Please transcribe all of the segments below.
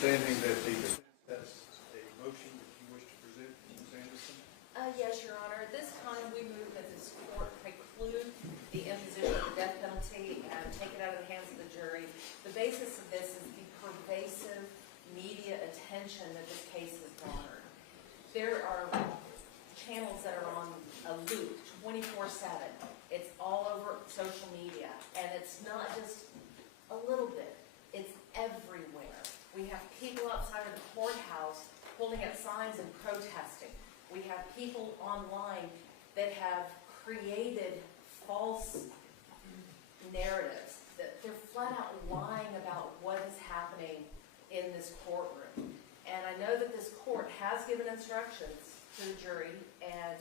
understanding that the defense has a motion that you wish to present, Ms. Anderson? Yes, Your Honor. At this time, we move that this court preclude the imposition of the death penalty and take it out of the hands of the jury. The basis of this is the pervasive media attention that this case has garnered. There are channels that are on a loop 24/7. It's all over social media, and it's not just a little bit. It's everywhere. We have people outside of the courthouse holding up signs and protesting. We have people online that have created false narratives, that they're flat out lying about what is happening in this courtroom. And I know that this court has given instructions to the jury, and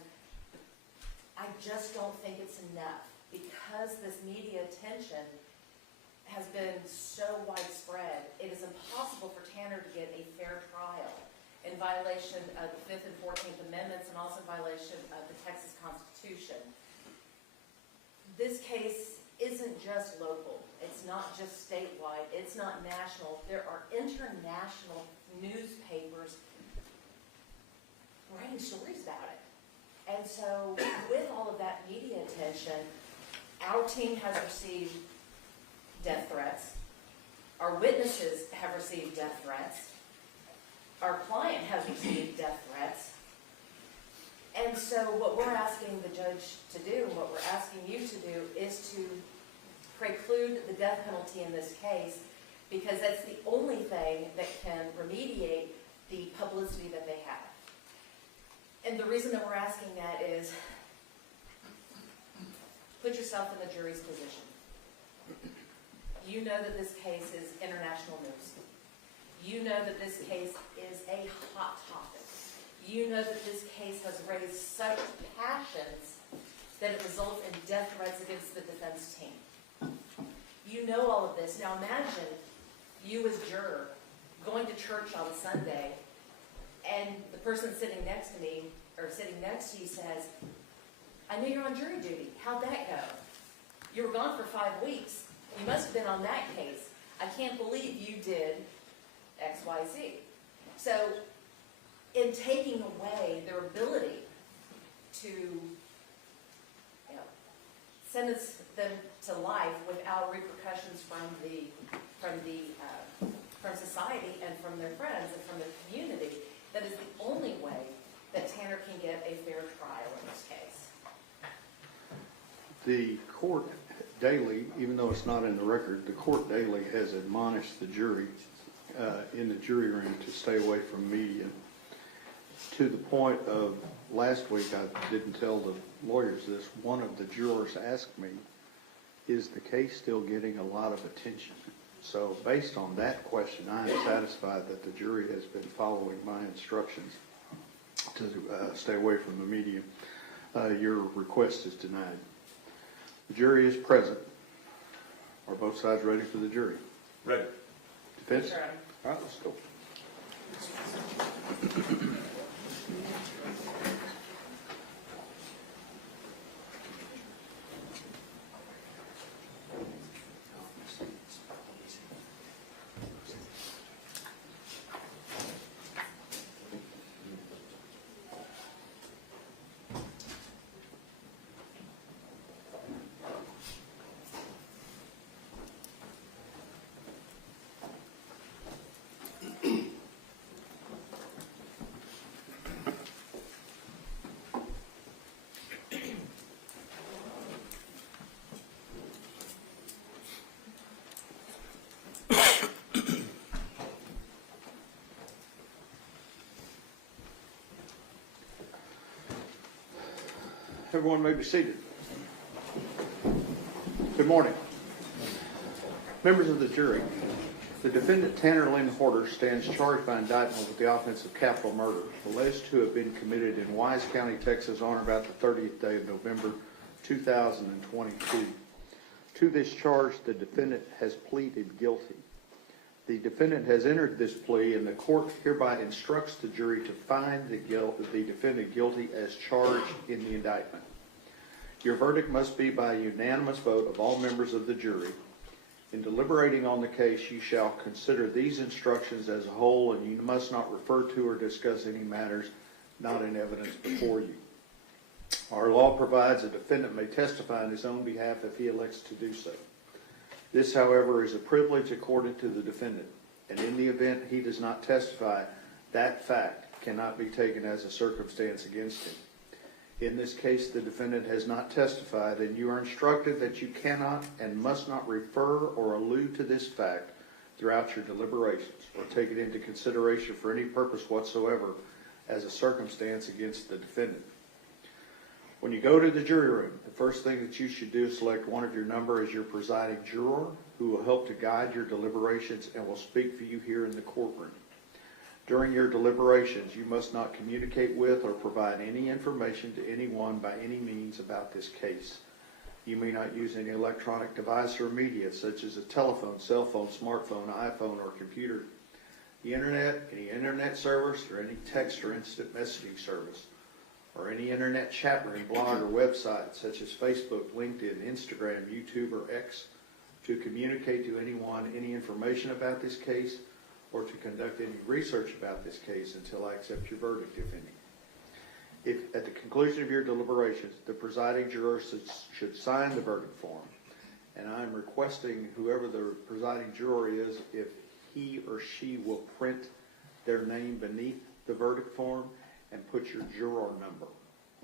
I just don't think it's enough because this media attention has been so widespread. It is impossible for Tanner to get a fair trial in violation of the 5th and 14th Amendments and also in violation of the Texas Constitution. This case isn't just local. It's not just statewide. It's not national. There are international newspapers writing stories about it. And so with all of that media attention, our team has received death threats. Our witnesses have received death threats. Our client has received death threats. And so what we're asking the judge to do, and what we're asking you to do, is to preclude the death penalty in this case, because that's the only thing that can remediate the publicity that they have. And the reason that we're asking that is, put yourself in the jury's position. You know that this case is international news. You know that this case is a hot topic. You know that this case has raised such passions that it results in death threats against the defense team. You know all of this. Now imagine you as juror going to church on Sunday, and the person sitting next to me, or sitting next to you, says, I know you're on jury duty. How'd that go? You were gone for 5 weeks. You must have been on that case. I can't believe you did X, Y, Z. So in taking away their ability to sentence them to life without repercussions from society and from their friends and from the community, that is the only way that Tanner can get a fair trial in this case. The court daily, even though it's not in the record, the court daily has admonished the jury in the jury room to stay away from media, to the point of last week, I didn't tell the lawyers this, one of the jurors asked me, is the case still getting a lot of attention? So based on that question, I am satisfied that the jury has been following my instructions to stay away from the media. Your request is denied. The jury is present. Are both sides ready for the jury? Ready. Defense? Sure. All right, let's go. Everyone may be seated. Good morning. Members of the jury, the defendant Tanner Lynn Horter stands charged by indictment with the offense of capital murder, alleged to have been committed in Wise County, Texas on or about the 30th day of November 2022. To this charge, the defendant has pleaded guilty. The defendant has entered this plea, and the court hereby instructs the jury to find the defendant guilty as charged in the indictment. Your verdict must be by unanimous vote of all members of the jury. In deliberating on the case, you shall consider these instructions as a whole, and you must not refer to or discuss any matters not in evidence before you. Our law provides a defendant may testify on his own behalf if he elects to do so. This, however, is a privilege accorded to the defendant, and in the event he does not testify, that fact cannot be taken as a circumstance against him. In this case, the defendant has not testified, and you are instructed that you cannot and must not refer or allude to this fact throughout your deliberations, or take it into consideration for any purpose whatsoever as a circumstance against the defendant. When you go to the jury room, the first thing that you should do is select one of your number as your presiding juror, who will help to guide your deliberations and will speak for you here in the courtroom. During your deliberations, you must not communicate with or provide any information to anyone by any means about this case. You may not use any electronic device or media such as a telephone, cell phone, smartphone, iPhone, or computer, the internet, any internet service, or any text or instant messaging service, or any internet chat room, blog, or website such as Facebook, LinkedIn, Instagram, YouTube, or X to communicate to anyone any information about this case or to conduct any research about this case until I accept your verdict, if any. If at the conclusion of your deliberations, the presiding juror should sign the verdict form, and I'm requesting whoever the presiding juror is, if he or she will print their name beneath the verdict form and put your juror number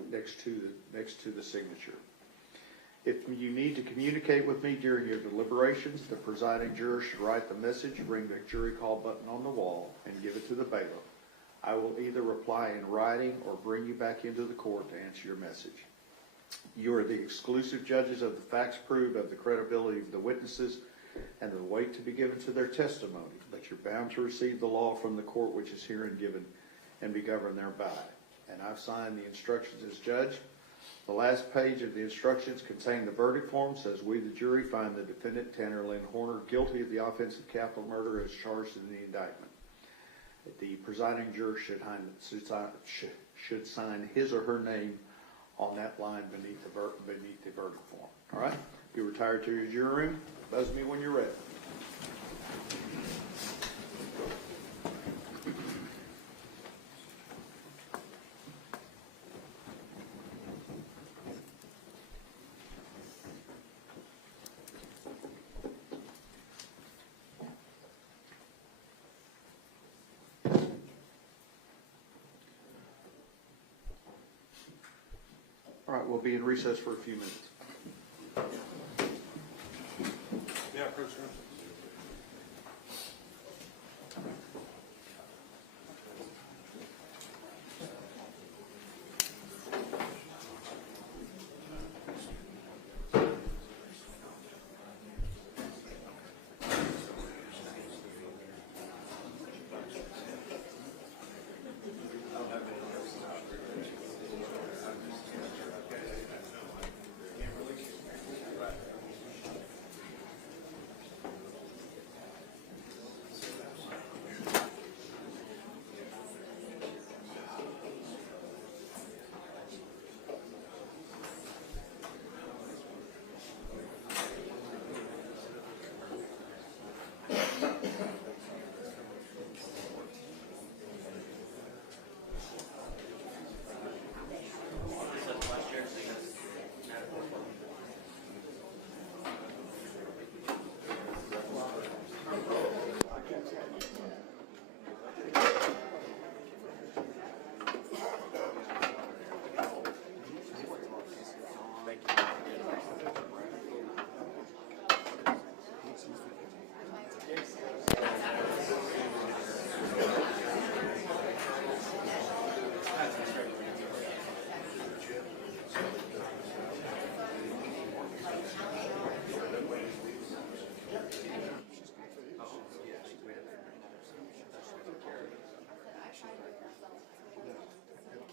next to the signature. If you need to communicate with me during your deliberations, the presiding juror should write the message, ring the jury call button on the wall, and give it to the bailiff. I will either reply in writing or bring you back into the court to answer your message. You are the exclusive judges of the facts proved, of the credibility of the witnesses, and the weight to be given to their testimony, but you're bound to receive the law from the court which is herein given and be governed thereby. And I've signed the instructions as judge. The last page of the instructions contain the verdict form. Says, we, the jury, find the defendant, Tanner Lynn Horner, guilty of the offense of capital murder as charged in the indictment. The presiding juror should sign his or her name on that line beneath the verdict form. All right? If you retire to your jury room, buzz me when you're ready. All right, we'll be in recess for a few minutes. Yeah, Commissioner.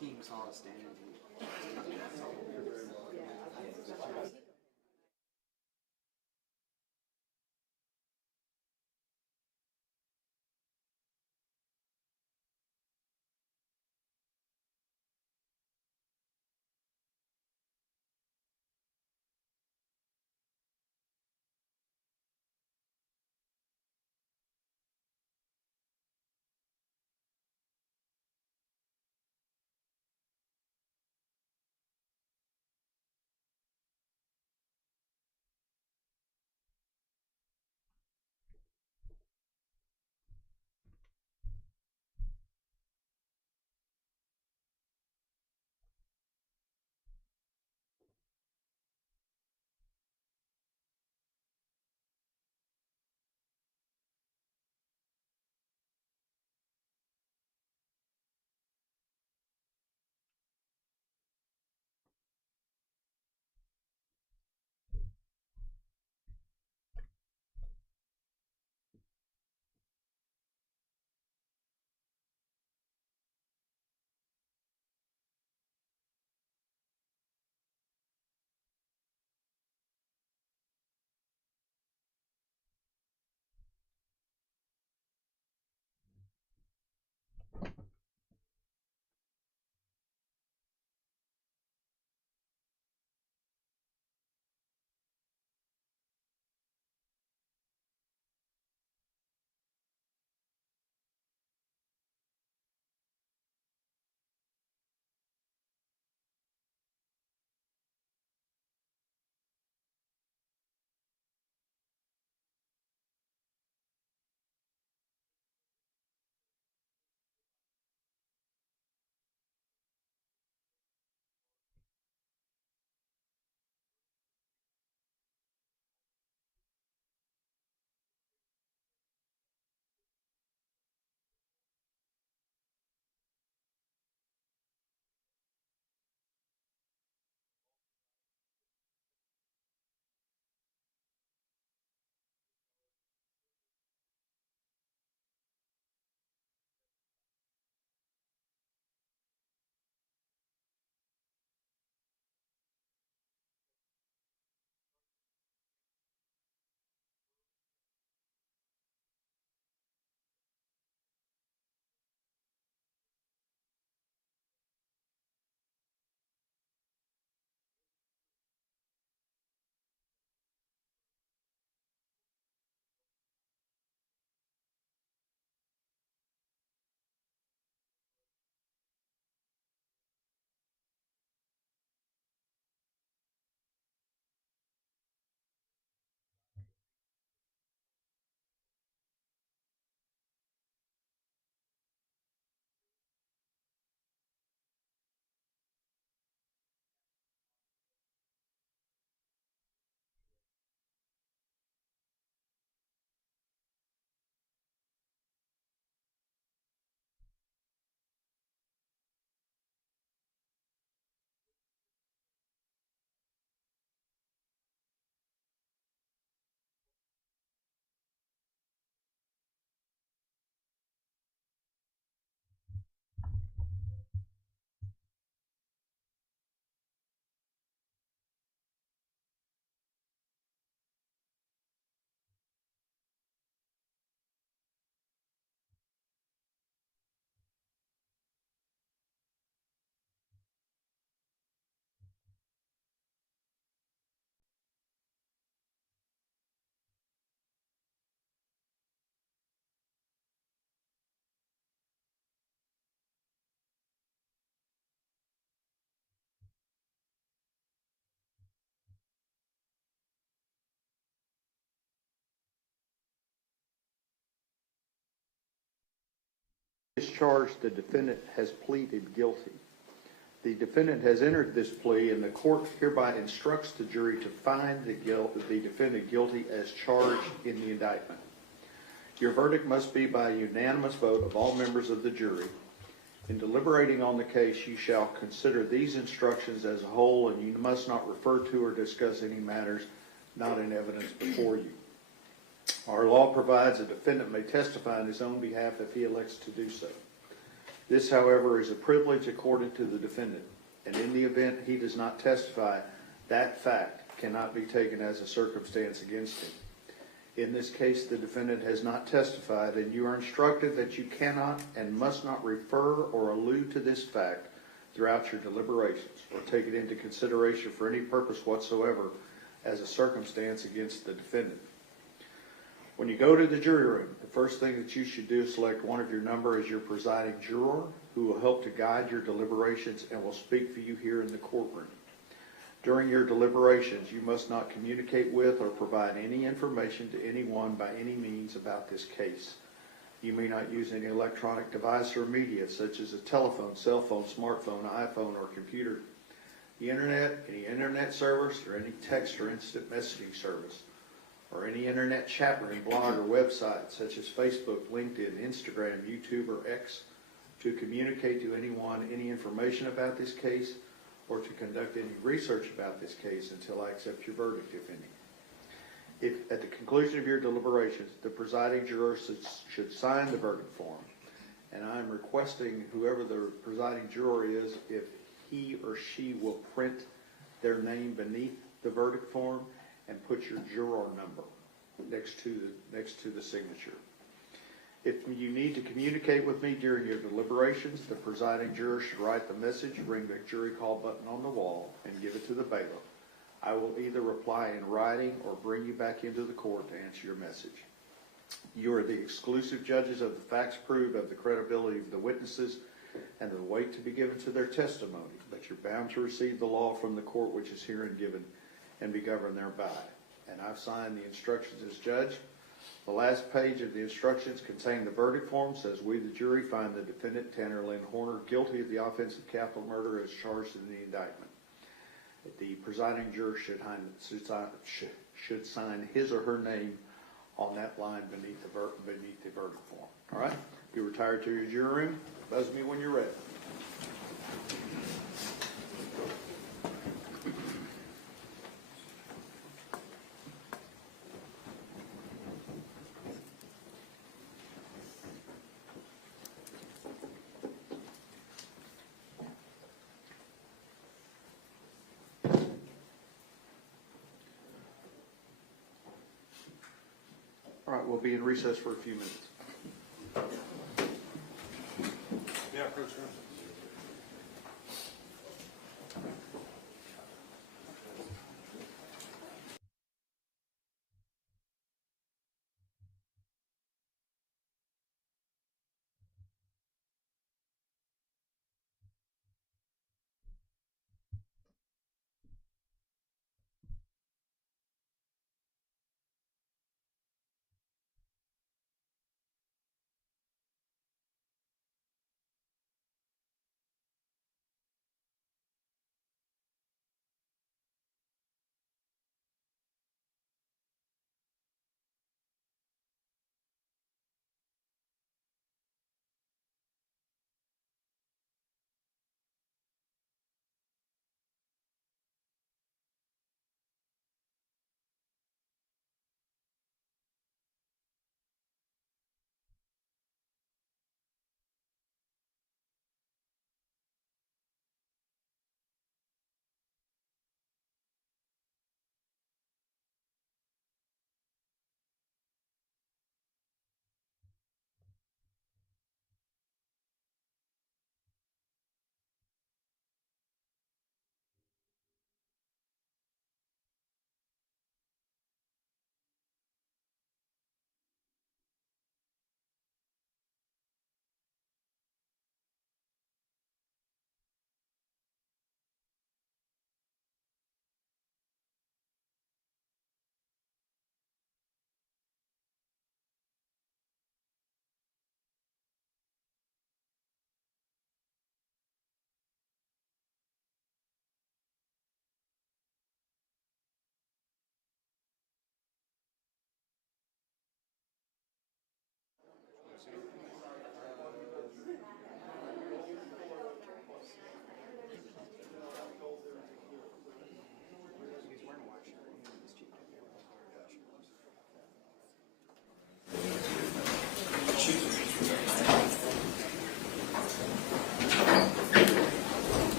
King's on standing. charge, the defendant has pleaded guilty. The defendant has entered this plea, and the court hereby instructs the jury to find the defendant guilty as charged in the indictment. Your verdict must be by unanimous vote of all members of the jury. In deliberating on the case, you shall consider these instructions as a whole, and you must not refer to or discuss any matters not in evidence before you. Our law provides a defendant may testify on his own behalf if he elects to do so. This, however, is a privilege accorded to the defendant, and in the event he does not testify, that fact cannot be taken as a circumstance against him. In this case, the defendant has not testified, and you are instructed that you cannot and must not refer or allude to this fact throughout your deliberations, or take it into consideration for any purpose whatsoever as a circumstance against the defendant. When you go to the jury room, the first thing that you should do is select one of your number as your presiding juror, who will help to guide your deliberations and will speak for you here in the courtroom. During your deliberations, you must not communicate with or provide any information to anyone by any means about this case. You may not use any electronic device or media, such as a telephone, cell phone, smartphone, iPhone, or computer, the internet, any internet service, or any text or instant messaging service, or any internet chat room, blog, or website, such as Facebook, LinkedIn, Instagram, YouTube, or X, to communicate to anyone any information about this case, or to conduct any research about this case until I accept your verdict, if any. If at the conclusion of your deliberations, the presiding juror should sign the verdict form, and I'm requesting whoever the presiding juror is, if he or she will print their name beneath the verdict form and put your juror number next to the signature. If you need to communicate with me during your deliberations, the presiding juror should write the message, ring the jury call button on the wall, and give it to the bailiff. I will either reply in writing or bring you back into the court to answer your message. You are the exclusive judges of the facts proved, of the credibility of the witnesses, and the weight to be given to their testimony, but you're bound to receive the law from the court which is herein given and be governed thereby. And I've signed the instructions as judge. The last page of the instructions contain the verdict form. Says, we, the jury, find the defendant, Tanner Lynn Horner, guilty of the offense of capital murder as charged in the indictment. The presiding juror should sign his or her name on that line beneath the verdict form. All right? You retire to your jury room. Buzz me when you're ready. All right, we'll be in recess for a few minutes. Yeah, Commissioner.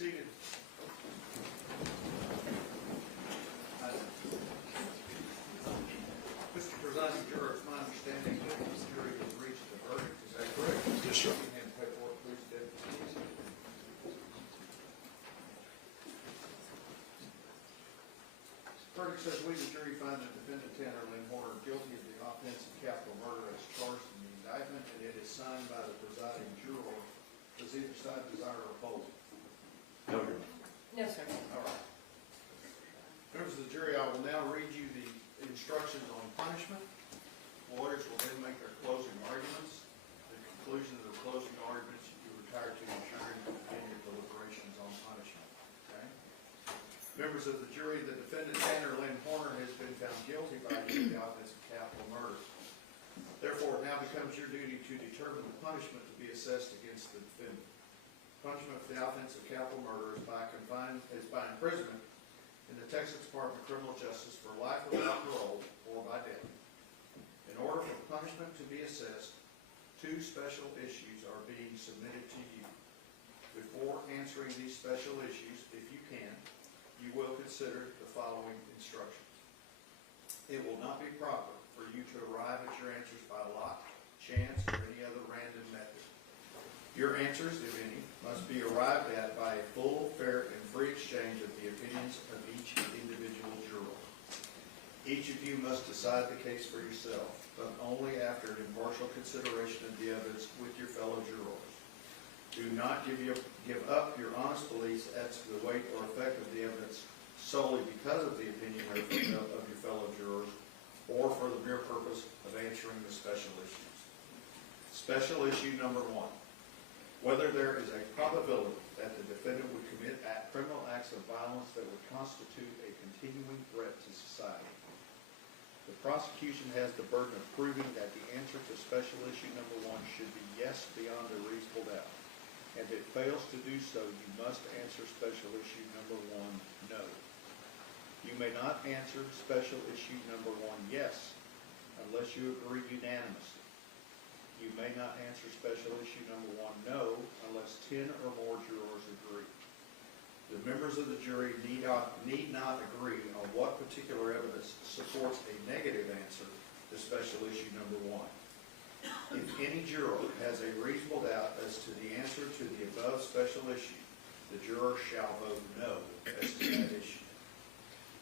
seated. Mr. Presiding Juror, it's my understanding that this jury has reached a verdict. Is that correct? Yes, sir. And paperwork, please, deputies. Verdict says we, the jury, find that defendant Tanner Lynn Horner guilty of the offense of capital murder as charged in the indictment, and it is signed by the presiding juror. Does either side desire a vote? No, Your Honor. No, sir. All right. Members of the jury, I will now read you the instructions on punishment. Lawyers will then make their closing arguments. At the conclusion of the closing arguments, you retire to your jury and begin your deliberations on punishment. Okay? Members of the jury, the defendant Tanner Lynn Horner has been found guilty by you of the offense of capital murder. Therefore, it now becomes your duty to determine the punishment to be assessed against the defendant. Punishment for the offense of capital murder is by imprisonment in the Texas Department of Criminal Justice for life without parole or by death. In order for the punishment to be assessed, two special issues are being submitted to you. Before answering these special issues, if you can, you will consider the following instructions. It will not be proper for you to arrive at your answers by lot, chance, or any other random method. Your answers, if any, must be arrived at by a full, fair, and free exchange of the opinions of each individual juror. Each of you must decide the case for yourself, but only after an impartial consideration of the evidence with your fellow jurors. Do not give up your honest beliefs as to the weight or effect of the evidence solely because of the opinion of your fellow jurors, or for the mere purpose of answering the special issues. Special issue number 1. Whether there is a probability that the defendant would commit criminal acts of violence that would constitute a continuing threat to society. The prosecution has the burden of proving that the answer to special issue number 1 should be yes beyond a reasonable doubt. And if it fails to do so, you must answer special issue number 1 no. You may not answer special issue number 1 yes unless you agree unanimously. You may not answer special issue number 1 no unless 10 or more jurors agree. The members of the jury need not agree on what particular evidence supports a negative answer to special issue number 1. If any juror has a reasonable doubt as to the answer to the above special issue, the juror shall vote no as to that issue.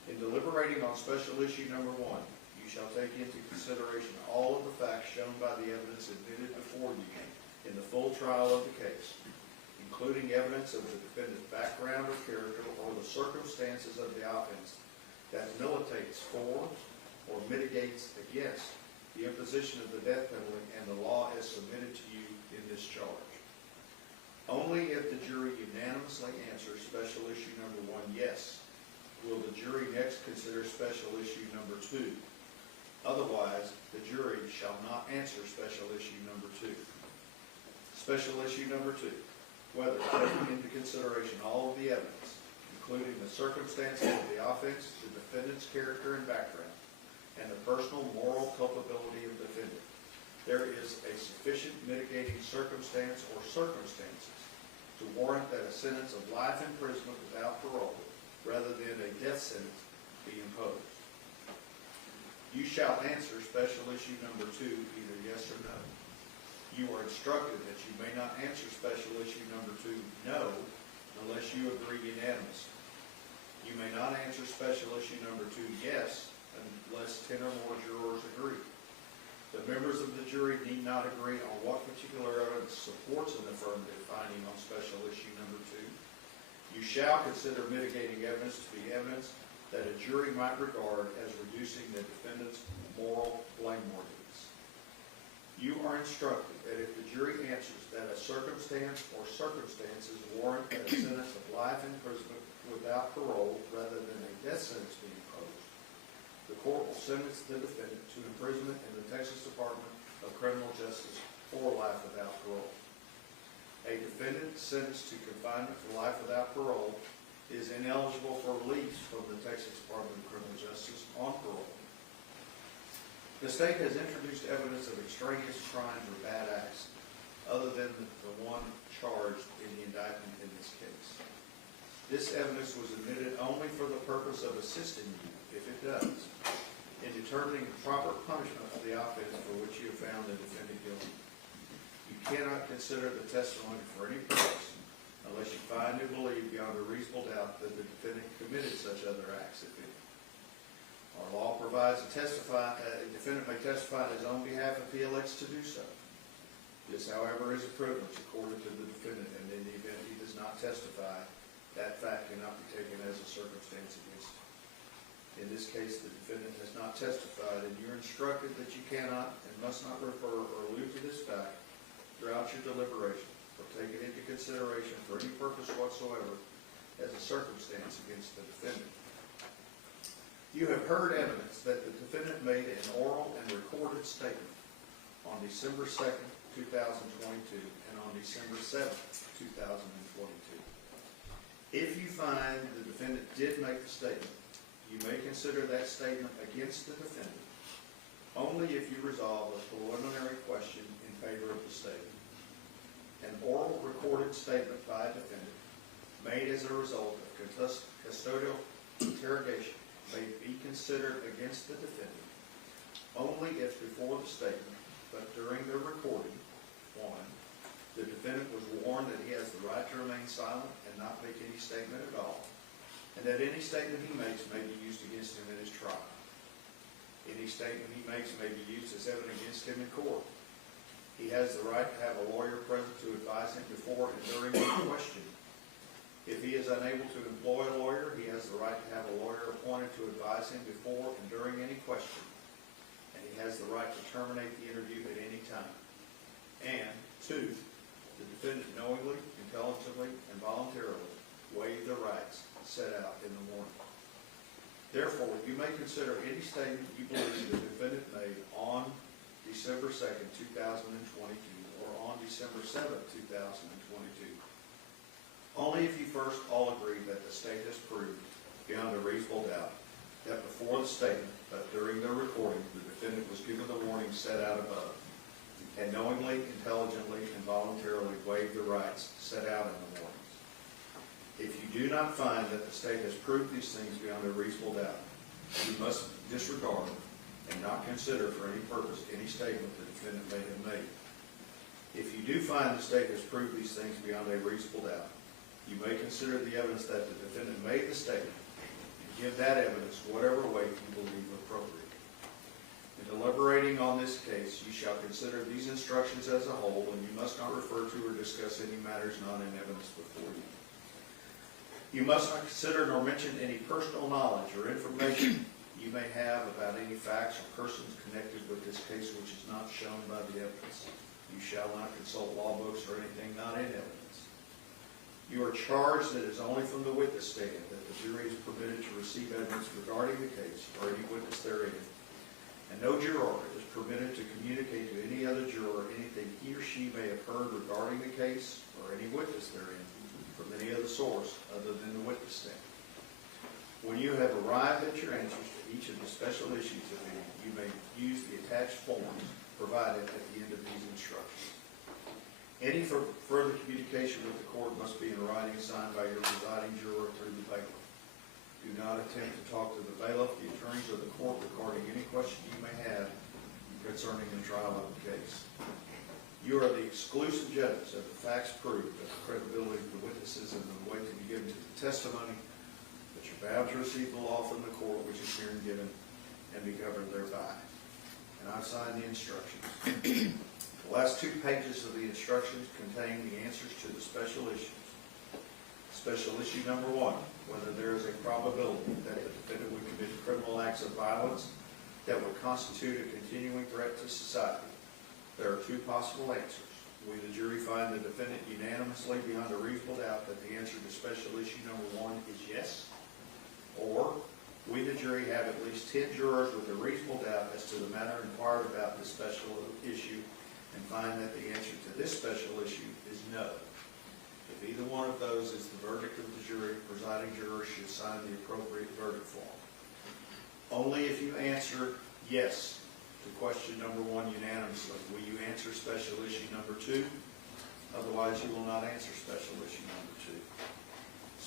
In deliberating on special issue number 1, you shall take into consideration all of the facts shown by the evidence admitted before you in the full trial of the case, including evidence of the defendant's background or character or the circumstances of the offense that militates for or mitigates against the imposition of the death penalty and the law as submitted to you in this charge. Only if the jury unanimously answers special issue number 1 yes, will the jury next consider special issue number 2. Otherwise, the jury shall not answer special issue number 2. Special issue number 2. Whether taking into consideration all of the evidence, including the circumstances of the offense, the defendant's character and background, and the personal moral culpability of the defendant, there is a sufficient mitigating circumstance or circumstances to warrant that a sentence of life imprisonment without parole, rather than a death sentence, be imposed. You shall answer special issue number 2 either yes or no. You are instructed that you may not answer special issue number 2 no unless you agree unanimously. You may not answer special issue number 2 yes unless 10 or more jurors agree. The members of the jury need not agree on what particular evidence supports an affirmative finding on special issue number 2. You shall consider mitigating evidence to be evidence that a jury might regard as reducing the defendant's moral blameworthiness. You are instructed that if the jury answers that a circumstance or circumstances warrant that a sentence of life imprisonment without parole rather than a death sentence be imposed, the court will sentence the defendant to imprisonment in the Texas Department of Criminal Justice for life without parole. A defendant sentenced to confinement for life without parole is ineligible for release from the Texas Department of Criminal Justice on parole. The state has introduced evidence of extraneous crimes or bad acts other than the one charged in the indictment in this case. This evidence was admitted only for the purpose of assisting you, if it does, in determining the proper punishment of the offense for which you have found the defendant guilty. You cannot consider the testimony for any purpose unless you find and believe beyond a reasonable doubt that the defendant committed such other acts, if any. Our law provides a defendant may testify on his own behalf if he elects to do so. This, however, is a privilege accorded to the defendant, and in the event he does not testify, that fact cannot be taken as a circumstance against him. In this case, the defendant has not testified, and you're instructed that you cannot and must not refer or allude to this fact throughout your deliberation, or take it into consideration for any purpose whatsoever as a circumstance against the defendant. You have heard evidence that the defendant made an oral and recorded statement on December 2nd, 2022, and on December 7th, 2022. If you find the defendant did make the statement, you may consider that statement against the defendant only if you resolve a preliminary question in favor of the statement. An oral recorded statement by a defendant made as a result of custodial interrogation may be considered against the defendant only if before the statement, but during the recording, 1, the defendant was warned that he has the right to remain silent and not make any statement at all, and that any statement he makes may be used against him in his trial. Any statement he makes may be used as evidence against him in court. He has the right to have a lawyer present to advise him before and during any question. If he is unable to employ a lawyer, he has the right to have a lawyer appointed to advise him before and during any question. And he has the right to terminate the interview at any time. And 2, the defendant knowingly, intelligently, and voluntarily waive the rights set out in the warning. Therefore, you may consider any statement you believe the defendant made on December 2nd, 2022, or on December 7th, 2022. Only if you first all agree that the state has proved, beyond a reasonable doubt, that before the statement, but during the recording, the defendant was given the warning set out above, and knowingly, intelligently, and voluntarily waived the rights set out in the warnings. If you do not find that the state has proved these things beyond a reasonable doubt, you must disregard and not consider for any purpose any statement the defendant may have made. If you do find the state has proved these things beyond a reasonable doubt, you may consider the evidence that the defendant made the statement and give that evidence whatever weight you believe appropriate. In deliberating on this case, you shall consider these instructions as a whole, and you must not refer to or discuss any matters not in evidence before you. You must not consider nor mention any personal knowledge or information you may have about any facts or persons connected with this case which is not shown by the evidence. You shall not consult law books or anything not in evidence. You are charged that it is only from the witness stand that the jury is permitted to receive evidence regarding the case or any witness therein, and no juror is permitted to communicate to any other juror anything he or she may have heard regarding the case or any witness therein from any other source other than the witness stand. When you have arrived at your answers to each of the special issues of any, you may use the attached forms provided at the end of these instructions. Any further communication with the court must be in writing signed by your presiding juror through the bailiff. Do not attempt to talk to the bailiff, the attorneys, or the court regarding any question you may have concerning the trial of the case. You are the exclusive judges of the facts proved, of the credibility of the witnesses, and the weight to be given to the testimony, that you're bound to receive the law from the court which is here and given, and be governed thereby. And I've signed the instructions. The last 2 pages of the instructions contain the answers to the special issues. Special issue number 1, whether there is a probability that the defendant would commit criminal acts of violence that would constitute a continuing threat to society. There are 2 possible answers. We, the jury, find the defendant unanimously beyond a reasonable doubt that the answer to special issue number 1 is yes, or we, the jury, have at least 10 jurors with a reasonable doubt as to the matter inquired about this special issue, and find that the answer to this special issue is no. If either one of those is the verdict of the jury, presiding juror should sign the appropriate verdict form. Only if you answer yes to question number 1 unanimously will you answer special issue number 2. Otherwise, you will not answer special issue number 2.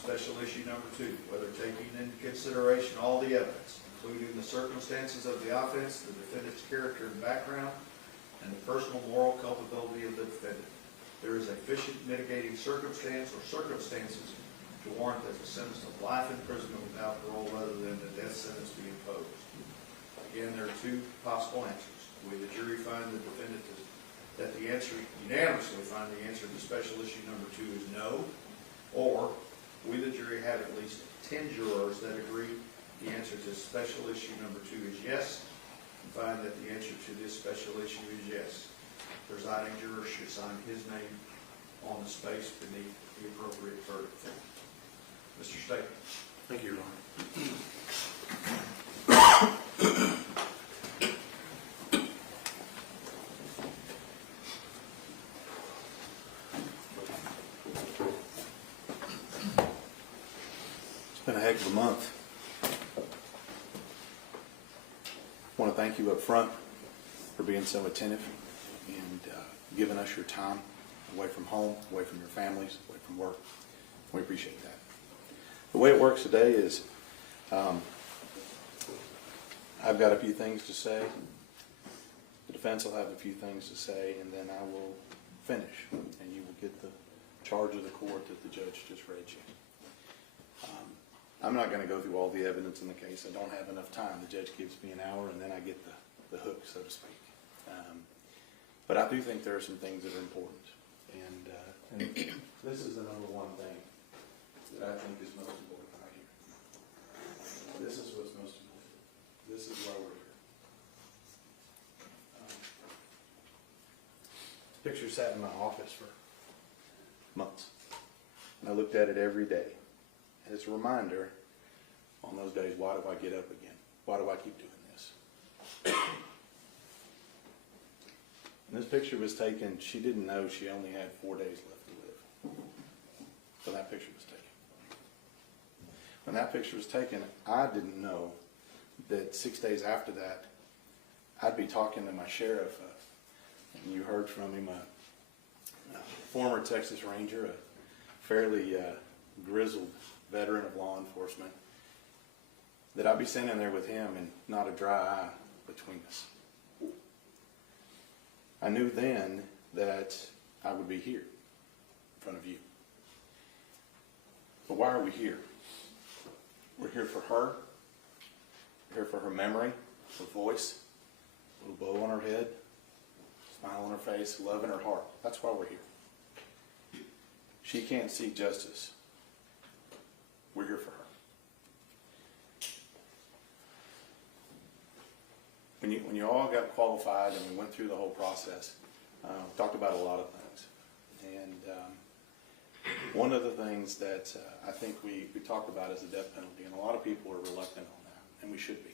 Special issue number 2, whether taking into consideration all the evidence, including the circumstances of the offense, the defendant's character and background, and the personal moral culpability of the defendant, there is a sufficient mitigating circumstance or circumstances to warrant that the sentence of life imprisonment without parole rather than the death sentence be imposed. Again, there are 2 possible answers. We, the jury, find the defendant that the answer, unanimously find the answer to special issue number 2 is no, or we, the jury, have at least 10 jurors that agree the answer to special issue number 2 is yes, and find that the answer to this special issue is yes. The presiding juror should sign his name on the space beneath the appropriate verdict form. Mr. Staple. Thank you, Your Honor. It's been a heck of a month. I want to thank you up front for being so attentive and giving us your time away from home, away from your families, away from work. We appreciate that. The way it works today is I've got a few things to say. The defense will have a few things to say, and then I will finish, and you will get the charge of the court that the judge just read you. I'm not going to go through all the evidence in the case. I don't have enough time. The judge gives me an hour, and then I get the hook, so to speak. But I do think there are some things that are important. And this is the number one thing that I think is most important right here. This is what's most important. This is why we're here. This picture sat in my office for months. And I looked at it every day. And it's a reminder on those days, why do I get up again? Why do I keep doing this? And this picture was taken, she didn't know she only had 4 days left to live. So that picture was taken. When that picture was taken, I didn't know that 6 days after that, I'd be talking to my sheriff. And you heard from him, a former Texas Ranger, a fairly grizzled veteran of law enforcement, that I'd be sitting there with him and not a dry eye between us. I knew then that I would be here in front of you. But why are we here? We're here for her. We're here for her memory, her voice, a little bow on her head, smile on her face, love in her heart. That's why we're here. She can't seek justice. We're here for her. When you all got qualified and we went through the whole process, we talked about a lot of things. And one of the things that I think we talked about is the death penalty, and a lot of people are reluctant on that, and we should be.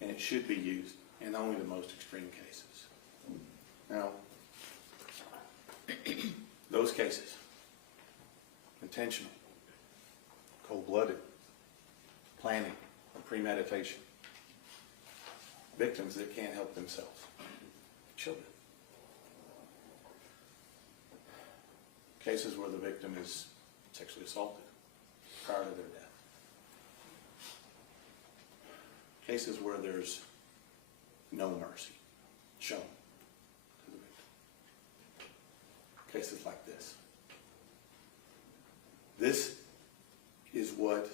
And it should be used in only the most extreme cases. Now, those cases, intentional, cold-blooded, planning, or premeditation, victims that can't help themselves, children. Cases where the victim is sexually assaulted prior to their death. Cases where there's no mercy shown to the victim. Cases like this. This is what,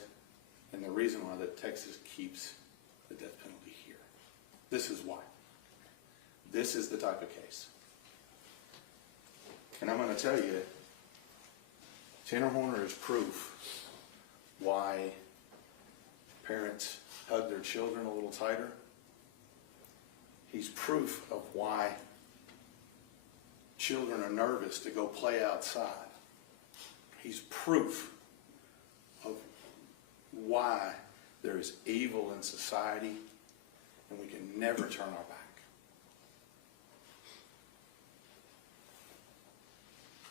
and the reason why that Texas keeps the death penalty here. This is why. This is the type of case. And I'm going to tell you, Tanner Horner is proof why parents hug their children a little tighter. He's proof of why children are nervous to go play outside. He's proof of why there is evil in society and we can never turn our back.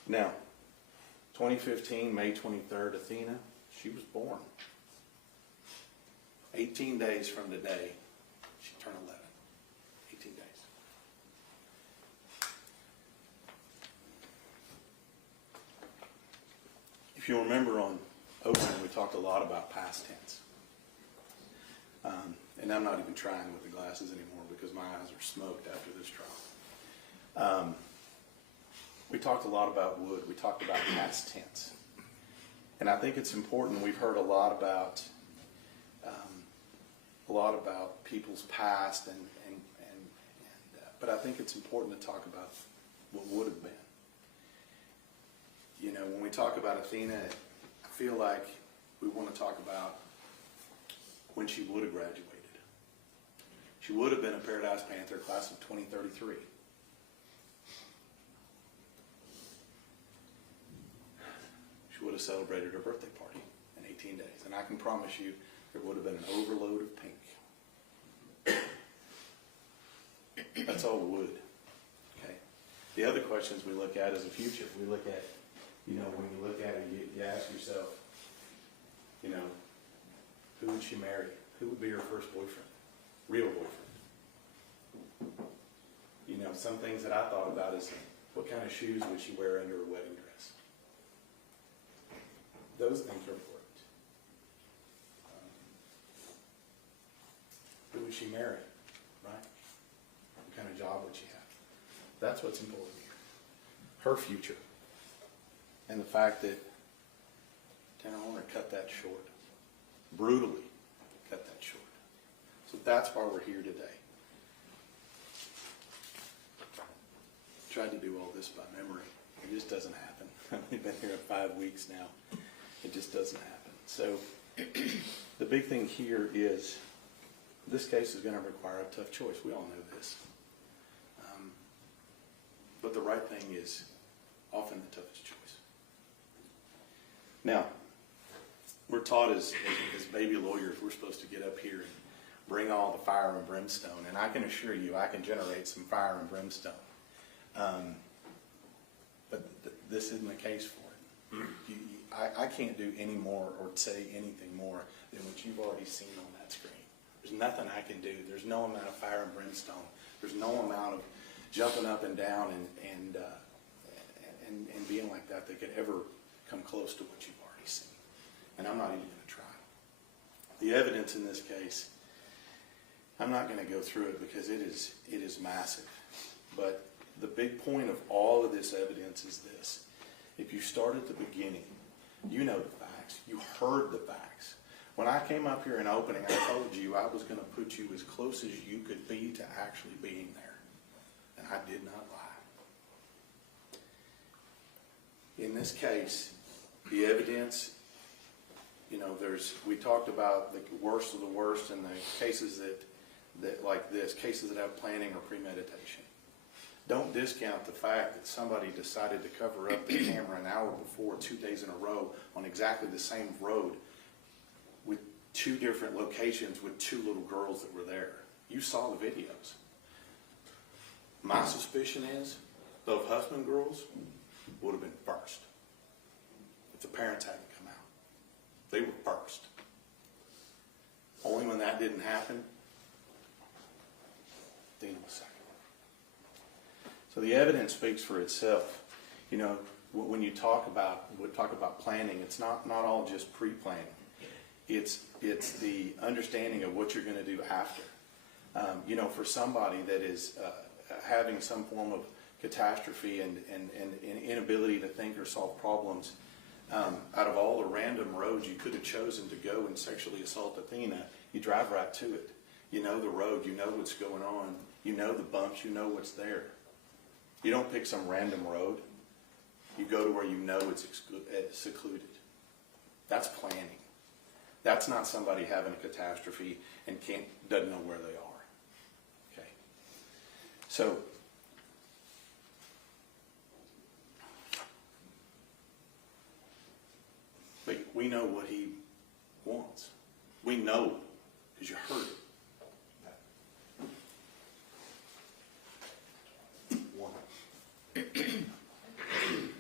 Now, 2015, May 23rd, Athena, she was born. 18 days from today, she turned 11. 18 days. If you remember on opening, we talked a lot about past tense. And I'm not even trying with the glasses anymore because my eyes are smoked after this trial. We talked a lot about wood. We talked about past tense. And I think it's important. We've heard a lot about people's past, but I think it's important to talk about what would have been. You know, when we talk about Athena, I feel like we want to talk about when she would have graduated. She would have been a Paradise Panther, class of 2033. She would have celebrated her birthday party in 18 days. And I can promise you there would have been an overload of pink. That's all wood. Okay. The other questions we look at is the future. We look at, you know, when you look at it, you ask yourself, you know, who would she marry? Who would be her first boyfriend? Real boyfriend. You know, some things that I thought about is what kind of shoes would she wear under her wedding dress? Those things are important. Who would she marry? Right? What kind of job would she have? That's what's important here. Her future. And the fact that Tanner Horner cut that short. Brutally cut that short. So that's why we're here today. Tried to do all this by memory. It just doesn't happen. We've been here 5 weeks now. It just doesn't happen. So the big thing here is this case is going to require a tough choice. We all know this. But the right thing is often the toughest choice. Now, we're taught as baby lawyers, we're supposed to get up here and bring all the fire and brimstone. And I can assure you, I can generate some fire and brimstone. But this isn't the case for it. I can't do any more or say anything more than what you've already seen on that screen. There's nothing I can do. There's no amount of fire and brimstone. There's no amount of jumping up and down and being like that could ever come close to what you've already seen. And I'm not even going to try. The evidence in this case, I'm not going to go through it because it is massive. But the big point of all of this evidence is this. If you start at the beginning, you know the facts. You heard the facts. When I came up here in opening, I told you I was going to put you as close as you could be to actually being there. And I did not lie. In this case, the evidence, you know, we talked about the worst of the worst in the cases that like this, cases that have planning or premeditation. Don't discount the fact that somebody decided to cover up the camera an hour before, 2 days in a row, on exactly the same road with 2 different locations with 2 little girls that were there. You saw the videos. My suspicion is those husband girls would have been first if the parents hadn't come out. They were first. Only when that didn't happen, Dean was second. So the evidence speaks for itself. You know, when you talk about planning, it's not all just pre-planning. It's the understanding of what you're going to do after. You know, for somebody that is having some form of catastrophe and inability to think or solve problems, out of all the random roads you could have chosen to go and sexually assault Athena, you drive right to it. You know the road. You know what's going on. You know the bumps. You know what's there. You don't pick some random road. You go to where you know it's secluded. That's planning. That's not somebody having a catastrophe and doesn't know where they are. Okay. So, but we know what he wants. We know because you heard it.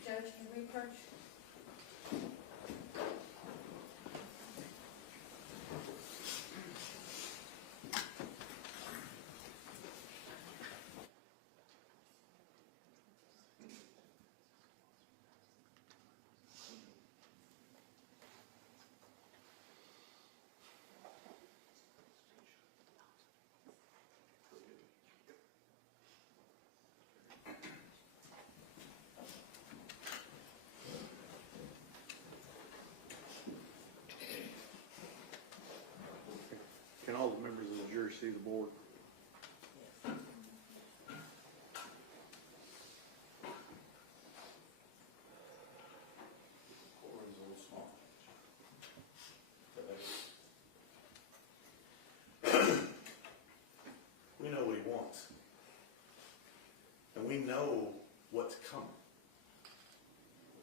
Judge, can we approach? courtesy of the board. Court's a little small. We know what he wants. And we know what's coming.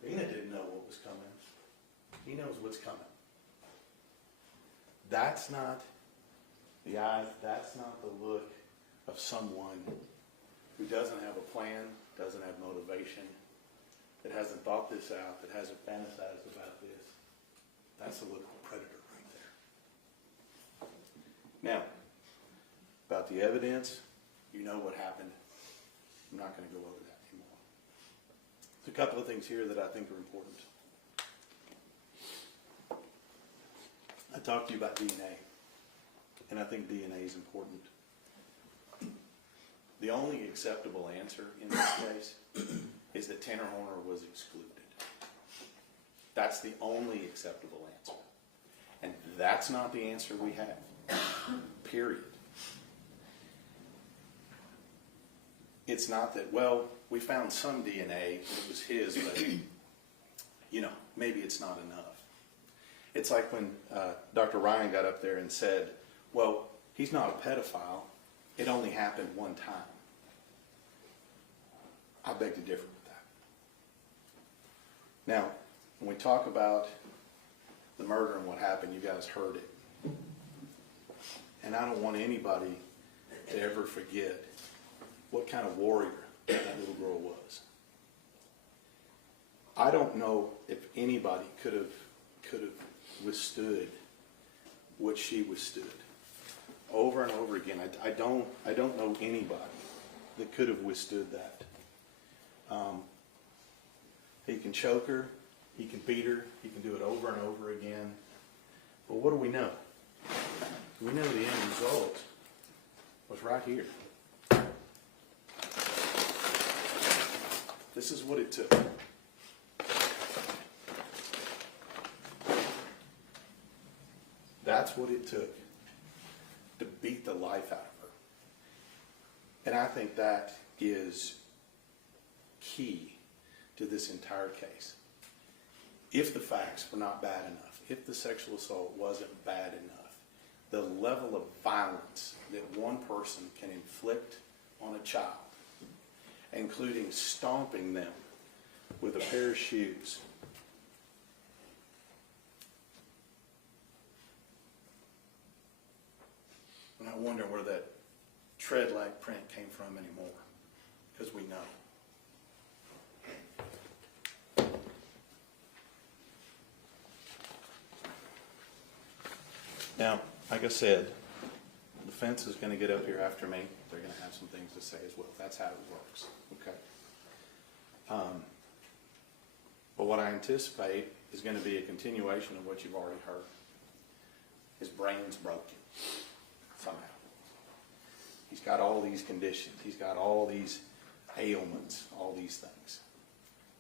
Dina didn't know what was coming. He knows what's coming. That's not the eyes, that's not the look of someone who doesn't have a plan, doesn't have motivation, that hasn't thought this out, that hasn't fantasized about this. That's the look of a predator right there. Now, about the evidence, you know what happened. I'm not going to go over that anymore. There's a couple of things here that I think are important. I talked to you about DNA, and I think DNA is important. The only acceptable answer in this case is that Tanner Horner was excluded. That's the only acceptable answer. And that's not the answer we have. Period. It's not that, well, we found some DNA, and it was his, but, maybe it's not enough. It's like when Dr. Ryan got up there and said, well, he's not a pedophile. It only happened one time. I beg to differ with that. Now, when we talk about the murder and what happened, you guys heard it. And I don't want anybody to ever forget what kind of warrior that little girl was. I don't know if anybody could have withstood what she withstood over and over again. I don't know anybody that could have withstood that. He can choke her, he can beat her, he can do it over and over again. But what do we know? We know the end result was right here. This is what it took. That's what it took to beat the life out of her. And I think that is key to this entire case. If the facts were not bad enough, if the sexual assault wasn't bad enough, the level of violence that one person can inflict on a child, including stomping them with a pair of shoes, I'm not wondering where that tread-like print came from anymore, because we know. Now, like I said, the defense is going to get up here after me. They're going to have some things to say as well. That's how it works. Okay. But what I anticipate is going to be a continuation of what you've already heard. His brain's broken somehow. He's got all these conditions. He's got all these ailments, all these things.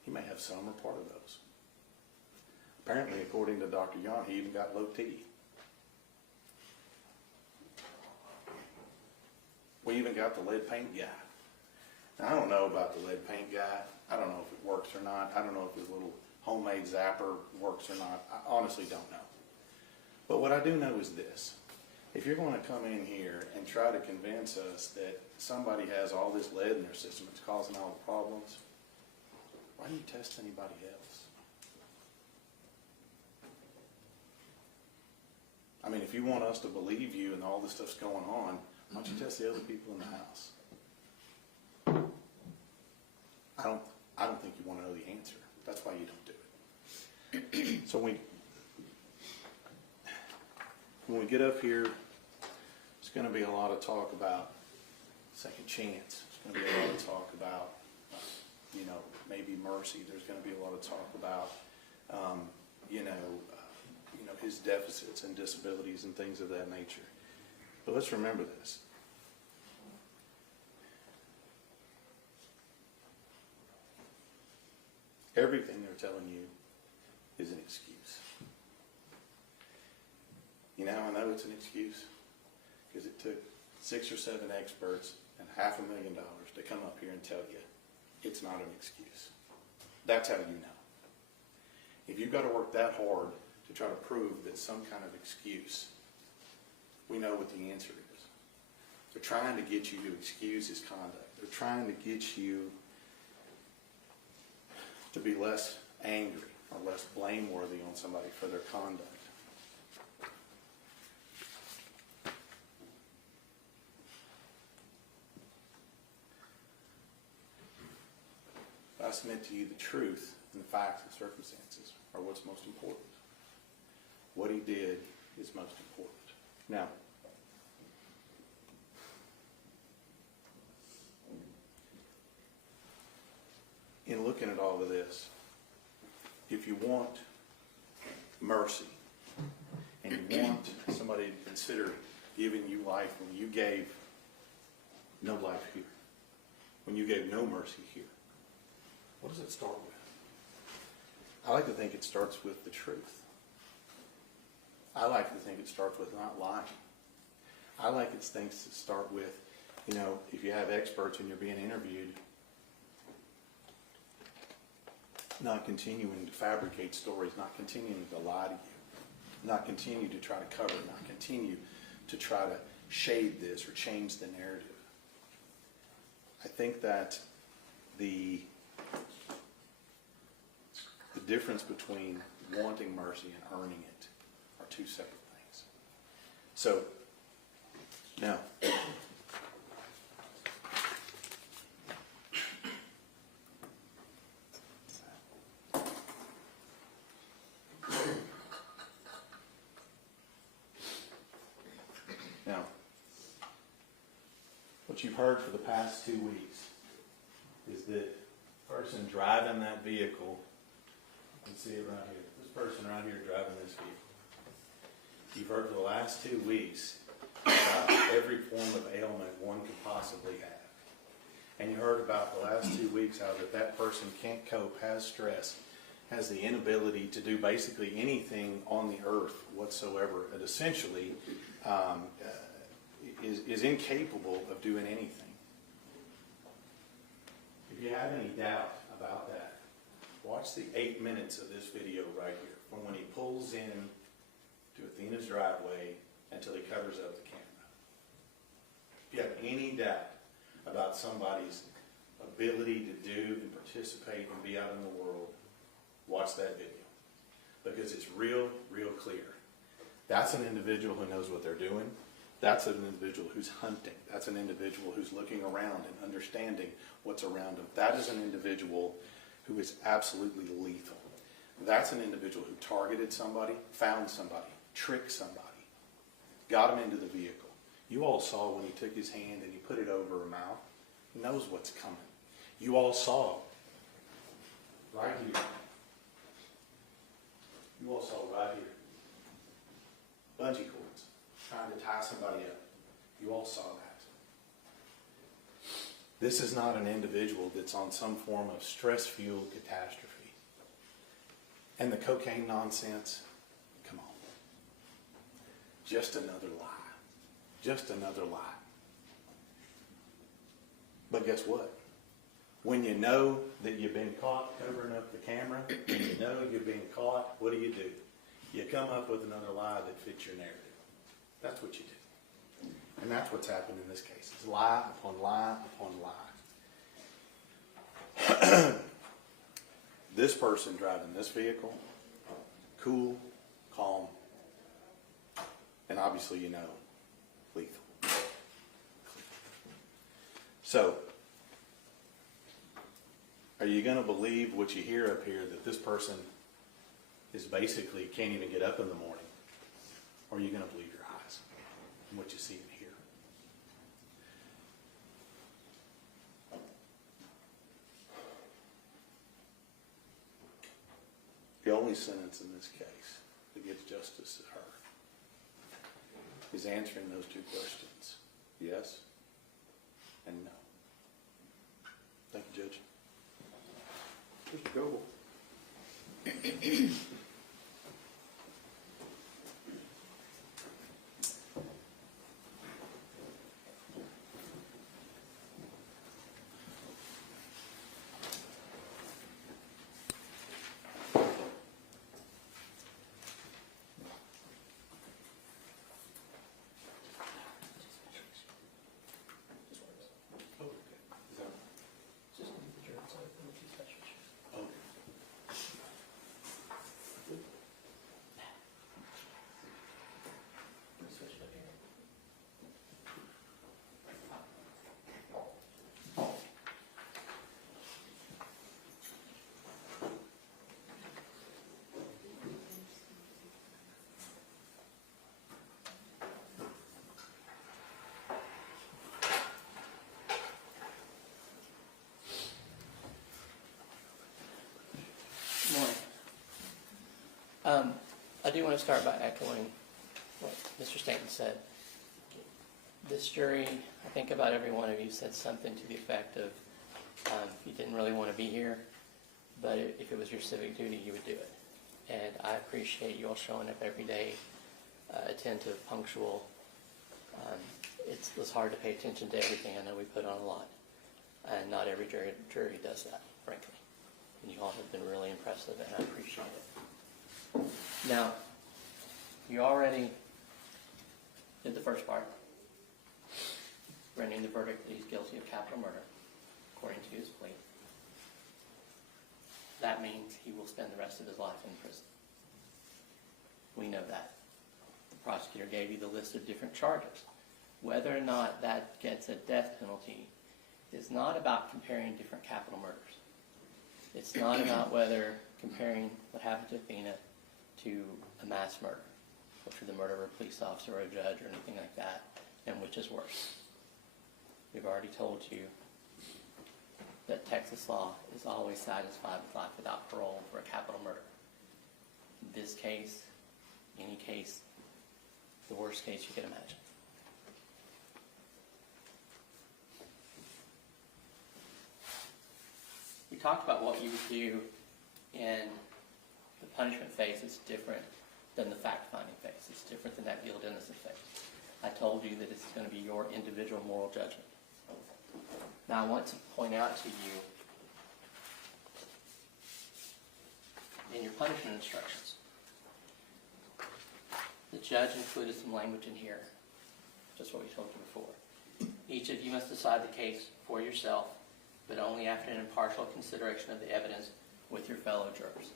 He may have some or part of those. Apparently, according to Dr. Young, he even got low T. We even got the lead paint guy. Now, I don't know about the lead paint guy. I don't know if it works or not. I don't know if his little homemade zapper works or not. I honestly don't know. But what I do know is this. If you're going to come in here and try to convince us that somebody has all this lead in their system, it's causing all the problems, why do you test anybody else? I mean, if you want us to believe you and all this stuff's going on, why don't you test the other people in the house? I don't think you want to know the answer. That's why you don't do it. So when we get up here, there's going to be a lot of talk about second chance. There's going to be a lot of talk about, maybe mercy. There's going to be a lot of talk about, his deficits and disabilities and things of that nature. But let's remember this. Everything they're telling you is an excuse. You know, I know it's an excuse because it took 6 or 7 experts and $500,000 to come up here and tell you it's not an excuse. That's how you know. If you've got to work that hard to try to prove that some kind of excuse, we know what the answer is. They're trying to get you to excuse his conduct. They're trying to get you to be less angry or less blameworthy on somebody for their conduct. I submit to you the truth and the facts and circumstances are what's most important. What he did is most important. Now, in looking at all of this, if you want mercy and you want somebody to consider giving you life when you gave no life here, when you gave no mercy here, what does it start with? I like to think it starts with the truth. I like to think it starts with not lying. I like it things to start with, if you have experts and you're being interviewed, not continuing to fabricate stories, not continuing to lie to you, not continue to try to cover, not continue to try to shade this or change the narrative. I think that the difference between wanting mercy and earning it are two separate things. So, now, what you've heard for the past 2 weeks is that person driving that vehicle, you can see it right here, this person right here driving this vehicle. You've heard for the last 2 weeks about every form of ailment one could possibly have. And you heard about the last 2 weeks how that person can't cope, has stress, has the inability to do basically anything on the earth whatsoever. It essentially is incapable of doing anything. If you have any doubt about that, watch the 8 minutes of this video right here, from when he pulls in to Athena's driveway until he covers up the camera. If you have any doubt about somebody's ability to do and participate and be out in the world, watch that video. Because it's real, real clear. That's an individual who knows what they're doing. That's an individual who's hunting. That's an individual who's looking around and understanding what's around him. That is an individual who is absolutely lethal. That's an individual who targeted somebody, found somebody, tricked somebody, got him into the vehicle. You all saw when he took his hand and he put it over her mouth. He knows what's coming. You all saw right here. You all saw right here. Bungee cords, trying to tie somebody up. You all saw that. This is not an individual that's on some form of stress-fueled catastrophe. And the cocaine nonsense, come on. Just another lie. Just another lie. But guess what? When you know that you've been caught covering up the camera, when you know you've been caught, what do? You come up with another lie that fits your narrative. That's what you do. And that's what's happened in this case. It's lie upon lie upon lie. This person driving this vehicle, cool, calm, and obviously lethal. So, are you going to believe what you hear up here, that this person is basically can't even get up in the morning? Or are you going to believe your eyes and what you see and hear? The only sentence in this case that gives justice to her is answering those two questions. Yes and no. Thank you, Judge. Mr. Goble. I do want to start by echoing what Mr. Stanton said. This jury, I think about every one of you said something to the effect of, you didn't really want to be here, but if it was your civic duty, you would do it. And I appreciate you all showing up every day, attentive, punctual. It's hard to pay attention to everything. I know we put on a lot. And not every jury does that, frankly. And you all have been really impressive, and I appreciate it. Now, you already did the first part, rendering the verdict that he's guilty of capital murder, according to his plea. That means he will spend the rest of his life in prison. We know that. The prosecutor gave you the list of different charges. Whether or not that gets a death penalty is not about comparing different capital murders. It's not about whether comparing what happened to Athena to a mass murder, or to the murder of a police officer or a judge or anything like that, and which is worse. We've already told you that Texas law is always satisfied with life without parole for a capital murder. In this case, any case, the worst case you can imagine. We talked about what you would do in the punishment phase. It's different than the fact-finding phase. It's different than that guilt-innocent phase. I told you that it's going to be your individual moral judgment. Now I want to point out to you in your punishment instructions, the judge included some language in here, just what we told you before. Each of you must decide the case for yourself, but only after an impartial consideration of the evidence with your fellow jurors.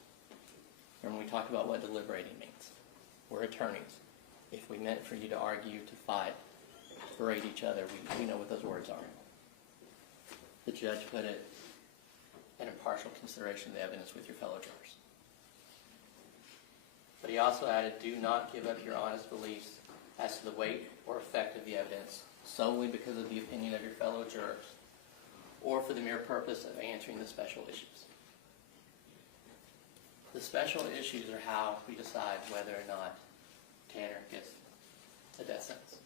Remember we talked about what deliberating means. We're attorneys. If we meant for you to argue, to fight, to berate each other, we know what those words are. The judge put it an impartial consideration of the evidence with your fellow jurors. But he also added, do not give up your honest beliefs as to the weight or effect of the evidence solely because of the opinion of your fellow jurors, or for the mere purpose of answering the special issues. The special issues are how we decide whether or not Tanner gets a death sentence.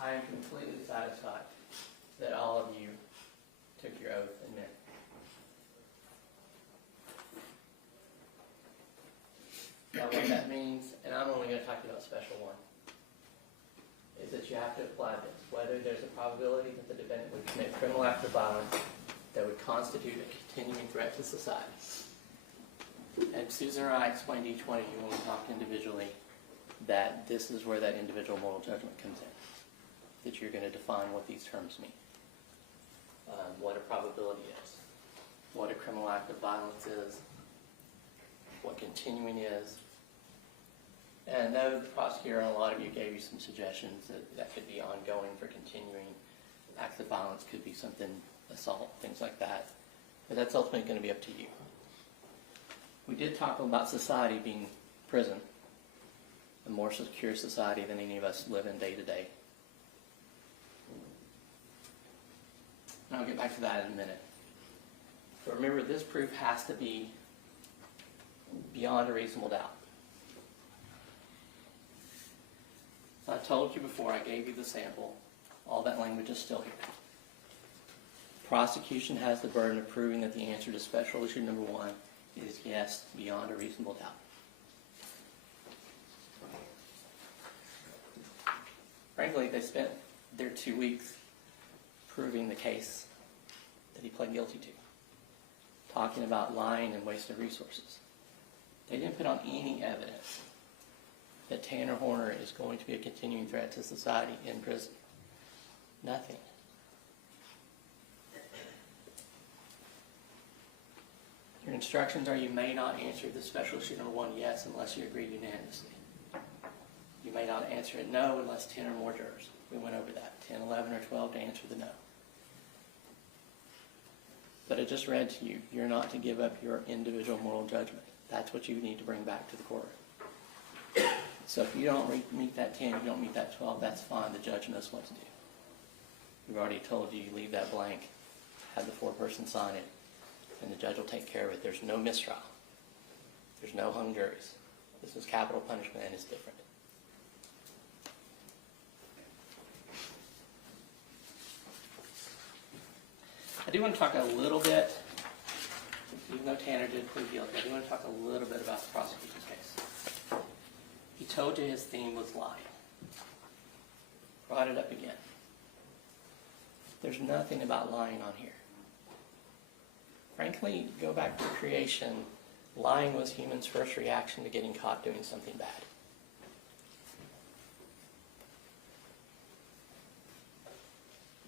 I am completely satisfied that all of you took your oath and meant it. Now what that means, and I'm only going to talk about special one, is that you have to apply this. Whether there's a probability that the defendant would commit criminal acts of violence that would constitute a continuing threat to society. And Susan or I explained to each one of you when we talked individually that this is where that individual moral judgment comes in. That you're going to define what these terms mean. What a probability is. What a criminal act of violence is. What continuing is. And though the prosecutor and a lot of you gave you some suggestions that could be ongoing for continuing acts of violence, could be something, assault, things like that. But that's ultimately going to be up to you. We did talk about society being prison, a more secure society than any of us live in day to day. And I'll get back to that in a minute. But remember, this proof has to be beyond a reasonable doubt. I told you before, I gave you the sample. All that language is still here. Prosecution has the burden of proving that the answer to special issue number 1 is yes, beyond a reasonable doubt. Frankly, they spent their 2 weeks proving the case that he pled guilty to, talking about lying and waste of resources. They didn't put on any evidence that Tanner Horner is going to be a continuing threat to society in prison. Nothing. Your instructions are you may not answer the special issue number 1 yes unless you agree unanimously. You may not answer it no unless 10 or more jurors. We went over that. 10, 11, or 12 to answer the no. But I just read to you, you're not to give up your individual moral judgment. That's what you need to bring back to the court. So if you don't meet that 10, you don't meet that 12, that's fine. The judge knows what to do. We've already told you, you leave that blank, have the foreperson sign it, and the judge will take care of it. There's no mistrial. There's no hung juries. This is capital punishment, and it's different. I do want to talk a little bit, even though Tanner did plead guilty, I do want to talk a little bit about the prosecution's case. He told you his theme was lying. Brought it up again. There's nothing about lying on here. Frankly, go back to creation. Lying was humans' first reaction to getting caught doing something bad.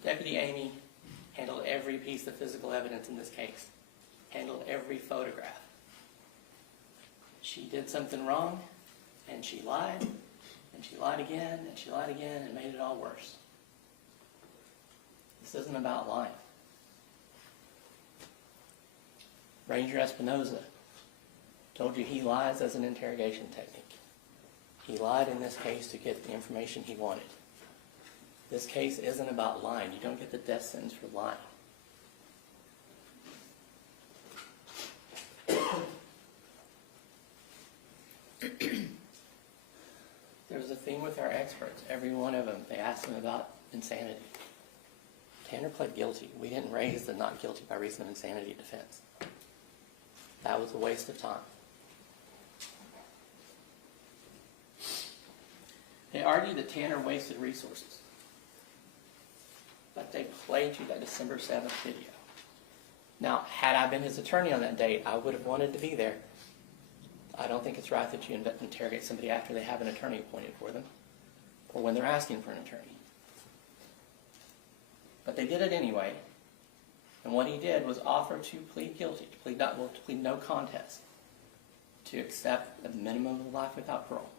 Deputy Amy handled every piece of physical evidence in this case, handled every photograph. She did something wrong, and she lied, and she lied again, and she lied again, and made it all worse. This isn't about lying. Ranger Espinoza told you he lies as an interrogation technique. He lied in this case to get the information he wanted. This case isn't about lying. You don't get the death sentence for lying. There was a theme with our experts. Every one of them, they asked them about insanity. Tanner pled guilty. We didn't raise the not guilty by reason of insanity defense. That was a waste of time. They argued that Tanner wasted resources. But they played you that December 7th video. Now, had I been his attorney on that date, I would have wanted to be there. I don't think it's right that you interrogate somebody after they have an attorney appointed for them, or when they're asking for an attorney. But they did it anyway, and what he did was offer to plead guilty, to plead no contest, to accept a minimum of life without parole.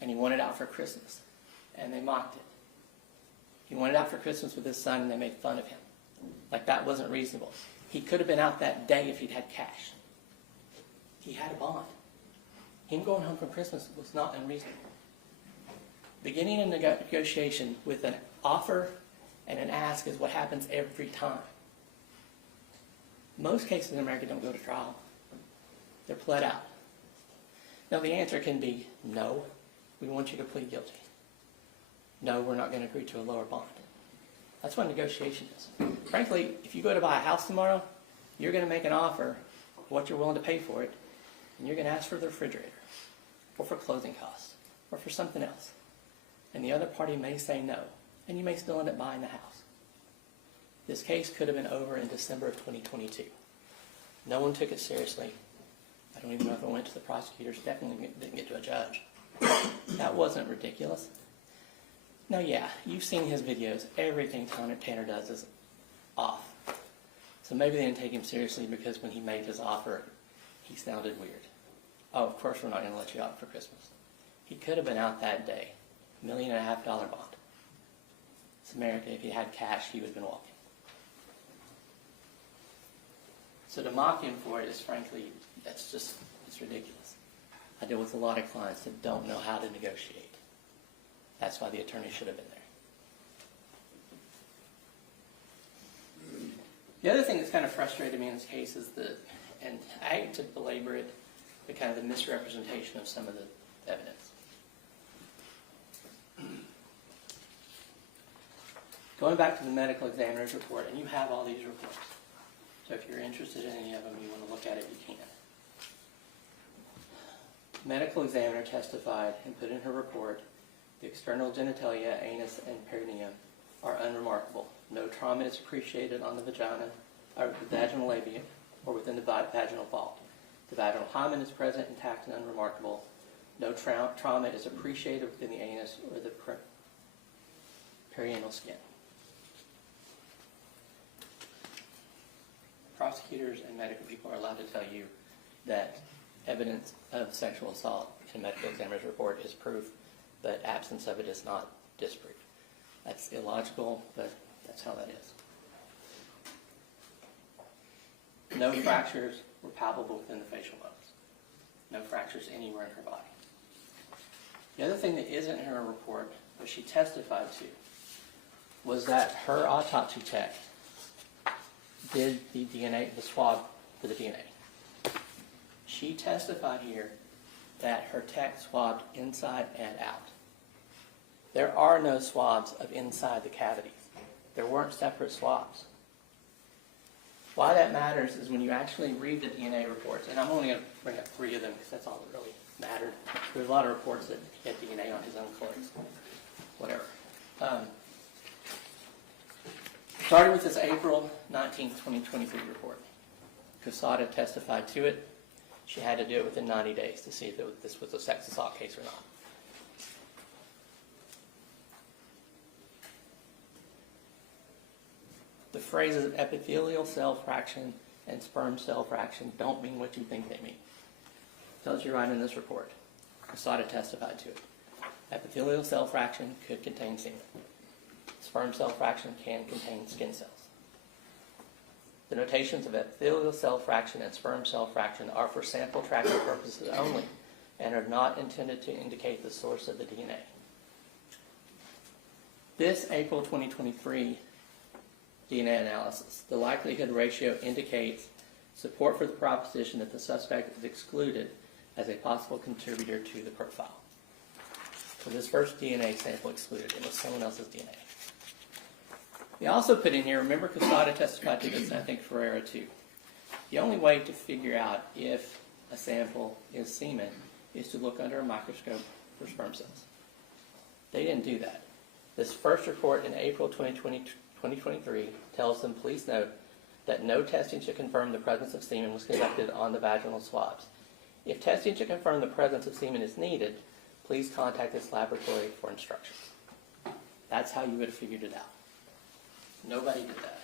And he wanted out for Christmas, and they mocked it. He wanted out for Christmas with his son, and they made fun of him. Like that wasn't reasonable. He could have been out that day if he'd had cash. He had a bond. Him going home for Christmas was not unreasonable. Beginning a negotiation with an offer and an ask is what happens every time. Most cases in America don't go to trial. They're pled out. Now the answer can be, no, we want you to plead guilty. No, we're not going to agree to a lower bond. That's what negotiation is. Frankly, if you go to buy a house tomorrow, you're going to make an offer of what you're willing to pay for it, and you're going to ask for the refrigerator, or for closing costs, or for something else. And the other party may say no, and you may still end up buying the house. This case could have been over in December of 2022. No one took it seriously. I don't even know if it went to the prosecutors. Definitely didn't get to a judge. That wasn't ridiculous. Now, yeah, you've seen his videos. Everything Tanner does is off. So maybe they didn't take him seriously because when he made his offer, he sounded weird. Oh, of course we're not going to let you out for Christmas. He could have been out that day. $1.5 million bond. It's America. If he had cash, he would have been walking. So to mock him for it is frankly, it's ridiculous. I deal with a lot of clients that don't know how to negotiate. That's why the attorney should have been there. The other thing that's kind of frustrated me in this case is and I hate to belabor it, the kind of the misrepresentation of some of the evidence. Going back to the medical examiner's report, and you have all these reports. So if you're interested in any of them, you want to look at it, you can. The medical examiner testified and put in her report, the external genitalia, anus, and perineum are unremarkable. No trauma is appreciated on the vagina, or the vaginal labia, or within the vaginal vault. The vaginal hymen is present, intact, and unremarkable. No trauma is appreciated within the anus or the perianal skin. Prosecutors and medical people are allowed to tell you that evidence of sexual assault in a medical examiner's report is proof, but absence of it is not disproof. That's illogical, but that's how that is. No fractures were palpable within the facial bones. No fractures anywhere in her body. The other thing that isn't in her report, but she testified to, was that her autopsy tech did the DNA, the swab for the DNA. She testified here that her tech swabbed inside and out. There are no swabs of inside the cavities. There weren't separate swabs. Why that matters is when you actually read the DNA reports, and I'm only going to bring up 3 of them because that's all that really mattered. There's a lot of reports that he had DNA on his own clothes. Whatever. Starting with this April 19th, 2023 report. Casada testified to it. She had to do it within 90 days to see if this was a sex assault case or not. The phrases epithelial cell fraction and sperm cell fraction don't mean what you think they mean. It tells you right in this report. Casada testified to it. Epithelial cell fraction could contain semen. Sperm cell fraction can contain skin cells. The notations of epithelial cell fraction and sperm cell fraction are for sample tracking purposes only and are not intended to indicate the source of the DNA. This April 2023 DNA analysis, the likelihood ratio indicates support for the proposition that the suspect is excluded as a possible contributor to the profile. So this first DNA sample excluded, it was someone else's DNA. They also put in here, remember Casada testified to this, and I think Ferreira too. The only way to figure out if a sample is semen is to look under a microscope for sperm cells. They didn't do that. This first report in April 2023 tells them, please note that no testing to confirm the presence of semen was conducted on the vaginal swabs. If testing to confirm the presence of semen is needed, please contact this laboratory for instructions. That's how you would have figured it out. Nobody did that.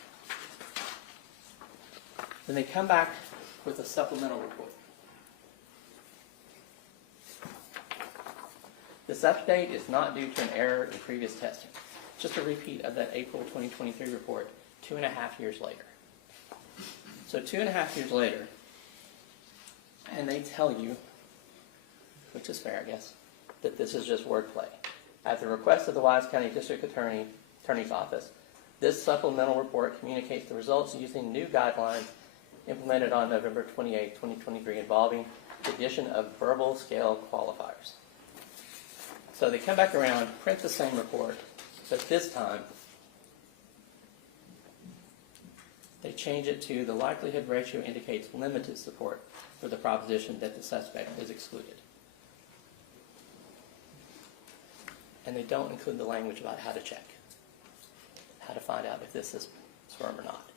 Then they come back with a supplemental report. This update is not due to an error in previous testing. It's just a repeat of that April 2023 report 2.5 years later. So 2.5 years later, and they tell you, which is fair, I guess, that this is just wordplay. At the request of the Wise County District Attorney's Office, this supplemental report communicates the results using new guidelines implemented on November 28, 2023, involving the addition of verbal scale qualifiers. So they come back around, print the same report, but this time they change it to the likelihood ratio indicates limited support for the proposition that the suspect is excluded. And they don't include the language about how to check, how to find out if this is sperm or not.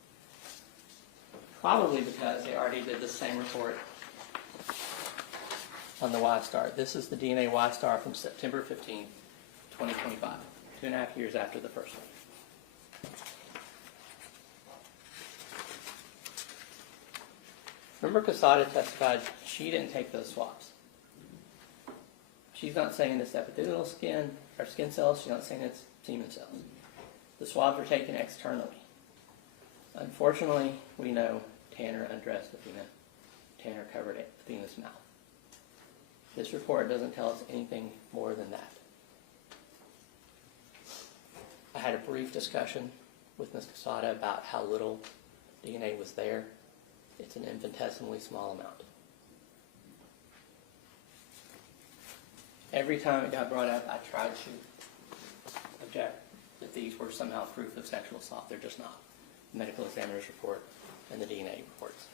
Probably because they already did the same report on the Y-star. This is the DNA Y-star from September 15, 2025, 2.5 years after the first one. Remember Casada testified she didn't take those swabs. She's not saying it's epithelial skin or skin cells. She's not saying it's semen cells. The swabs were taken externally. Unfortunately, we know Tanner undressed Athena. Tanner covered Athena's mouth. This report doesn't tell us anything more than that. I had a brief discussion with Ms. Casada about how little DNA was there. It's an infinitesimally small amount. Every time it got brought up, I tried to object that these were somehow proof of sexual assault. They're just not. The medical examiner's report and the DNA reports.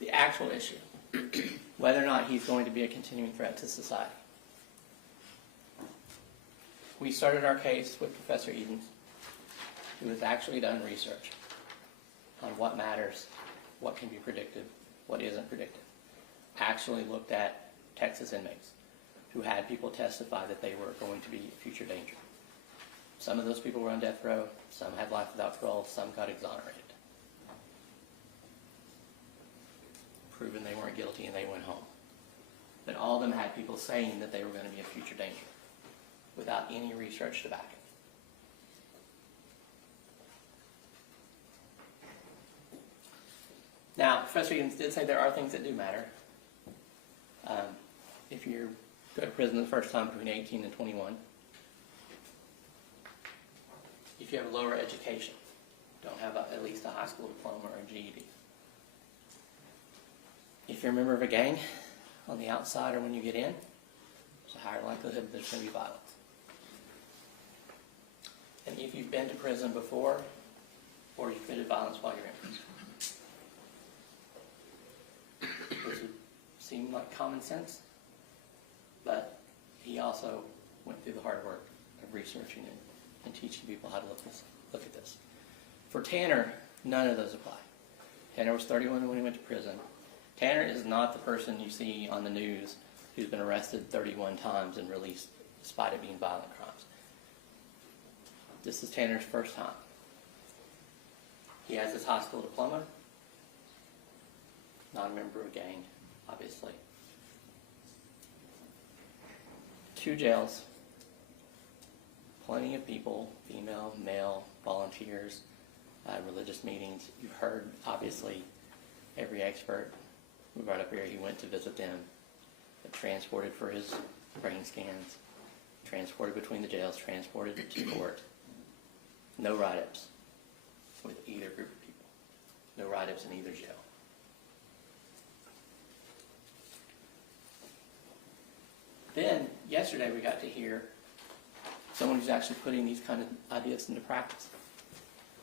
The actual issue, whether or not he's going to be a continuing threat to society. We started our case with Professor Edens, who has actually done research on what matters, what can be predicted, what isn't predicted. Actually looked at Texas inmates who had people testify that they were going to be a future danger. Some of those people were on death row, some had life without parole, some got exonerated. Proven they weren't guilty and they went home. But all of them had people saying that they were going to be a future danger without any research to back it. Now, Professor Edens did say there are things that do matter. If you go to prison the first time between 18 and 21, if you have a lower education, don't have at least a high school diploma or a GED. If you're a member of a gang, on the outside or when you get in, there's a higher likelihood that there's going to be violence. And if you've been to prison before, or you've committed violence while you're in prison. Those would seem like common sense, but he also went through the hard work of researching it and teaching people how to look at this. For Tanner, none of those apply. Tanner was 31 when he went to prison. Tanner is not the person you see on the news who's been arrested 31 times and released despite it being violent crimes. This is Tanner's first time. He has his high school diploma, not a member of a gang, obviously. 2 jails, plenty of people, female, male, volunteers, religious meetings. You've heard, obviously, every expert we brought up here, he went to visit them, transported for his brain scans, transported between the jails, transported to court. No write-ups with either group of people. No write-ups in either jail. Then, yesterday we got to hear someone who's actually putting these kind of ideas into practice.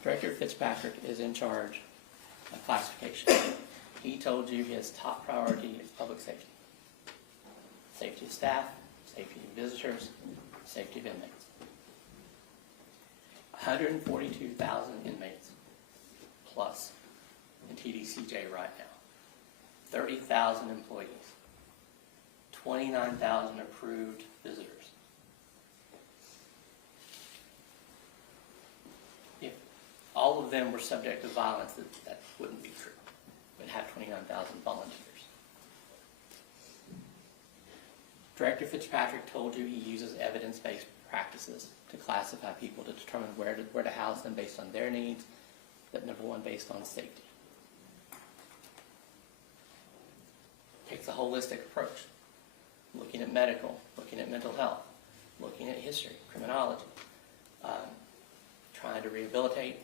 Director Fitzpatrick is in charge of classification. He told you his top priority is public safety. Safety of staff, safety of visitors, safety of inmates. 142,000 inmates plus in TDCJ right now. 30,000 employees. 29,000 approved visitors. If all of them were subject to violence, that wouldn't be true. We'd have 29,000 volunteers. Director Fitzpatrick told you he uses evidence-based practices to classify people, to determine where to house them based on their needs, but number one, based on safety. Takes a holistic approach, looking at medical, looking at mental health, looking at history, criminology, trying to rehabilitate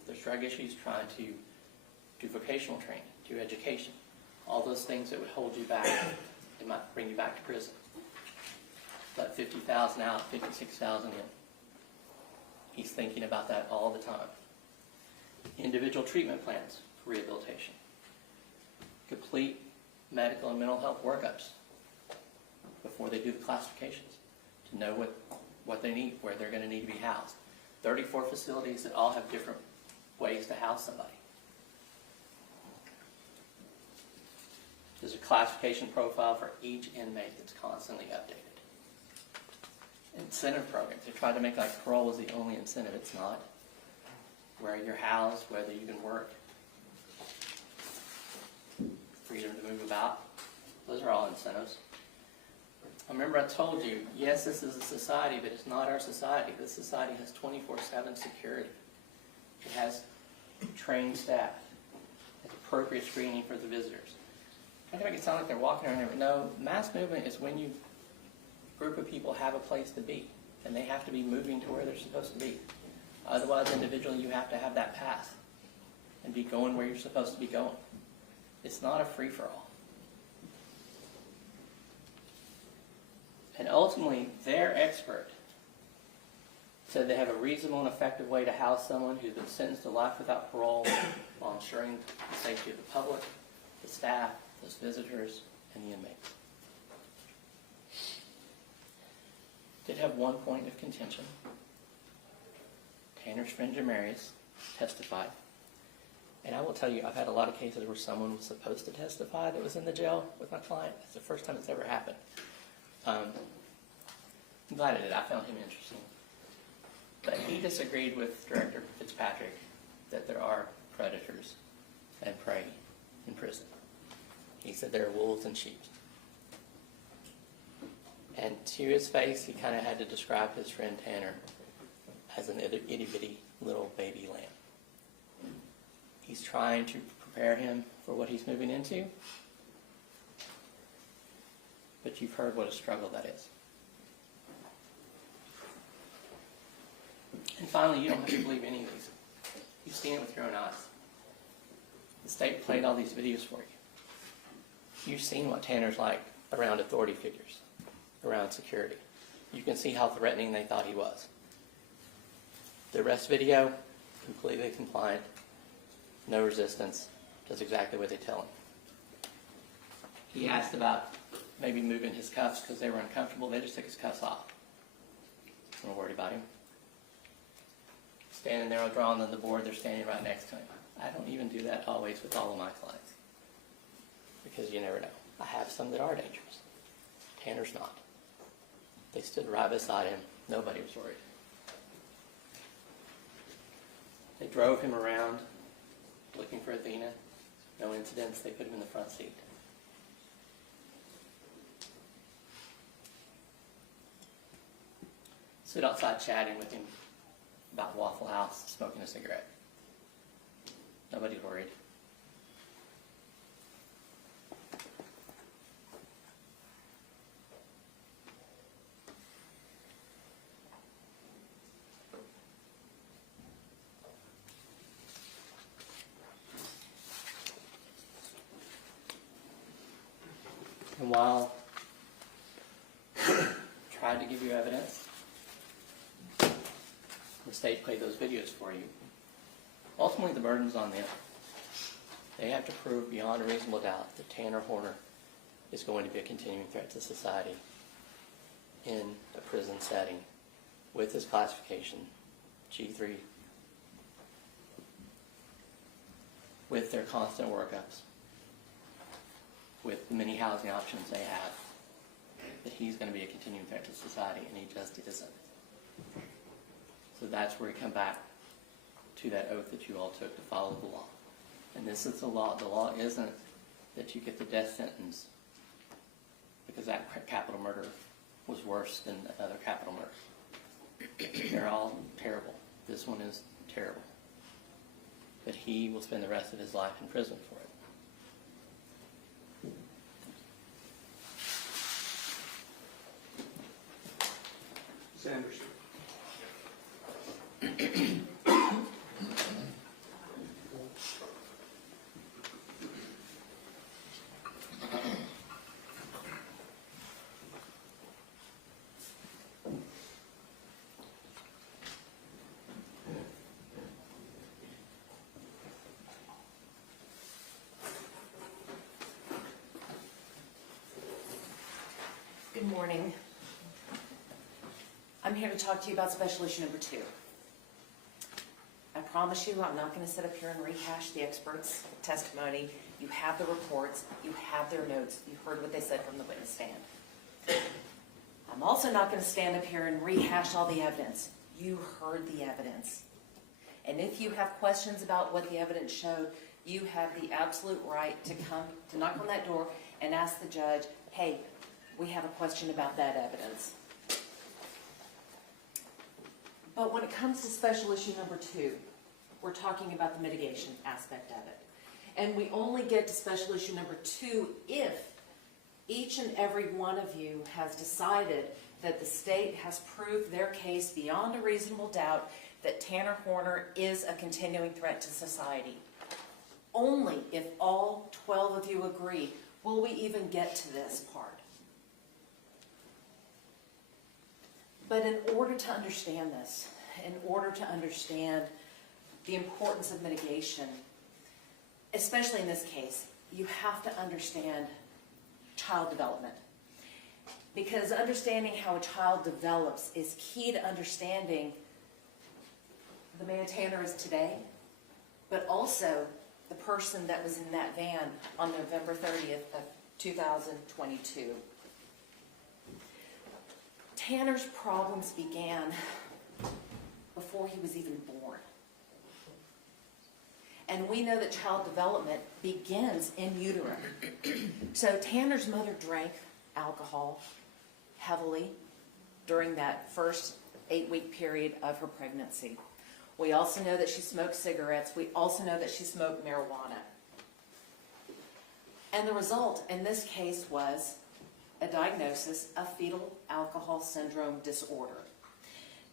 if there's drug issues, trying to do vocational training, do education, all those things that would hold you back and might bring you back to prison. Let 50,000 out, 56,000 in. He's thinking about that all the time. Individual treatment plans for rehabilitation. Complete medical and mental health workups before they do the classifications to know what they need, where they're going to need to be housed. 34 facilities that all have different ways to house somebody. There's a classification profile for each inmate that's constantly updated. Incentive programs. They try to make like parole was the only incentive. It's not. Where you're housed, whether you can work, freedom to move about. Those are all incentives. Remember I told you, yes, this is a society, but it's not our society. This society has 24/7 security. It has trained staff. It's appropriate screening for the visitors. I can make it sound like they're walking around there, but no, mass movement is when a group of people have a place to be, and they have to be moving to where they're supposed to be. Otherwise, individually, you have to have that path and be going where you're supposed to be going. It's not a free-for-all. And ultimately, their expert said they have a reasonable and effective way to house someone who's been sentenced to life without parole while ensuring the safety of the public, the staff, those visitors, and the inmates. Did have one point of contention. Tanner's friend Jamarius testified. And I will tell you, I've had a lot of cases where someone was supposed to testify that was in the jail with my client. It's the first time it's ever happened. I'm glad it did. I found him interesting. But he disagreed with Director Fitzpatrick that there are predators and prey in prison. He said there are wolves and sheep. And to his face, he kind of had to describe his friend Tanner as an itty-bitty little baby lamb. He's trying to prepare him for what he's moving into. But you've heard what a struggle that is. And finally, you don't have to believe any of these. You've seen it with your own eyes. The state played all these videos for you. You've seen what Tanner's like around authority figures, around security. You can see how threatening they thought he was. The arrest video, completely compliant, no resistance, does exactly what they tell him. He asked about maybe moving his cuffs because they were uncomfortable. They just took his cuffs off. I'm not worried about him. Standing there drawing on the board, they're standing right next to him. I don't even do that always with all of my clients because you never know. I have some that are dangerous. Tanner's not. They stood right beside him. Nobody was worried. They drove him around looking for Athena. No incidents. They put him in the front seat. Stood outside chatting with him about Waffle House, smoking a cigarette. Nobody's worried. And while I tried to give you evidence, the state played those videos for you. Ultimately, the burden's on them. They have to prove beyond a reasonable doubt that Tanner Horner is going to be a continuing threat to society in a prison setting with his classification, G3, with their constant workups, with the many housing options they have, that he's going to be a continuing threat to society, and he just isn't. So that's where we come back to that oath that you all took to follow the law. And this is the law. The law isn't that you get the death sentence because that capital murder was worse than another capital murder. They're all terrible. This one is terrible. But he will spend the rest of his life in prison for it. Sanders. Good morning. I'm here to talk to you about special issue number 2. I promise you I'm not going to sit up here and rehash the experts' testimony. You have the reports. You have their notes. You heard what they said from the witness stand. I'm also not going to stand up here and rehash all the evidence. You heard the evidence. And if you have questions about what the evidence showed, you have the absolute right to come, to knock on that door and ask the judge, hey, we have a question about that evidence. But when it comes to special issue number 2, we're talking about the mitigation aspect of it. And we only get to special issue number 2 if each and every one of you has decided that the state has proved their case beyond a reasonable doubt that Tanner Horner is a continuing threat to society. Only if all 12 of you agree will we even get to this part. But in order to understand this, in order to understand the importance of mitigation, especially in this case, you have to understand child development. Because understanding how a child develops is key to understanding the man Tanner is today, but also the person that was in that van on November 30th of 2022. Tanner's problems began before he was even born. And we know that child development begins in utero. So Tanner's mother drank alcohol heavily during that first 8-week period of her pregnancy. We also know that she smoked cigarettes. We also know that she smoked marijuana. And the result in this case was a diagnosis of fetal alcohol syndrome disorder.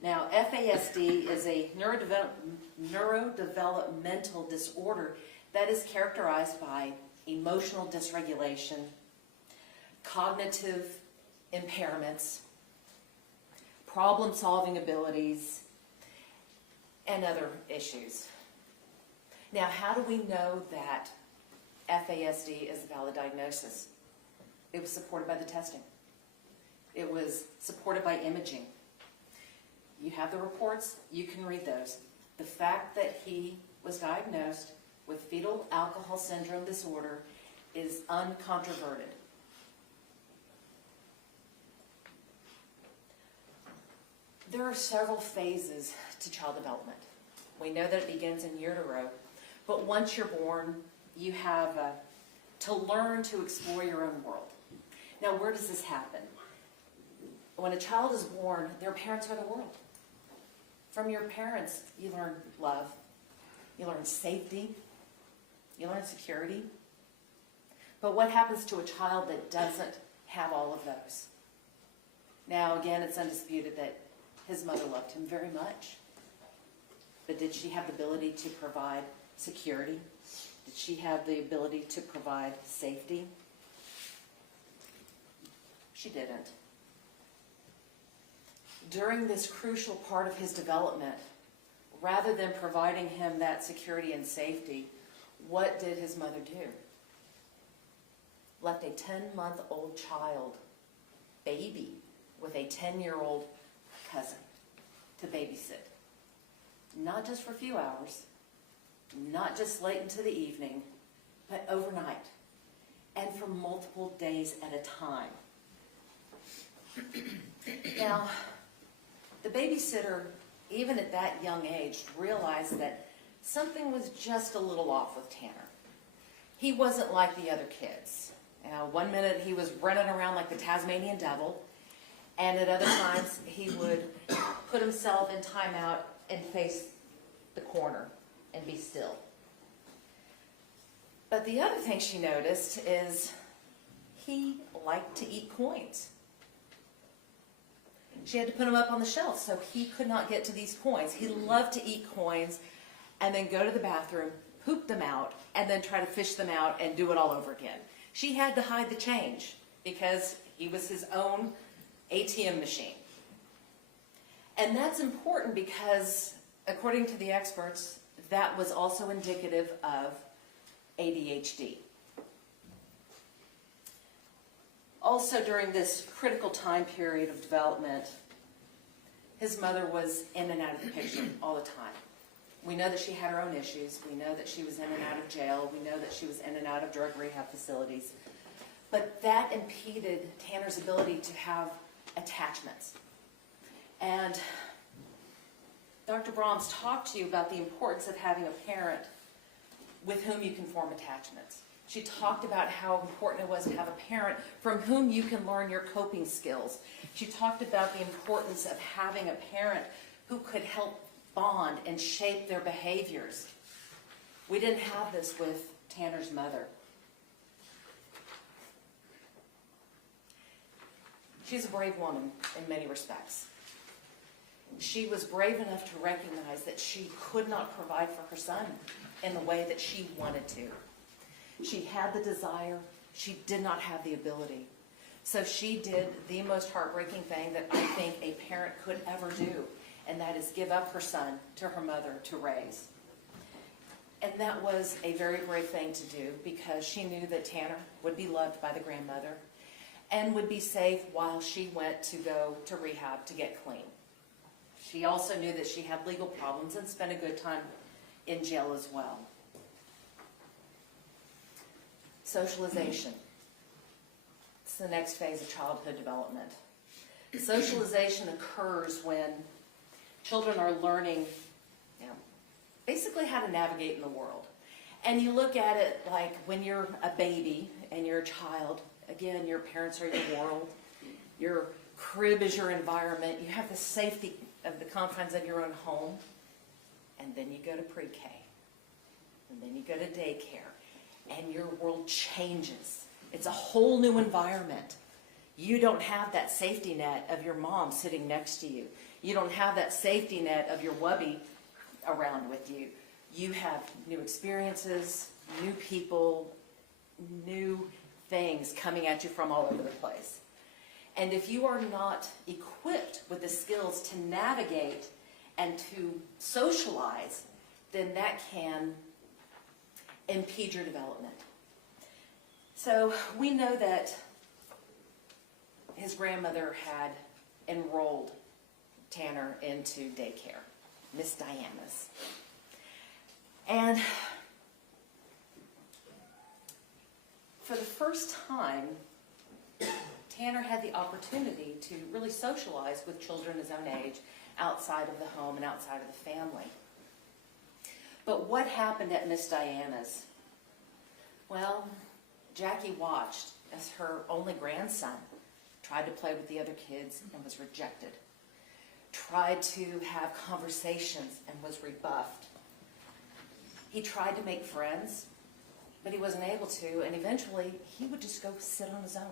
Now, FASD is a neurodevelopmental disorder that is characterized by emotional dysregulation, cognitive impairments, problem-solving abilities, and other issues. Now, how do we know that FASD is a valid diagnosis? It was supported by the testing. It was supported by imaging. You have the reports, you can read those. The fact that he was diagnosed with fetal alcohol syndrome disorder is uncontroverted. There are several phases to child development. We know that it begins in utero, but once you're born, you have to learn to explore your own world. Now, where does this happen? When a child is born, their parents are the world. From your parents, you learn love, you learn safety, you learn security. But what happens to a child that doesn't have all of those? Now, again, it's undisputed that his mother loved him very much. But did she have the ability to provide security? Did she have the ability to provide safety? She didn't. During this crucial part of his development, rather than providing him that security and safety, what did his mother do? Left a 10-month-old child, baby, with a 10-year-old cousin to babysit. Not just for a few hours, not just late into the evening, but overnight, and for multiple days at a time. Now, the babysitter, even at that young age, realized that something was just a little off with Tanner. He wasn't like the other kids. One minute he was running around like the Tasmanian devil, and at other times he would put himself in timeout and face the corner and be still. But the other thing she noticed is he liked to eat coins. She had to put him up on the shelf so he could not get to these coins. He loved to eat coins and then go to the bathroom, poop them out, and then try to fish them out and do it all over again. She had to hide the change because he was his own ATM machine. And that's important because, according to the experts, that was also indicative of ADHD. Also, during this critical time period of development, his mother was in and out of the picture all the time. We know that she had her own issues. We know that she was in and out of jail. We know that she was in and out of drug rehab facilities. But that impeded Tanner's ability to have attachments. And Dr. Brahms talked to you about the importance of having a parent with whom you can form attachments. She talked about how important it was to have a parent from whom you can learn your coping skills. She talked about the importance of having a parent who could help bond and shape their behaviors. We didn't have this with Tanner's mother. She's a brave woman in many respects. She was brave enough to recognize that she could not provide for her son in the way that she wanted to. She had the desire, she did not have the ability. So she did the most heartbreaking thing that I think a parent could ever do, and that is give up her son to her mother to raise. And that was a very brave thing to do because she knew that Tanner would be loved by the grandmother and would be safe while she went to go to rehab to get clean. She also knew that she had legal problems and spent a good time in jail as well. Socialization. It's the next phase of childhood development. Socialization occurs when children are learning, basically how to navigate in the world. And you look at it like when you're a baby and you're a child, again, your parents are your world. Your crib is your environment. You have the safety of the confines of your own home. And then you go to pre-K. And then you go to daycare. and your world changes. It's a whole new environment. You don't have that safety net of your mom sitting next to you. You don't have that safety net of your wubby around with you. You have new experiences, new people, new things coming at you from all over the place. And if you are not equipped with the skills to navigate and to socialize, then that can impede your development. So we know that his grandmother had enrolled Tanner into daycare, Miss Diana's. And for the first time, Tanner had the opportunity to really socialize with children his own age outside of the home and outside of the family. But what happened at Miss Diana's? Well, Jackie watched as her only grandson tried to play with the other kids and was rejected. Tried to have conversations and was rebuffed. He tried to make friends, but he wasn't able to, and eventually he would just go sit on his own.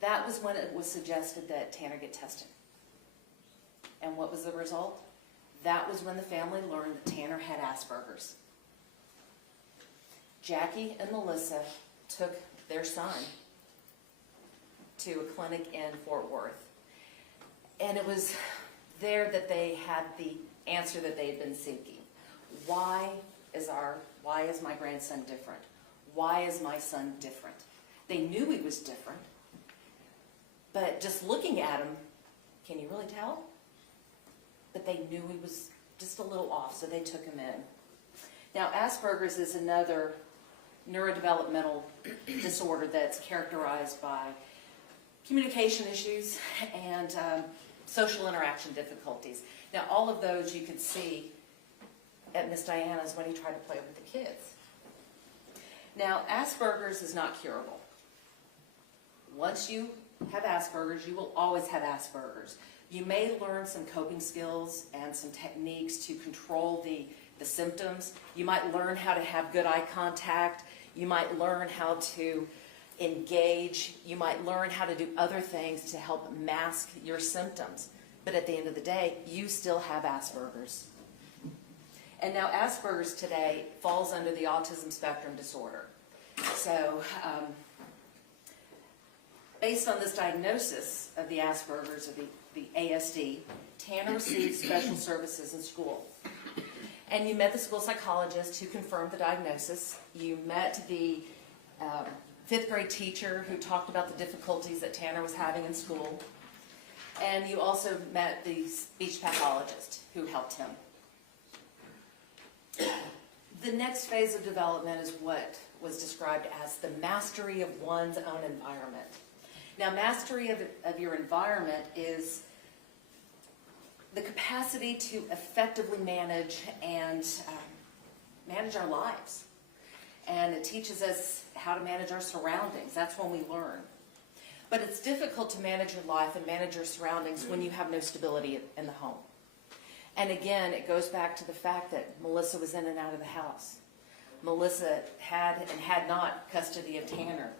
That was when it was suggested that Tanner get tested. And what was the result? That was when the family learned that Tanner had Asperger's. Jackie and Melissa took their son to a clinic in Fort Worth. And it was there that they had the answer that they had been seeking. Why is my grandson different? Why is my son different? They knew he was different, but just looking at him, can you really tell? But they knew he was just a little off, so they took him in. Now, Asperger's is another neurodevelopmental disorder that's characterized by communication issues and social interaction difficulties. Now, all of those you could see at Miss Diana's when he tried to play with the kids. Now, Asperger's is not curable. Once you have Asperger's, you will always have Asperger's. You may learn some coping skills and some techniques to control the symptoms. You might learn how to have good eye contact. You might learn how to engage. You might learn how to do other things to help mask your symptoms. But at the end of the day, you still have Asperger's. And now Asperger's today falls under the autism spectrum disorder. So based on this diagnosis of the Asperger's, of the ASD, Tanner received special services in school. And you met the school psychologist who confirmed the diagnosis. You met the fifth grade teacher who talked about the difficulties that Tanner was having in school. And you also met the speech pathologist who helped him. The next phase of development is what was described as the mastery of one's own environment. Now, mastery of your environment is the capacity to effectively manage and manage our lives. And it teaches us how to manage our surroundings. That's when we learn. But it's difficult to manage your life and manage your surroundings when you have no stability in the home. And again, it goes back to the fact that Melissa was in and out of the house. Melissa had and had not custody of Tanner.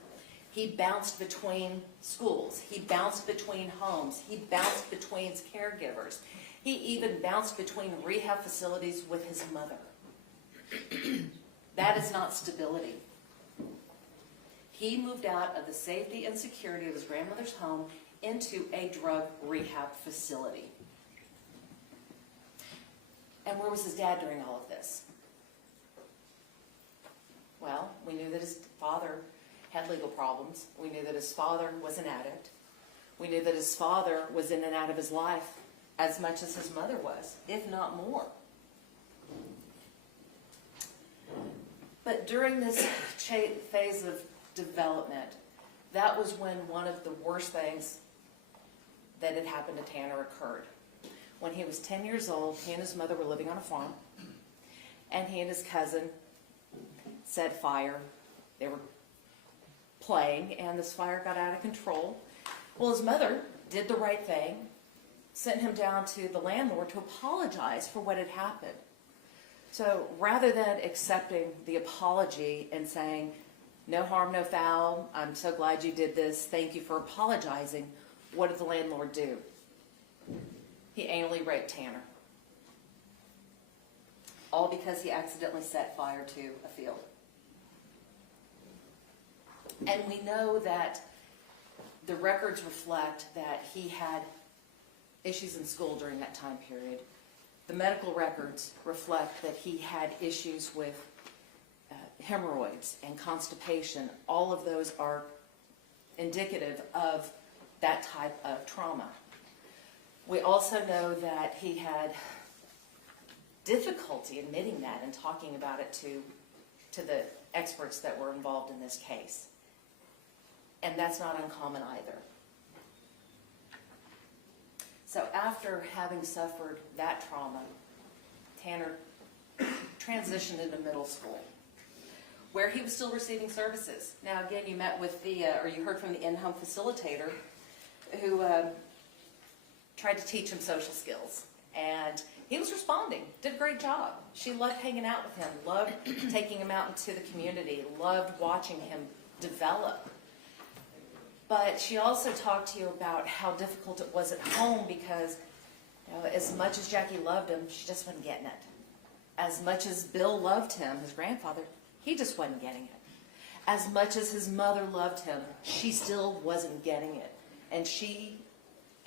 He bounced between schools. He bounced between homes. He bounced between caregivers. He even bounced between rehab facilities with his mother. That is not stability. He moved out of the safety and security of his grandmother's home into a drug rehab facility. And where was his dad during all of this? Well, we knew that his father had legal problems. We knew that his father was an addict. We knew that his father was in and out of his life as much as his mother was, if not more. But during this phase of development, that was when one of the worst things that had happened to Tanner occurred. When he was 10 years old, he and his mother were living on a farm, and he and his cousin set fire. They were playing, and this fire got out of control. Well, his mother did the right thing, sent him down to the landlord to apologize for what had happened. So rather than accepting the apology and saying, no harm, no foul, I'm so glad you did this, thank you for apologizing, what did the landlord do? He anally raped Tanner. All because he accidentally set fire to a field. And we know that the records reflect that he had issues in school during that time period. The medical records reflect that he had issues with hemorrhoids and constipation. All of those are indicative of that type of trauma. We also know that he had difficulty admitting that and talking about it to the experts that were involved in this case. And that's not uncommon either. So after having suffered that trauma, Tanner transitioned into middle school, where he was still receiving services. Now again, you met with or you heard from the in-home facilitator who tried to teach him social skills. And he was responding, did a great job. She loved hanging out with him, loved taking him out into the community, loved watching him develop. But she also talked to you about how difficult it was at home because, as much as Jackie loved him, she just wasn't getting it. As much as Bill loved him, his grandfather, he just wasn't getting it. As much as his mother loved him, she still wasn't getting it. And she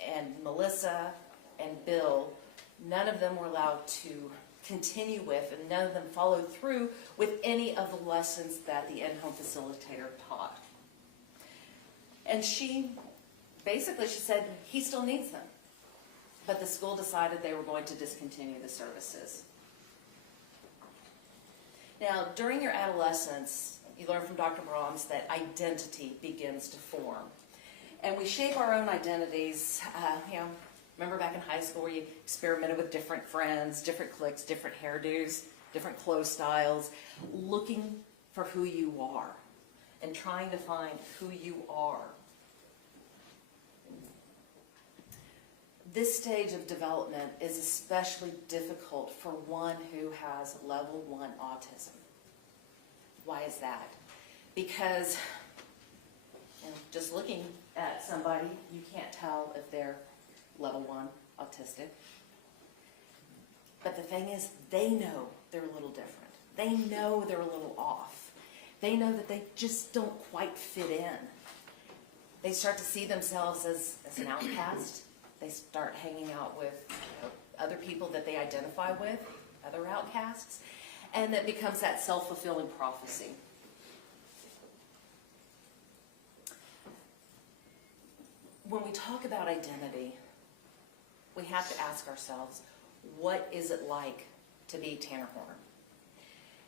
and Melissa and Bill, none of them were allowed to continue with, and none of them followed through with any of the lessons that the in-home facilitator taught. And she said, he still needs them. But the school decided they were going to discontinue the services. Now, during your adolescence, you learn from Dr. Brahms that identity begins to form. And we shape our own identities, remember back in high school where you experimented with different friends, different cliques, different hairdos, different clothes styles, looking for who you are and trying to find who you are. This stage of development is especially difficult for one who has level 1 autism. Why is that? Because just looking at somebody, you can't tell if they're level 1 autistic. But the thing is, they know they're a little different. They know they're a little off. They know that they just don't quite fit in. They start to see themselves as an outcast. They start hanging out with other people that they identify with, other outcasts, and that becomes that self-fulfilling prophecy. When we talk about identity, we have to ask ourselves, what is it like to be Tanner Horner?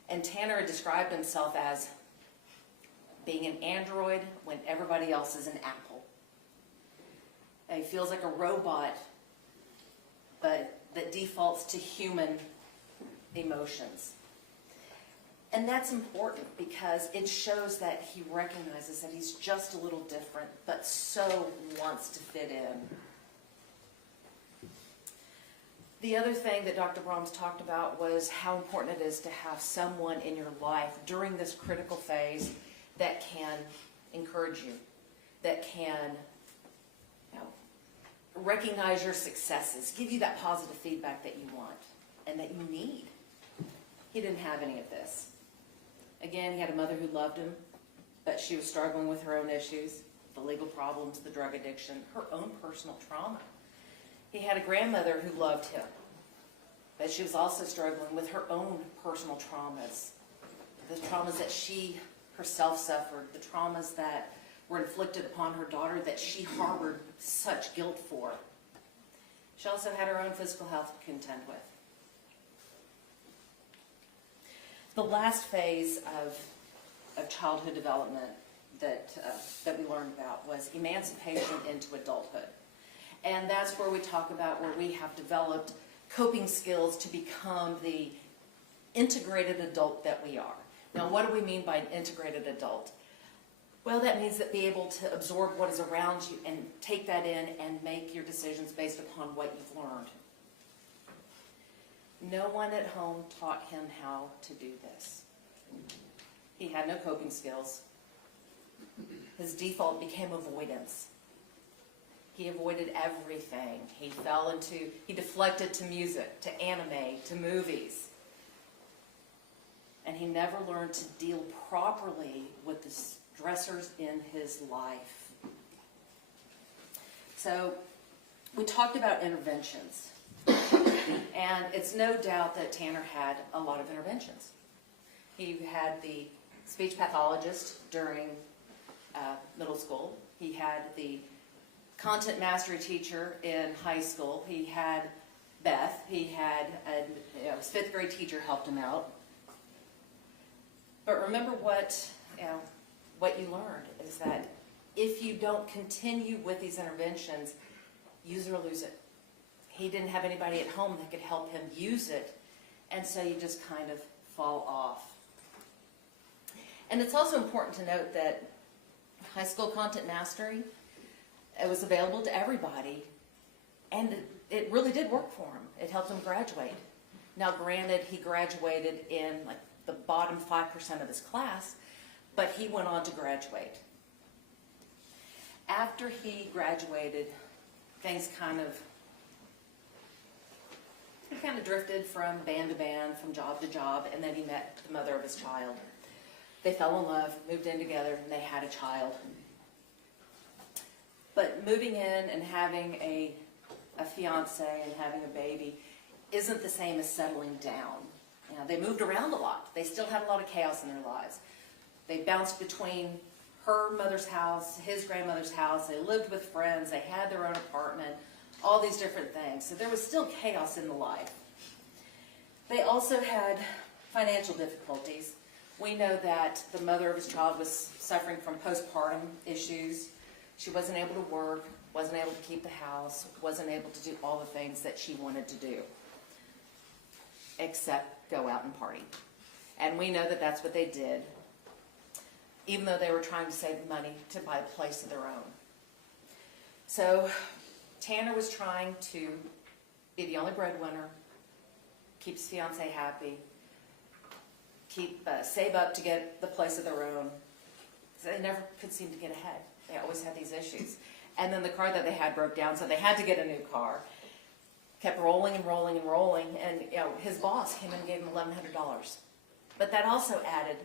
And Tanner described himself as being an android when everybody else is an apple. And he feels like a robot, but that defaults to human emotions. And that's important because it shows that he recognizes that he's just a little different, but so wants to fit in. The other thing that Dr. Brahms talked about was how important it is to have someone in your life during this critical phase that can encourage you, that can recognize your successes, give you that positive feedback that you want and that you need. He didn't have any of this. Again, he had a mother who loved him, but she was struggling with her own issues, the legal problems, the drug addiction, her own personal trauma. He had a grandmother who loved him, but she was also struggling with her own personal traumas, the traumas that she herself suffered, the traumas that were inflicted upon her daughter that she harbored such guilt for. She also had her own physical health to contend with. The last phase of childhood development that we learned about was emancipation into adulthood. And that's where we talk about where we have developed coping skills to become the integrated adult that we are. Now, what do we mean by an integrated adult? Well, that means that be able to absorb what is around you and take that in and make your decisions based upon what you've learned. No one at home taught him how to do this. He had no coping skills. His default became avoidance. He avoided everything. He deflected to music, to anime, to movies. And he never learned to deal properly with the stressors in his life. So we talked about interventions. And it's no doubt that Tanner had a lot of interventions. He had the speech pathologist during middle school. He had the content mastery teacher in high school. He had Beth. He had his fifth grade teacher helped him out. But remember what you learned is that if you don't continue with these interventions, use it or lose it. He didn't have anybody at home that could help him use it, and so you just kind of fall off. And it's also important to note that high school content mastery, it was available to everybody, and it really did work for him. It helped him graduate. Now, granted, he graduated in like the bottom 5% of his class, but he went on to graduate. After he graduated, things kind of drifted from band to band, from job to job, and then he met the mother of his child. They fell in love, moved in together, and they had a child. But moving in and having a fiance and having a baby isn't the same as settling down. You know, they moved around a lot. They still had a lot of chaos in their lives. They bounced between her mother's house, his grandmother's house. They lived with friends. They had their own apartment, all these different things. So there was still chaos in the life. They also had financial difficulties. We know that the mother of his child was suffering from postpartum issues. She wasn't able to work, wasn't able to keep the house, wasn't able to do all the things that she wanted to do, except go out and party. And we know that that's what they did, even though they were trying to save money to buy a place of their own. So Tanner was trying to be the only breadwinner, keep his fiance happy, save up to get the place of their own. So they never could seem to get ahead. They always had these issues. And then the car that they had broke down, so they had to get a new car. Kept rolling and rolling and rolling, and his boss came in and gave him $1,100. But that also added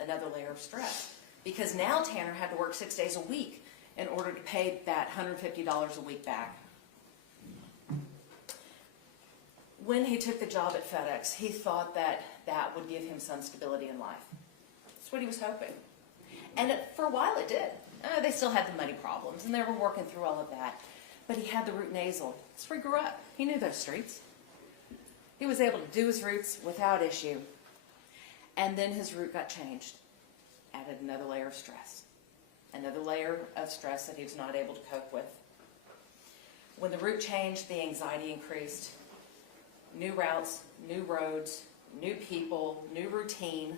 another layer of stress, because now Tanner had to work 6 days a week in order to pay that $150 a week back. When he took the job at FedEx, he thought that that would give him some stability in life. That's what he was hoping. And for a while it did. They still had the money problems, and they were working through all of that. But he had the root nasal. That's where he grew up. He knew those streets. He was able to do his routes without issue. And then his route got changed. Added another layer of stress. Another layer of stress that he was not able to cope with. When the route changed, the anxiety increased. New routes, new roads, new people, new routine.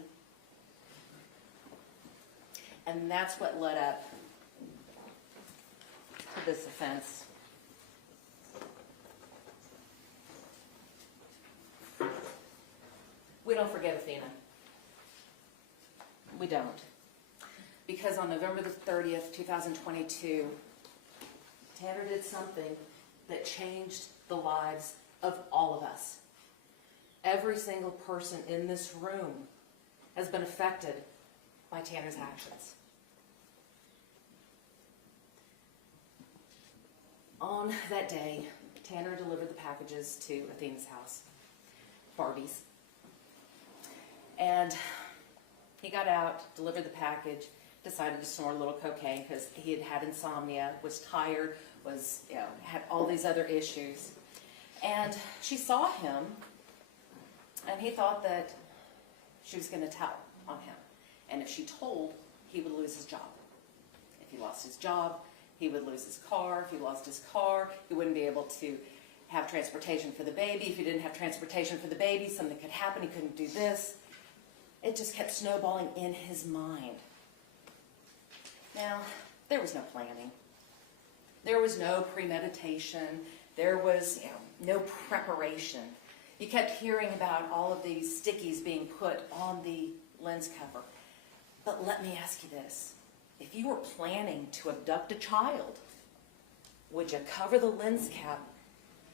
And that's what led up to this offense. We don't forget Athena. We don't. Because on November the 30th, 2022, Tanner did something that changed the lives of all of us. Every single person in this room has been affected by Tanner's actions. On that day, Tanner delivered the packages to Athena's house, Barbie's. And he got out, delivered the package, decided to snort a little cocaine because he had had insomnia, was tired, had all these other issues. And she saw him, and he thought that she was going to tell on him. And if she told, he would lose his job. If he lost his job, he would lose his car. If he lost his car, he wouldn't be able to have transportation for the baby. If he didn't have transportation for the baby, something could happen. He couldn't do this. It just kept snowballing in his mind. Now, there was no planning. There was no premeditation. There was no preparation. You kept hearing about all of these stickies being put on the lens cover. But let me ask you this. If you were planning to abduct a child, would you cover the lens cap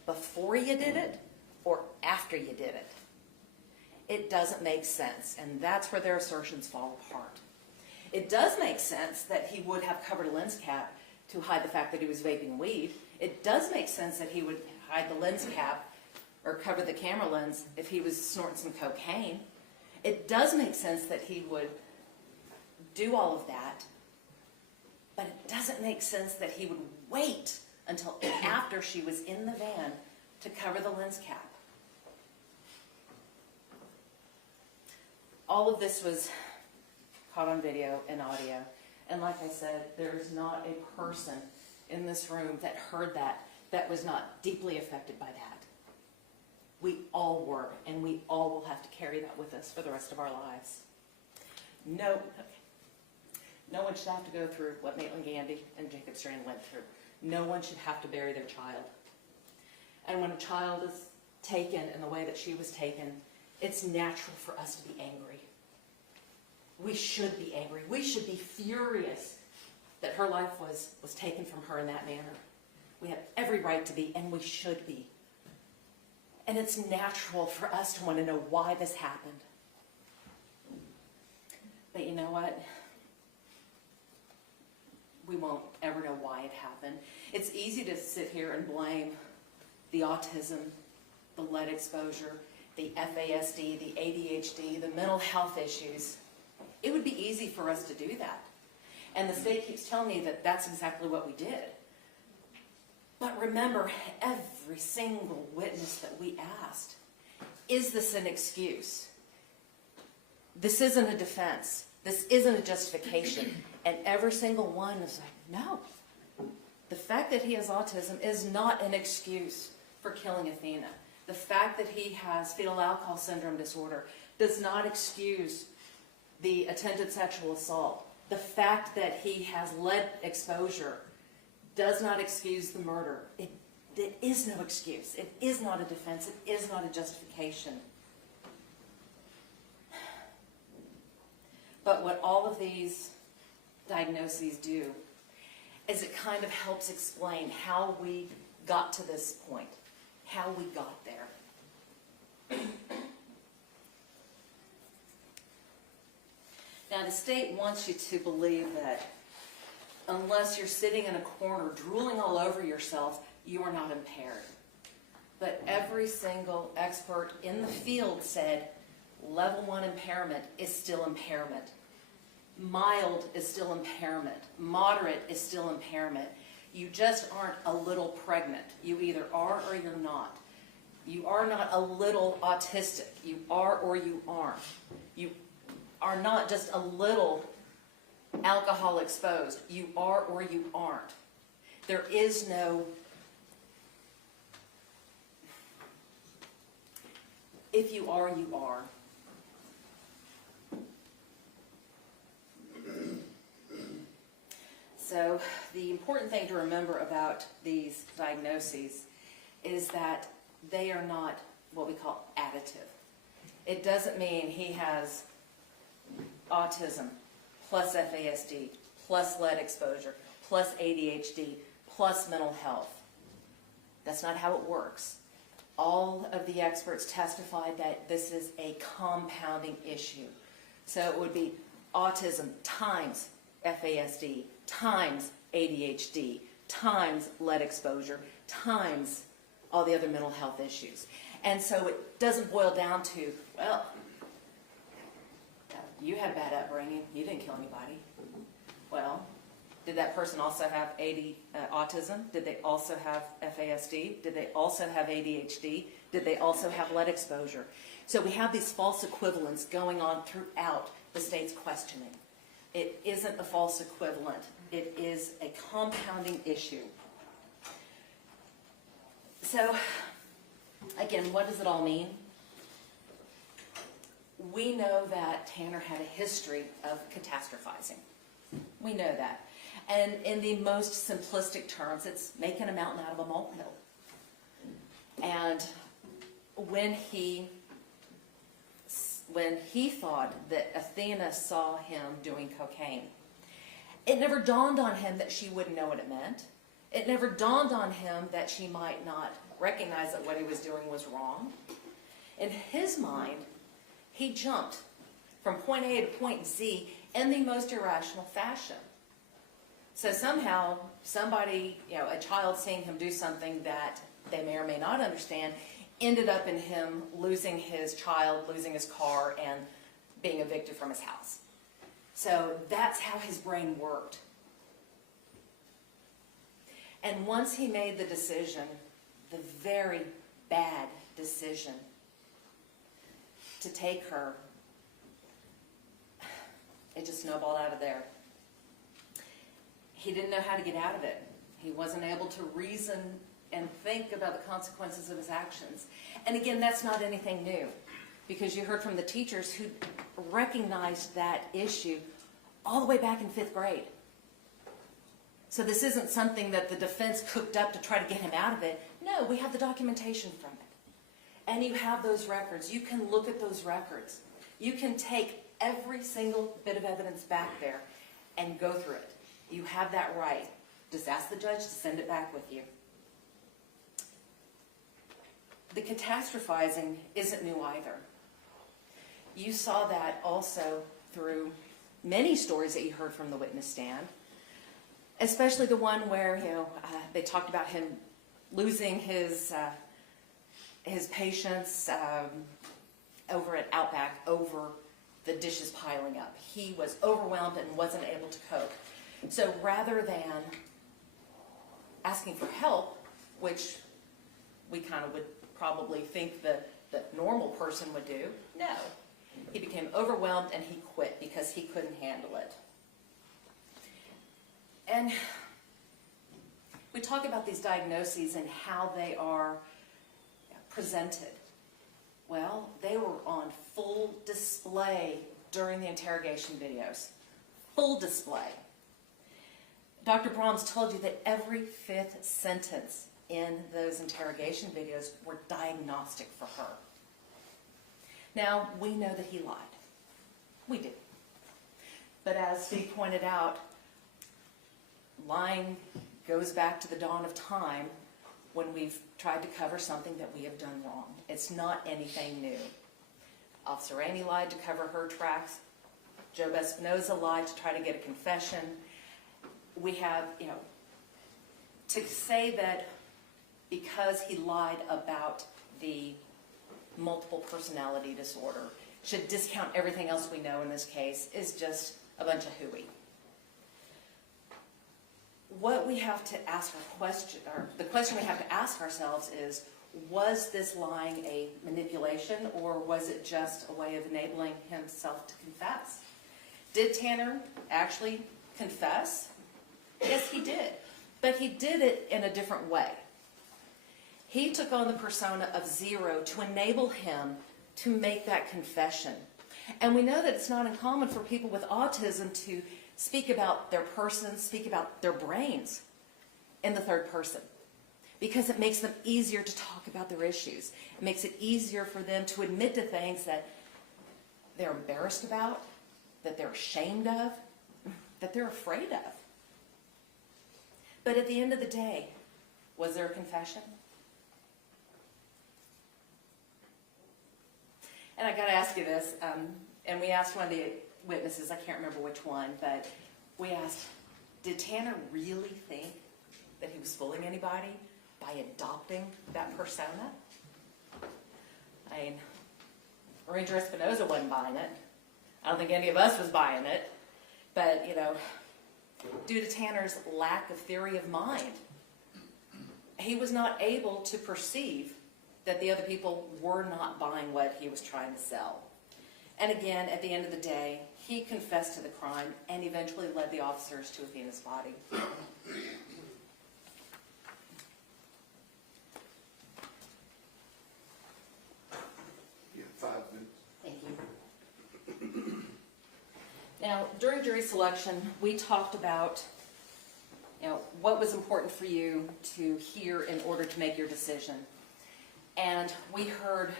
before you did it or after you did it? It doesn't make sense, and that's where their assertions fall apart. It does make sense that he would have covered a lens cap to hide the fact that he was vaping weed. It does make sense that he would hide the lens cap or cover the camera lens if he was snorting some cocaine. It does make sense that he would do all of that, but it doesn't make sense that he would wait until after she was in the van to cover the lens cap. All of this was caught on video and audio, and like I said, there is not a person in this room that heard that was not deeply affected by that. We all were, and we all will have to carry that with us for the rest of our lives. No one should have to go through what Maitland Gandy and Jacob Strand went through. No one should have to bury their child. And when a child is taken in the way that she was taken, it's natural for us to be angry. We should be angry. We should be furious that her life was taken from her in that manner. We have every right to be, and we should be. And it's natural for us to want to know why this happened. But you know what? We won't ever know why it happened. It's easy to sit here and blame the autism, the lead exposure, the FASD, the ADHD, the mental health issues. It would be easy for us to do that. And the state keeps telling me that that's exactly what we did. But remember, every single witness that we asked, is this an excuse? This isn't a defense. This isn't a justification. And every single one is like, no. The fact that he has autism is not an excuse for killing Athena. The fact that he has fetal alcohol syndrome disorder does not excuse the attempted sexual assault. The fact that he has lead exposure does not excuse the murder. It is no excuse. It is not a defense. It is not a justification. But what all of these diagnoses do is it kind of helps explain how we got to this point, how we got there. Now, the state wants you to believe that unless you're sitting in a corner drooling all over yourself, you are not impaired. But every single expert in the field said level 1 impairment is still impairment. Mild is still impairment. Moderate is still impairment. You just aren't a little pregnant. You either are or you're not. You are not a little autistic. You are or you aren't. You are not just a little alcohol exposed. You are or you aren't. There is no if you are, you are. So the important thing to remember about these diagnoses is that they are not what we call additive. It doesn't mean he has autism plus FASD plus lead exposure plus ADHD plus mental health. That's not how it works. All of the experts testified that this is a compounding issue. So it would be autism times FASD times ADHD times lead exposure times all the other mental health issues. And so it doesn't boil down to, well, you had bad upbringing, you didn't kill anybody. Well, did that person also have autism? Did they also have FASD? Did they also have ADHD? Did they also have lead exposure? So we have these false equivalents going on throughout the state's questioning. It isn't a false equivalent. It is a compounding issue. So, again, what does it all mean? We know that Tanner had a history of catastrophizing. We know that. And in the most simplistic terms, it's making a mountain out of a molehill. And when he thought that Athena saw him doing cocaine. It never dawned on him that she wouldn't know what it meant. It never dawned on him that she might not recognize that what he was doing was wrong. In his mind, he jumped from point A to point Z in the most irrational fashion. So somehow, somebody, a child seeing him do something that they may or may not understand, ended up in him losing his child, losing his car, and being evicted from his house. So that's how his brain worked. And once he made the decision, the very bad decision, to take her, it just snowballed out of there. He didn't know how to get out of it. He wasn't able to reason and think about the consequences of his actions. And again, that's not anything new, because you heard from the teachers who recognized that issue all the way back in 5th grade. So this isn't something that the defense cooked up to try to get him out of it. No, we have the documentation from it. And you have those records. You can look at those records. You can take every single bit of evidence back there and go through it. You have that right. Just ask the judge to send it back with you. The catastrophizing isn't new either. You saw that also through many stories that you heard from the witness stand, especially the one where they talked about him losing his patience over at Outback over the dishes piling up. He was overwhelmed and wasn't able to cope. So rather than asking for help, which we kind of would probably think the normal person would do, no. He became overwhelmed and he quit because he couldn't handle it. And we talk about these diagnoses and how they are presented. Well, they were on full display during the interrogation videos. Full display. Dr. Brahms told you that every 5th sentence in those interrogation videos were diagnostic for her. Now, we know that he lied. We do. But as Steve pointed out, lying goes back to the dawn of time when we've tried to cover something that we have done wrong. It's not anything new. Officer Amy lied to cover her tracks. Joe Espinoza lied to try to get a confession. We have, to say that because he lied about the multiple personality disorder should discount everything else we know in this case is just a bunch of hooey. What we have to ask the question we have to ask ourselves is, was this lying a manipulation, or was it just a way of enabling himself to confess? Did Tanner actually confess? Yes, he did. But he did it in a different way. He took on the persona of Zero to enable him to make that confession. And we know that it's not uncommon for people with autism to speak about their person, speak about their brains in the third person, because it makes them easier to talk about their issues. It makes it easier for them to admit to things that they're embarrassed about, that they're ashamed of, that they're afraid of. But at the end of the day, was there a confession? And I got to ask you this, and we asked one of the witnesses, I can't remember which one, but we asked, did Tanner really think that he was fooling anybody by adopting that persona? I mean, Ranger Espinoza wasn't buying it. I don't think any of us was buying it. But, due to Tanner's lack of theory of mind, he was not able to perceive that the other people were not buying what he was trying to sell. And again, at the end of the day, he confessed to the crime and eventually led the officers to Athena's body. You have 5 minutes. Thank you. Now, during jury selection, we talked about what was important for you to hear in order to make your decision. And we heard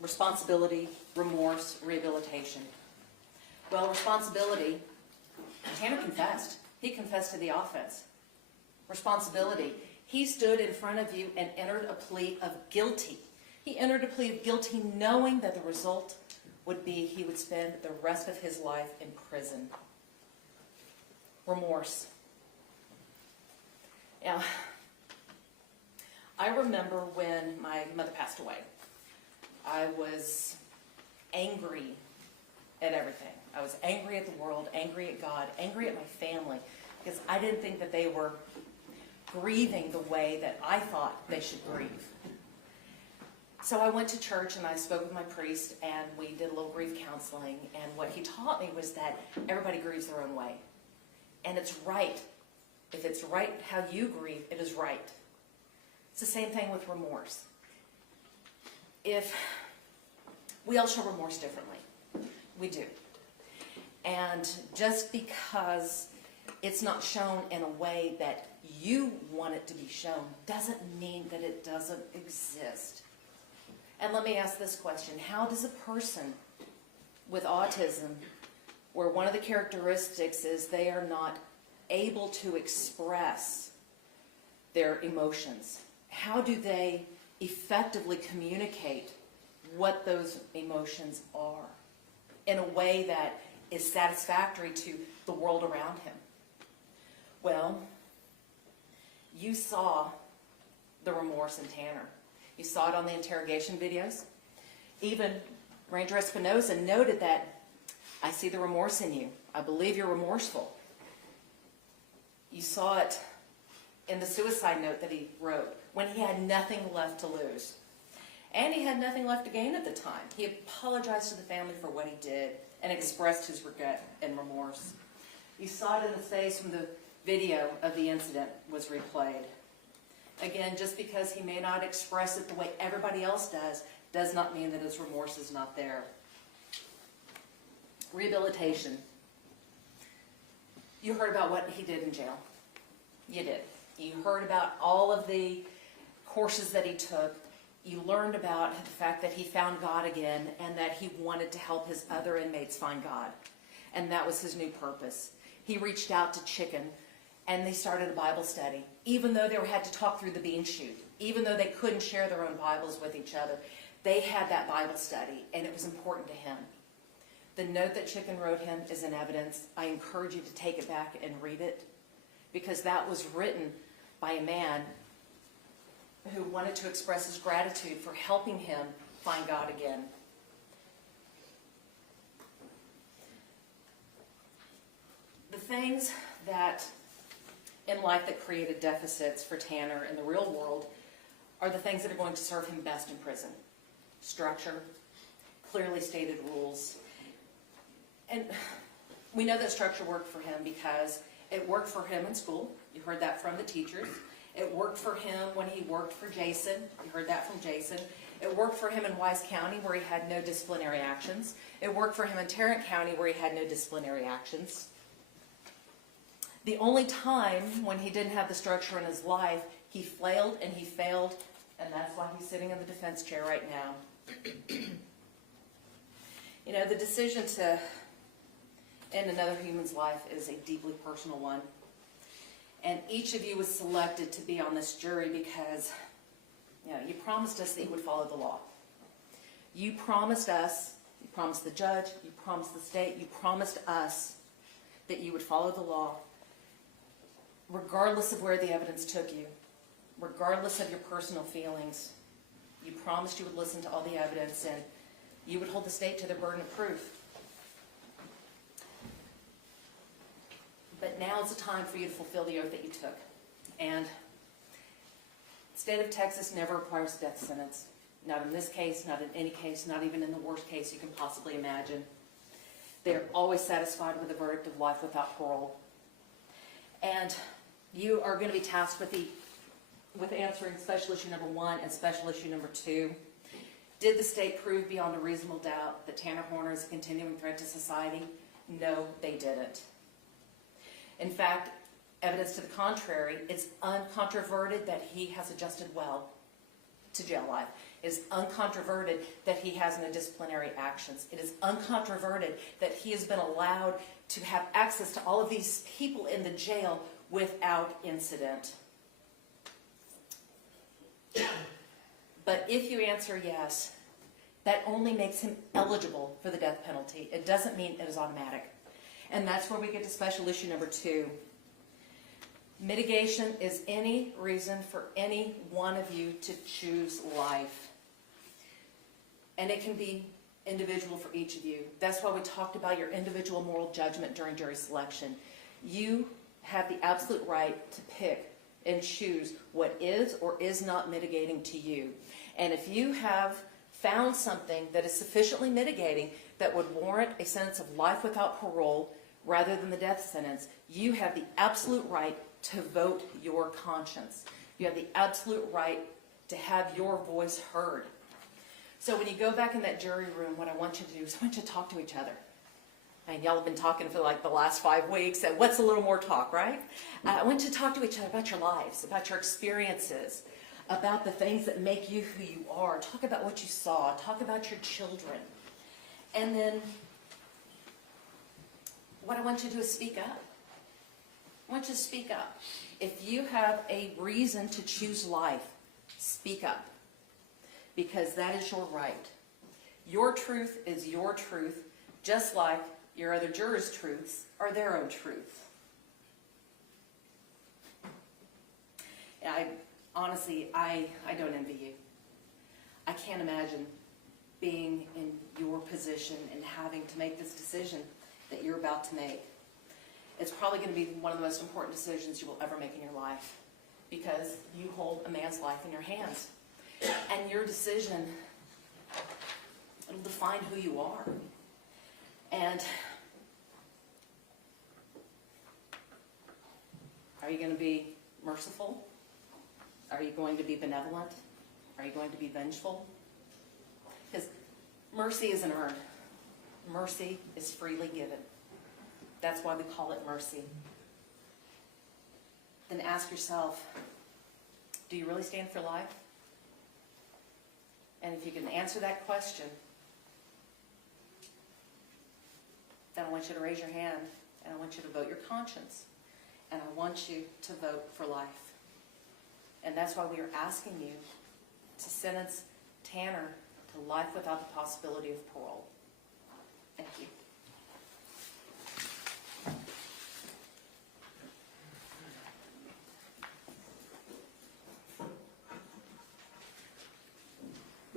responsibility, remorse, rehabilitation. Well, responsibility, Tanner confessed. He confessed to the offense. Responsibility, he stood in front of you and entered a plea of guilty. He entered a plea of guilty knowing that the result would be he would spend the rest of his life in prison. Remorse. Now, I remember when my mother passed away. I was angry at everything. I was angry at the world, angry at God, angry at my family, because I didn't think that they were grieving the way that I thought they should grieve. So I went to church and I spoke with my priest and we did a little grief counseling, and what he taught me was that everybody grieves their own way. And it's right. If it's right how you grieve, it is right. It's the same thing with remorse. If we all show remorse differently. We do. And just because it's not shown in a way that you want it to be shown doesn't mean that it doesn't exist. And let me ask this question. How does a person with autism, where one of the characteristics is they are not able to express their emotions, how do they effectively communicate what those emotions are in a way that is satisfactory to the world around him? Well, you saw the remorse in Tanner. You saw it on the interrogation videos. Even Ranger Espinosa noted that, I see the remorse in you. I believe you're remorseful. You saw it in the suicide note that he wrote when he had nothing left to lose. And he had nothing left to gain at the time. He apologized to the family for what he did and expressed his regret and remorse. You saw it in his face when the video of the incident was replayed. Again, just because he may not express it the way everybody else does not mean that his remorse is not there. Rehabilitation. You heard about what he did in jail. You did. You heard about all of the courses that he took. You learned about the fact that he found God again and that he wanted to help his other inmates find God. And that was his new purpose. He reached out to Chicken and they started a Bible study. Even though they had to talk through the bean chute, even though they couldn't share their own Bibles with each other, they had that Bible study and it was important to him. The note that Chicken wrote him is in evidence. I encourage you to take it back and read it, because that was written by a man who wanted to express his gratitude for helping him find God again. The things that in life that created deficits for Tanner in the real world are the things that are going to serve him best in prison. Structure, clearly stated rules. And we know that structure worked for him because it worked for him in school. You heard that from the teachers. It worked for him when he worked for Jason. You heard that from Jason. It worked for him in Wise County where he had no disciplinary actions. It worked for him in Tarrant County where he had no disciplinary actions. The only time when he didn't have the structure in his life, he flailed and he failed, and that's why he's sitting in the defense chair right now. You know, the decision to end another human's life is a deeply personal one. And each of you was selected to be on this jury because, you know, you promised us that you would follow the law. You promised us, you promised the judge, you promised the state, you promised us that you would follow the law regardless of where the evidence took you, regardless of your personal feelings. You promised you would listen to all the evidence and you would hold the state to their burden of proof. But now is the time for you to fulfill the oath that you took. And the state of Texas never requires a death sentence. Not in this case, not in any case, not even in the worst case you can possibly imagine. They are always satisfied with a verdict of life without parole. And you are going to be tasked with answering special issue number 1 and special issue number 2. Did the state prove beyond a reasonable doubt that Tanner Horner is a continuing threat to society? No, they didn't. In fact, evidence to the contrary, it's uncontroverted that he has adjusted well to jail life. It is uncontroverted that he has no disciplinary actions. It is uncontroverted that he has been allowed to have access to all of these people in the jail without incident. But if you answer yes, that only makes him eligible for the death penalty. It doesn't mean it is automatic. And that's where we get to special issue number 2. Mitigation is any reason for any one of you to choose life. And it can be individual for each of you. That's why we talked about your individual moral judgment during jury selection. You have the absolute right to pick and choose what is or is not mitigating to you. And if you have found something that is sufficiently mitigating that would warrant a sentence of life without parole rather than the death sentence, you have the absolute right to vote your conscience. You have the absolute right to have your voice heard. So when you go back in that jury room, what I want you to do is I want you to talk to each other. And y'all have been talking for like the last 5 weeks, and what's a little more talk, right? I want you to talk to each other about your lives, about your experiences, about the things that make you who you are. Talk about what you saw. Talk about your children. And then what I want you to do is speak up. I want you to speak up. If you have a reason to choose life, speak up. Because that is your right. Your truth is your truth, just like your other jurors' truths are their own truth. Honestly, I don't envy you. I can't imagine being in your position and having to make this decision that you're about to make. It's probably going to be one of the most important decisions you will ever make in your life, because you hold a man's life in your hands. And your decision, it'll define who you are. And are you going to be merciful? Are you going to be benevolent? Are you going to be vengeful? Because mercy isn't earned. Mercy is freely given. That's why we call it mercy. Then ask yourself, do you really stand for life? And if you can answer that question, then I want you to raise your hand, and I want you to vote your conscience, and I want you to vote for life. And that's why we are asking you to sentence Tanner to life without the possibility of parole. Thank you.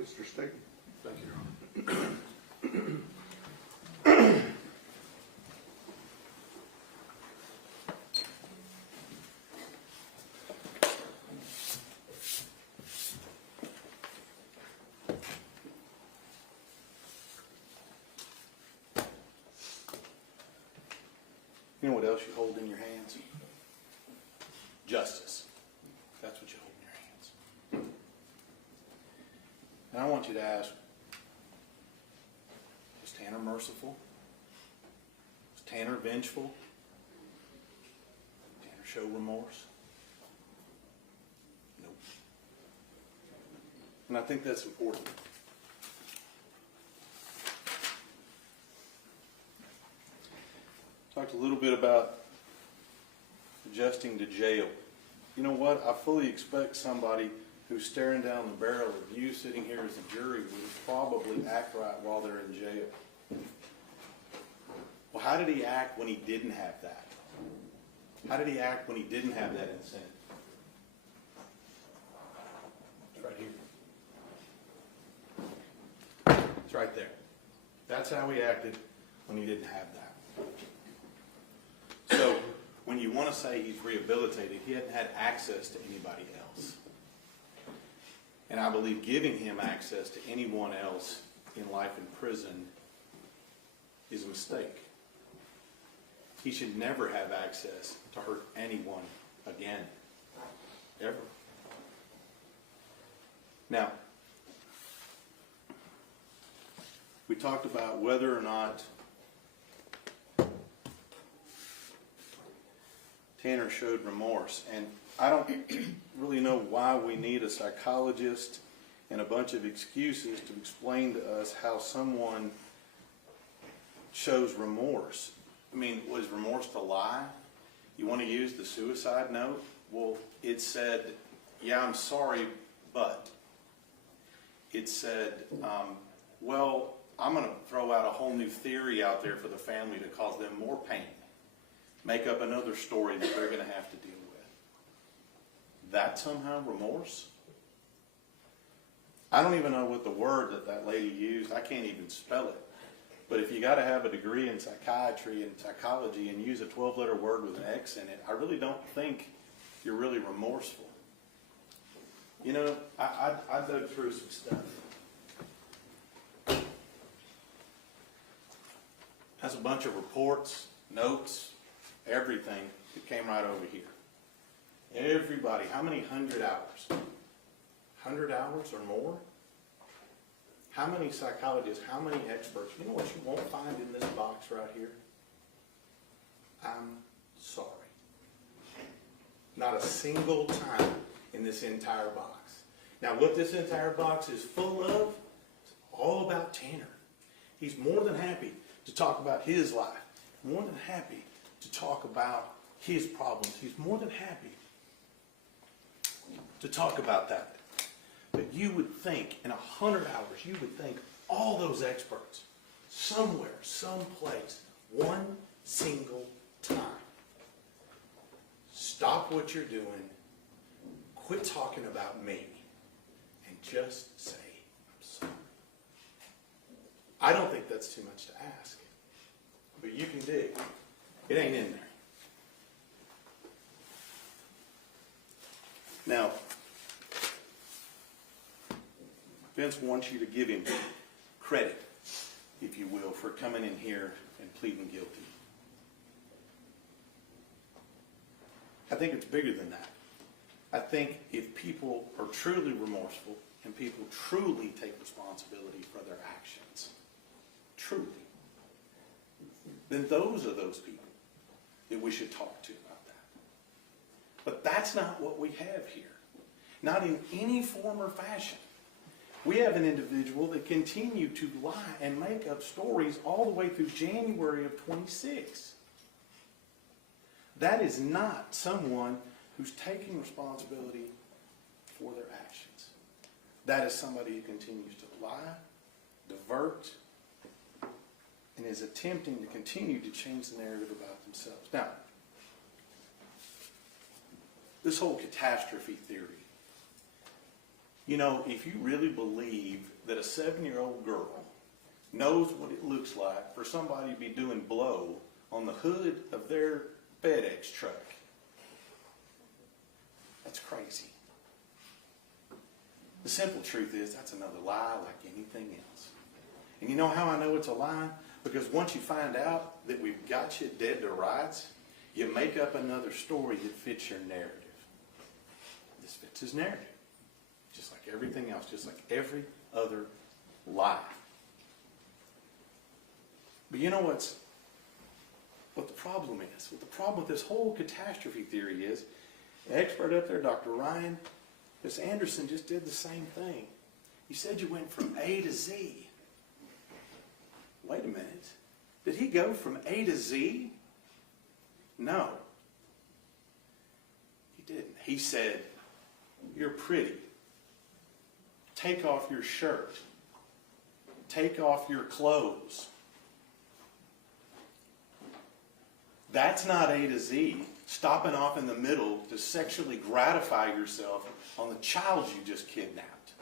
Mr. State. Thank you, Your Honor. You know what else you hold in your hands? Justice. That's what you hold in your hands. And I want you to ask, was Tanner merciful? Was Tanner vengeful? Did Tanner show remorse? Nope. And I think that's important. Talked a little bit about adjusting to jail. You know what? I fully expect somebody who's staring down the barrel of you sitting here as a jury would probably act right while they're in jail. Well, how did he act when he didn't have that? How did he act when he didn't have that incentive? It's right here. It's right there. That's how he acted when he didn't have that. So, when you want to say he's rehabilitated, he hadn't had access to anybody else. And I believe giving him access to anyone else in life in prison is a mistake. He should never have access to hurt anyone again. Ever. Now, we talked about whether or not Tanner showed remorse, and I don't really know why we need a psychologist and a bunch of excuses to explain to us how someone shows remorse. I mean, was remorse to lie? You want to use the suicide note? Well, it said, yeah, I'm sorry, but. It said, well, I'm going to throw out a whole new theory out there for the family to cause them more pain. Make up another story that they're going to have to deal with. That somehow remorse? I don't even know what the word that lady used. I can't even spell it. But if you got to have a degree in psychiatry and psychology and use a 12-letter word with an X in it, I really don't think you're really remorseful. You know, I dug through some stuff. Has a bunch of reports, notes, everything that came right over here. Everybody, how many 100 hours? 100 hours or more? How many psychologists, how many experts? You know what you won't find in this box right here? I'm sorry. Not a single time in this entire box. Now what this entire box is full of, is all about Tanner. He's more than happy to talk about his life. More than happy to talk about his problems. He's more than happy to talk about that. But you would think, in 100 hours, you would think all those experts, somewhere, someplace, one single time, stop what you're doing, quit talking about me, and just say, I'm sorry. I don't think that's too much to ask. But you can dig. It ain't in there. Now, Vince wants you to give him credit, if you will, for coming in here and pleading guilty. I think it's bigger than that. I think if people are truly remorseful and people truly take responsibility for their actions, truly, then those are those people that we should talk to about that. But that's not what we have here. Not in any form or fashion. We have an individual that continued to lie and make up stories all the way through January of 26. That is not someone who's taking responsibility for their actions. That is somebody who continues to lie, divert, and is attempting to continue to change the narrative about themselves. Now, this whole catastrophe theory. You know, if you really believe that a 7-year-old girl knows what it looks like for somebody to be doing blow on the hood of their FedEx truck, that's crazy. The simple truth is that's another lie like anything else. And you know how I know it's a lie? Because once you find out that we've got you dead to rights, you make up another story that fits your narrative. This fits his narrative. Just like everything else, just like every other lie. But you know what the problem is? What the problem with this whole catastrophe theory is, the expert up there, Dr. Ryan, Ms. Anderson just did the same thing. He said you went from A to Z. Wait a minute. Did he go from A to Z? No. He didn't. He said, you're pretty. Take off your shirt. Take off your clothes. That's not A to Z. Stopping off in the middle to sexually gratify yourself on the child you just kidnapped.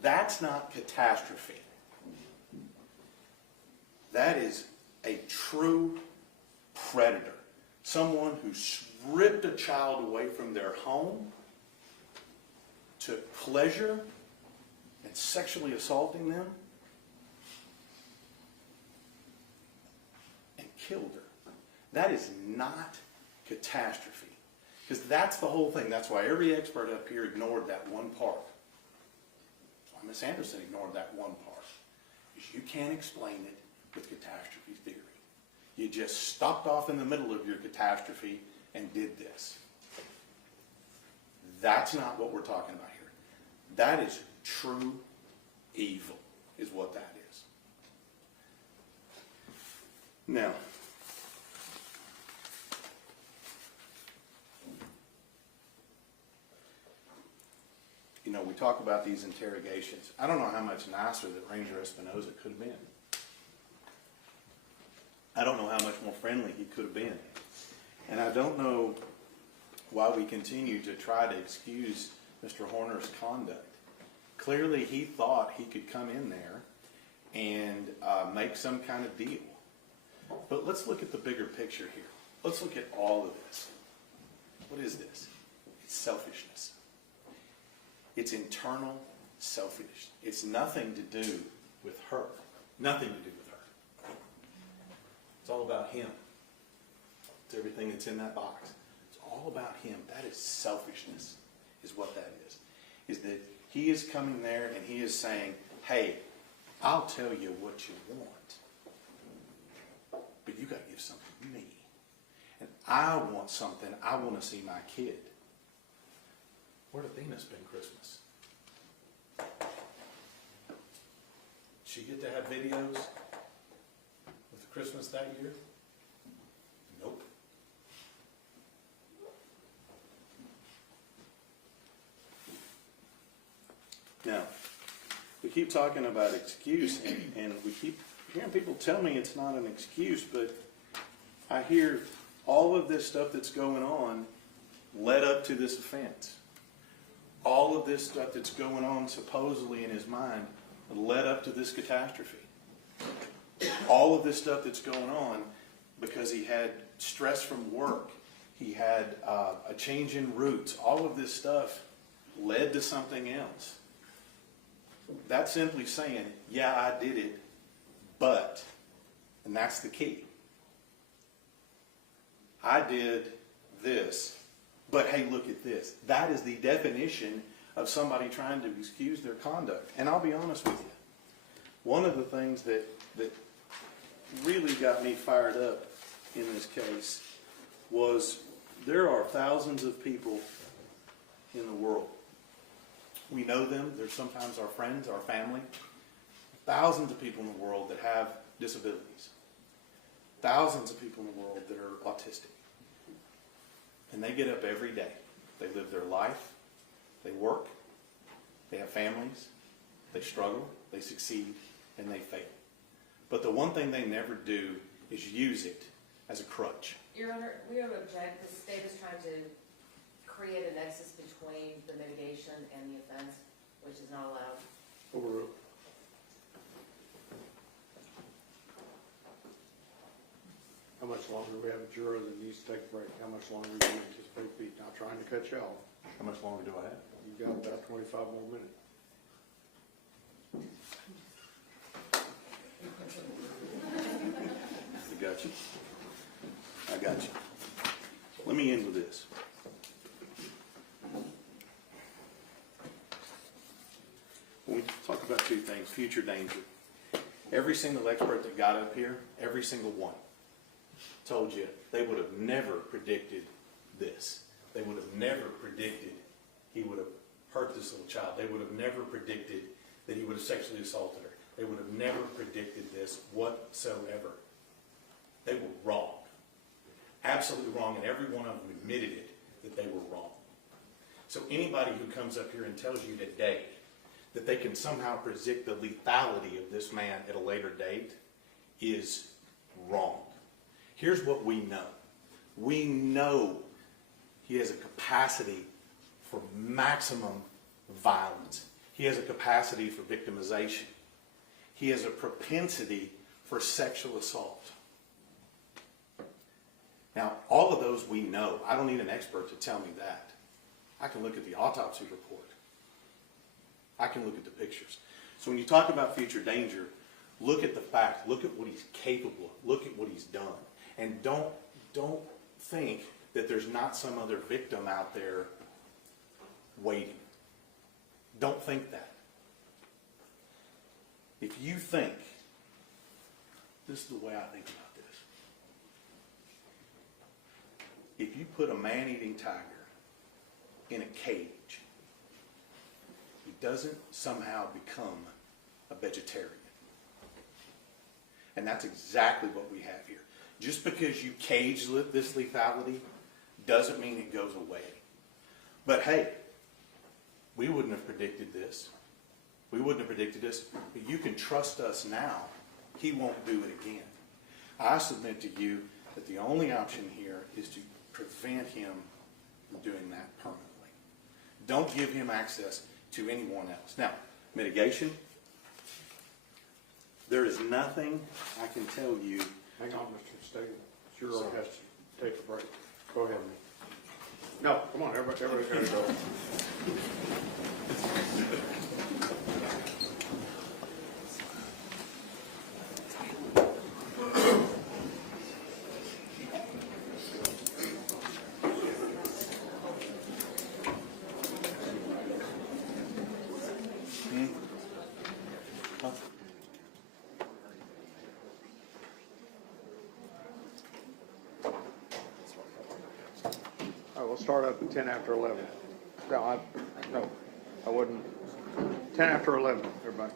That's not catastrophe. That is a true predator. Someone who stripped a child away from their home, took pleasure in sexually assaulting them, and killed her. That is not catastrophe. Because that's the whole thing. That's why every expert up here ignored that one part. That's why Ms. Anderson ignored that one part. Because you can't explain it with catastrophe theory. You just stopped off in the middle of your catastrophe and did this. That's not what we're talking about here. That is true evil, is what that is. Now, you know, we talk about these interrogations. I don't know how much nicer that Ranger Espinoza could have been. I don't know how much more friendly he could have been. And I don't know why we continue to try to excuse Mr. Horner's conduct. Clearly, he thought he could come in there and make some kind of deal. But let's look at the bigger picture here. Let's look at all of this. What is this? It's selfishness. It's internal selfishness. It's nothing to do with her. Nothing to do with her. It's all about him. It's everything that's in that box. It's all about him. That is selfishness, is what that is. Is that he is coming there and he is saying, hey, I'll tell you what you want, but you got to give something to me. And I want something. I want to see my kid. Where'd Athena's been Christmas? She get to have videos with Christmas that year? Nope. Now, we keep talking about excuse, and we keep hearing people tell me it's not an excuse, but I hear all of this stuff that's going on led up to this offense. All of this stuff that's going on supposedly in his mind led up to this catastrophe. All of this stuff that's going on because he had stress from work. He had a change in routes. All of this stuff led to something else. That's simply saying, yeah, I did it, but, and that's the key. I did this, but hey, look at this. That is the definition of somebody trying to excuse their conduct. And I'll be honest with you. One of the things that really got me fired up in this case was there are thousands of people in the world. We know them. They're sometimes our friends, our family. Thousands of people in the world that have disabilities. Thousands of people in the world that are autistic. And they get up every day. They live their life. They work. They have families. They struggle. They succeed. And they fail. But the one thing they never do is use it as a crutch. Your Honor, we would object. The state is trying to create a nexus between the mitigation and the offense, which is not allowed. Overruled. How much longer do we have a juror that needs to take a break? How much longer do you anticipate being? Not trying to cut you off. How much longer do I have? You've got about 25 more minutes. I got you. I got you. Let me end with this. When we talk about two things, future danger. Every single expert that got up here, every single one, told you they would have never predicted this. They would have never predicted he would have hurt this little child. They would have never predicted that he would have sexually assaulted her. They would have never predicted this whatsoever. They were wrong. Absolutely wrong, and every one of them admitted it, that they were wrong. So anybody who comes up here and tells you today that they can somehow predict the lethality of this man at a later date is wrong. Here's what we know. We know he has a capacity for maximum violence. He has a capacity for victimization. He has a propensity for sexual assault. Now, all of those we know. I don't need an expert to tell me that. I can look at the autopsy report. I can look at the pictures. So when you talk about future danger, look at the fact. Look at what he's capable of. Look at what he's done. And don't think that there's not some other victim out there waiting. Don't think that. If you think, this is the way I think about this. If you put a man-eating tiger in a cage, you doesn't somehow become a vegetarian. And that's exactly what we have here. Just because you cage this lethality doesn't mean it goes away. But hey, we wouldn't have predicted this. We wouldn't have predicted this. But you can trust us now. He won't do it again. I submit to you that the only option here is to prevent him from doing that permanently. Don't give him access to anyone else. Now, mitigation. There is nothing I can tell you. Hang on, Mr. Staley. Your order has to take a break. Go ahead. No, come on, everybody's got to go. We'll start up at 10 after 11. No, I wouldn't. 10 after 11, everybody.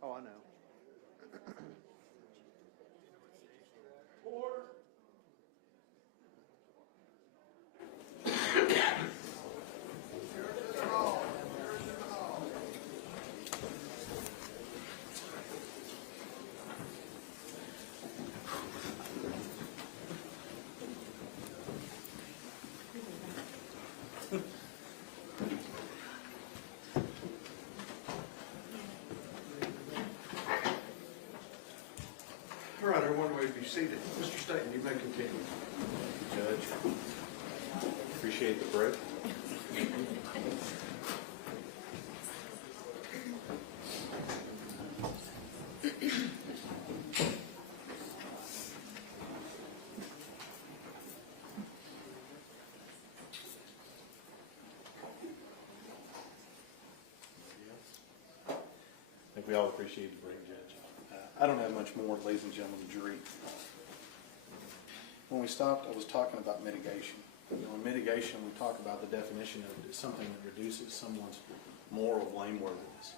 Oh, I know. All right, everyone may be seated. Mr. Staton, you may continue. Judge, appreciate the break. I think we all appreciate the break, Judge. I don't have much more, ladies and gentlemen of the jury. When we stopped, I was talking about mitigation. You know, in mitigation, we talk about the definition of it as something that reduces someone's moral blameworthiness.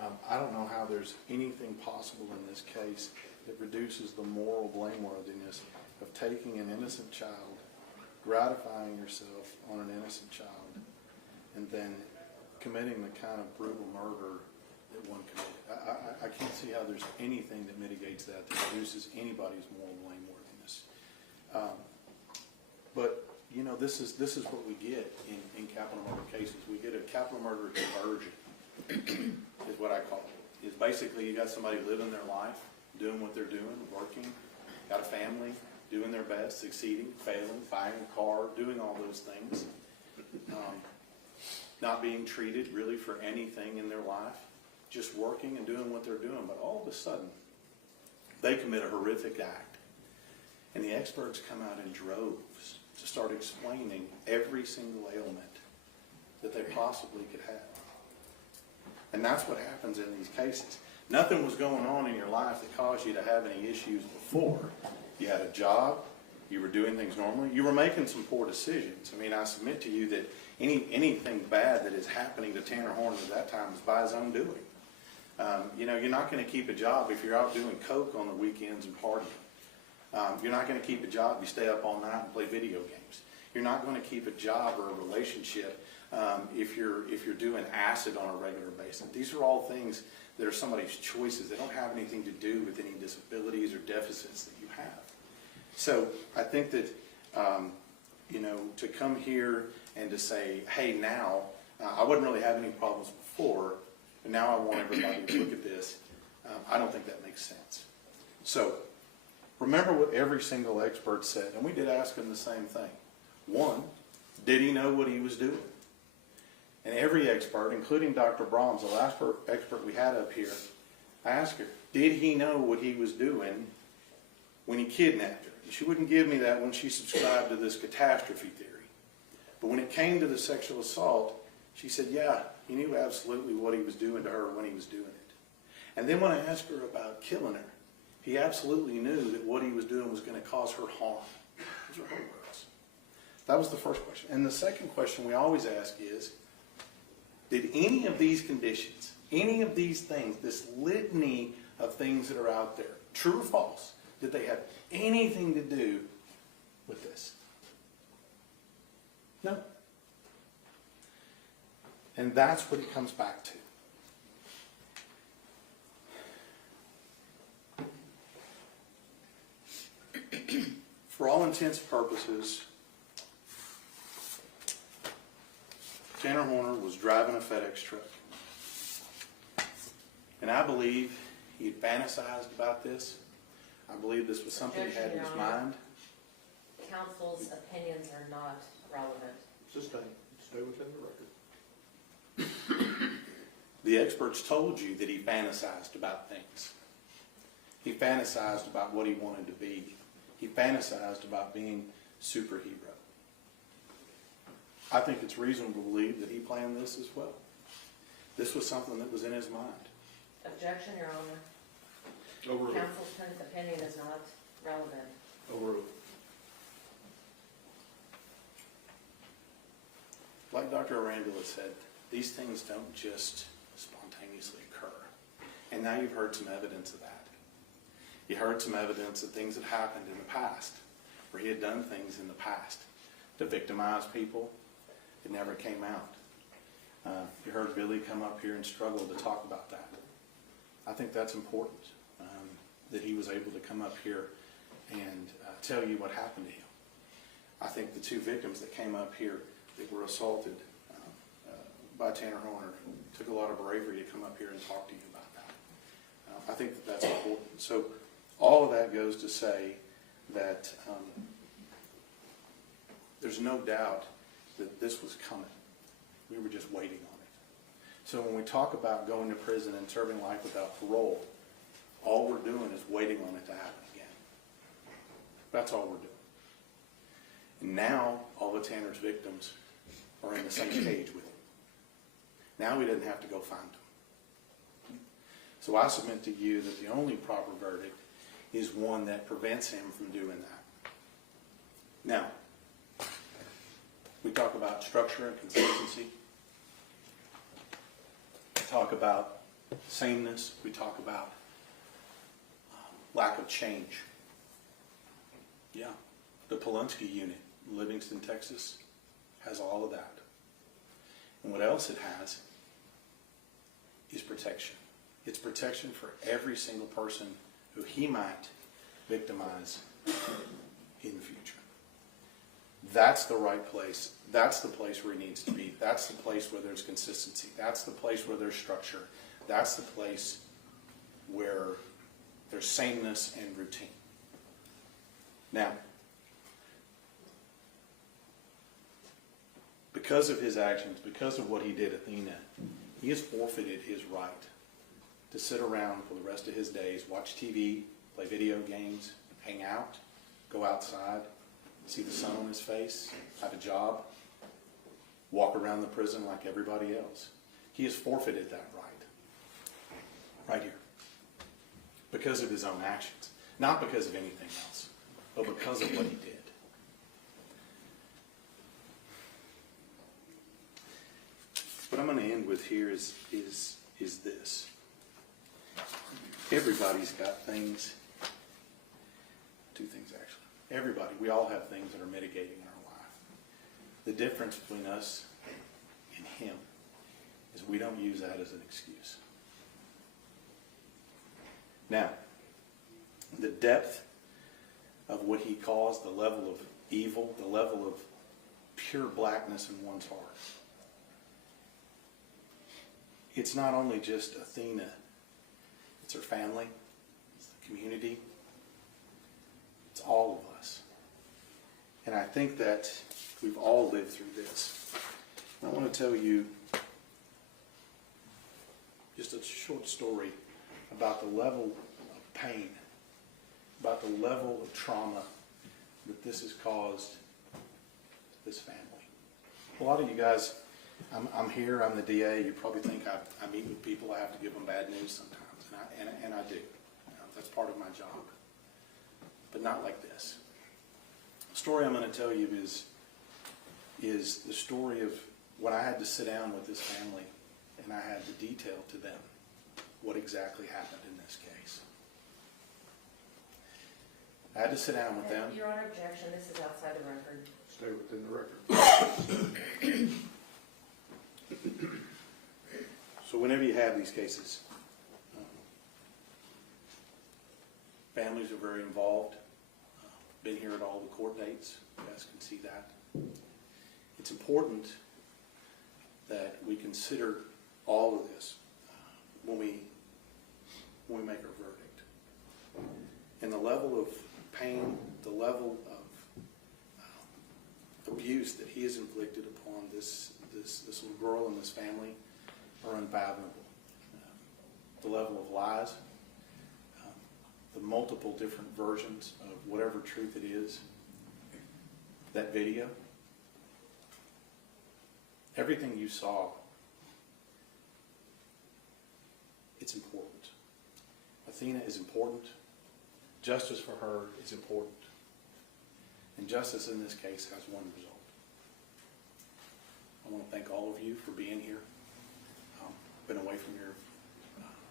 I don't know how there's anything possible in this case that reduces the moral blameworthiness of taking an innocent child, gratifying yourself on an innocent child, and then committing the kind of brutal murder that one committed. I can't see how there's anything that mitigates that reduces anybody's moral blameworthiness. But you know, this is what we get in capital murder cases. We get a capital murder conversion, is what I call it. It's basically you got somebody living their life, doing what they're doing, working, got a family, doing their best, succeeding, failing, buying a car, doing all those things, not being treated really for anything in their life, just working and doing what they're doing. But all of a sudden, they commit a horrific act. And the experts come out in droves to start explaining every single ailment that they possibly could have. And that's what happens in these cases. Nothing was going on in your life that caused you to have any issues before. You had a job, you were doing things normally, you were making some poor decisions. I mean, I submit to you that anything bad that is happening to Tanner Horner at that time is by his own doing. You know, you're not going to keep a job if you're out doing coke on the weekends and partying. You're not going to keep a job if you stay up all night and play video games. You're not going to keep a job or a relationship if you're doing acid on a regular basis. These are all things that are somebody's choices. They don't have anything to do with any disabilities or deficits that you have. So I think that you know, to come here and to say, hey, now I wouldn't really have any problems before, but now I want everybody to look at this. I don't think that makes sense. So remember what every single expert said, and we did ask him the same thing. One, did he know what he was doing? And every expert, including Dr. Brahms, the last expert we had up here, I asked her, did he know what he was doing when he kidnapped her? And she wouldn't give me that when she subscribed to this catastrophe theory. But when it came to the sexual assault, she said, yeah, he knew absolutely what he was doing to her when he was doing it. And then when I asked her about killing her, he absolutely knew that what he was doing was going to cause her harm. Those are her words. That was the first question. And the second question we always ask is, did any of these conditions, any of these things, this litany of things that are out there, true or false, did they have anything to do with this? No. And that's what it comes back to. For all intents and purposes, Tanner Horner was driving a FedEx truck. And I believe he had fantasized about this. I believe this was something he had in his mind. Counsel's opinions are not relevant. Stay within the record. The experts told you that he fantasized about things. He fantasized about what he wanted to be. He fantasized about being superhero. I think it's reasonable to believe that he planned this as well. This was something that was in his mind. Objection, Your Honor. Overruled. Counsel's opinion is not relevant. Overruled. Like Like Dr. Arandula said, these things don't just spontaneously occur. And now you've heard some evidence of that. You heard some evidence of things that happened in the past, where he had done things in the past to victimize people. It never came out. You heard Billy come up here and struggle to talk about that. I think that's important, that he was able to come up here and tell you what happened to him. I think the two victims that came up here that were assaulted by Tanner Horner took a lot of bravery to come up here and talk to you about that. I think that that's important. So all of that goes to say that there's no doubt that this was coming. We were just waiting on it. So when we talk about going to prison and serving life without parole, all we're doing is waiting on it to happen again. That's all we're doing. And now all the Tanner's victims are in the same cage with him. Now he doesn't have to go find them. So I submit to you that the only proper verdict is one that prevents him from doing that. Now, we talk about structure and consistency. We talk about sameness. We talk about lack of change. Yeah, the Polunsky unit in Livingston, Texas, has all of that. And what else it has is protection. It's protection for every single person who he might victimize in the future. That's the right place. That's the place where he needs to be. That's the place where there's consistency. That's the place where there's structure. That's the place where there's sameness and routine. Now, because of his actions, because of what he did, Athena, he has forfeited his right to sit around for the rest of his days, watch TV, play video games, hang out, go outside, see the sun on his face, have a job, walk around the prison like everybody else. He has forfeited that right here, because of his own actions. Not because of anything else, but because of what he did. What I'm going to end with here is this. Everybody's got things, two things actually. Everybody, we all have things that are mitigating in our life. The difference between us and him is we don't use that as an excuse. Now, the depth of what he caused, the level of evil, the level of pure blackness in one's heart. It's not only just Athena, it's her family, it's the community, it's all of us. And I think that we've all lived through this. I want to tell you just a short story about the level of pain, about the level of trauma that this has caused this family. A lot of you guys, I'm here, I'm the DA, you probably think I meet with people, I have to give them bad news sometimes, and I do. That's part of my job. But not like this. The story I'm going to tell you is the story of when I had to sit down with this family and I had to detail to them what exactly happened in this case. I had to sit down with them. Your Honor, objection, this is outside the record. Stay within the record. So whenever you have these cases, families are very involved. Been here at all the court dates. You guys can see that. It's important that we consider all of this when we make our verdict. And the level of pain, the level of abuse that he has inflicted upon this little girl and this family are unfathomable. The level of lies, the multiple different versions of whatever truth it is, that video, everything you saw, it's important. Athena is important. Justice for her is important. And justice in this case has one result. I want to thank all of you for being here. Been away from your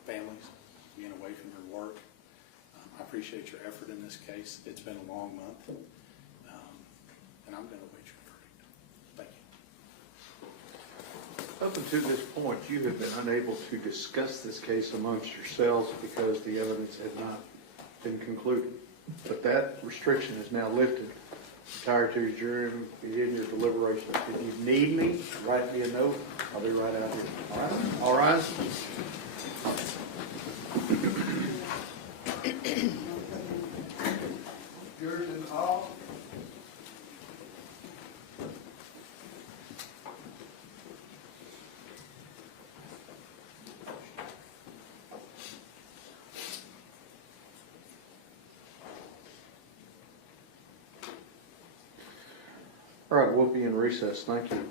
families. being away from your work. I appreciate your effort in this case. It's been a long month, and I'm going to await your verdict. Thank you. Up until this point, you have been unable to discuss this case amongst yourselves because the evidence had not been concluded. But that restriction is now lifted. Retire to your jury and begin your deliberations. If you need me, write me a note. I'll be right out here. All right? All rise. Yours in all. All right, we'll be in recess. Thank you.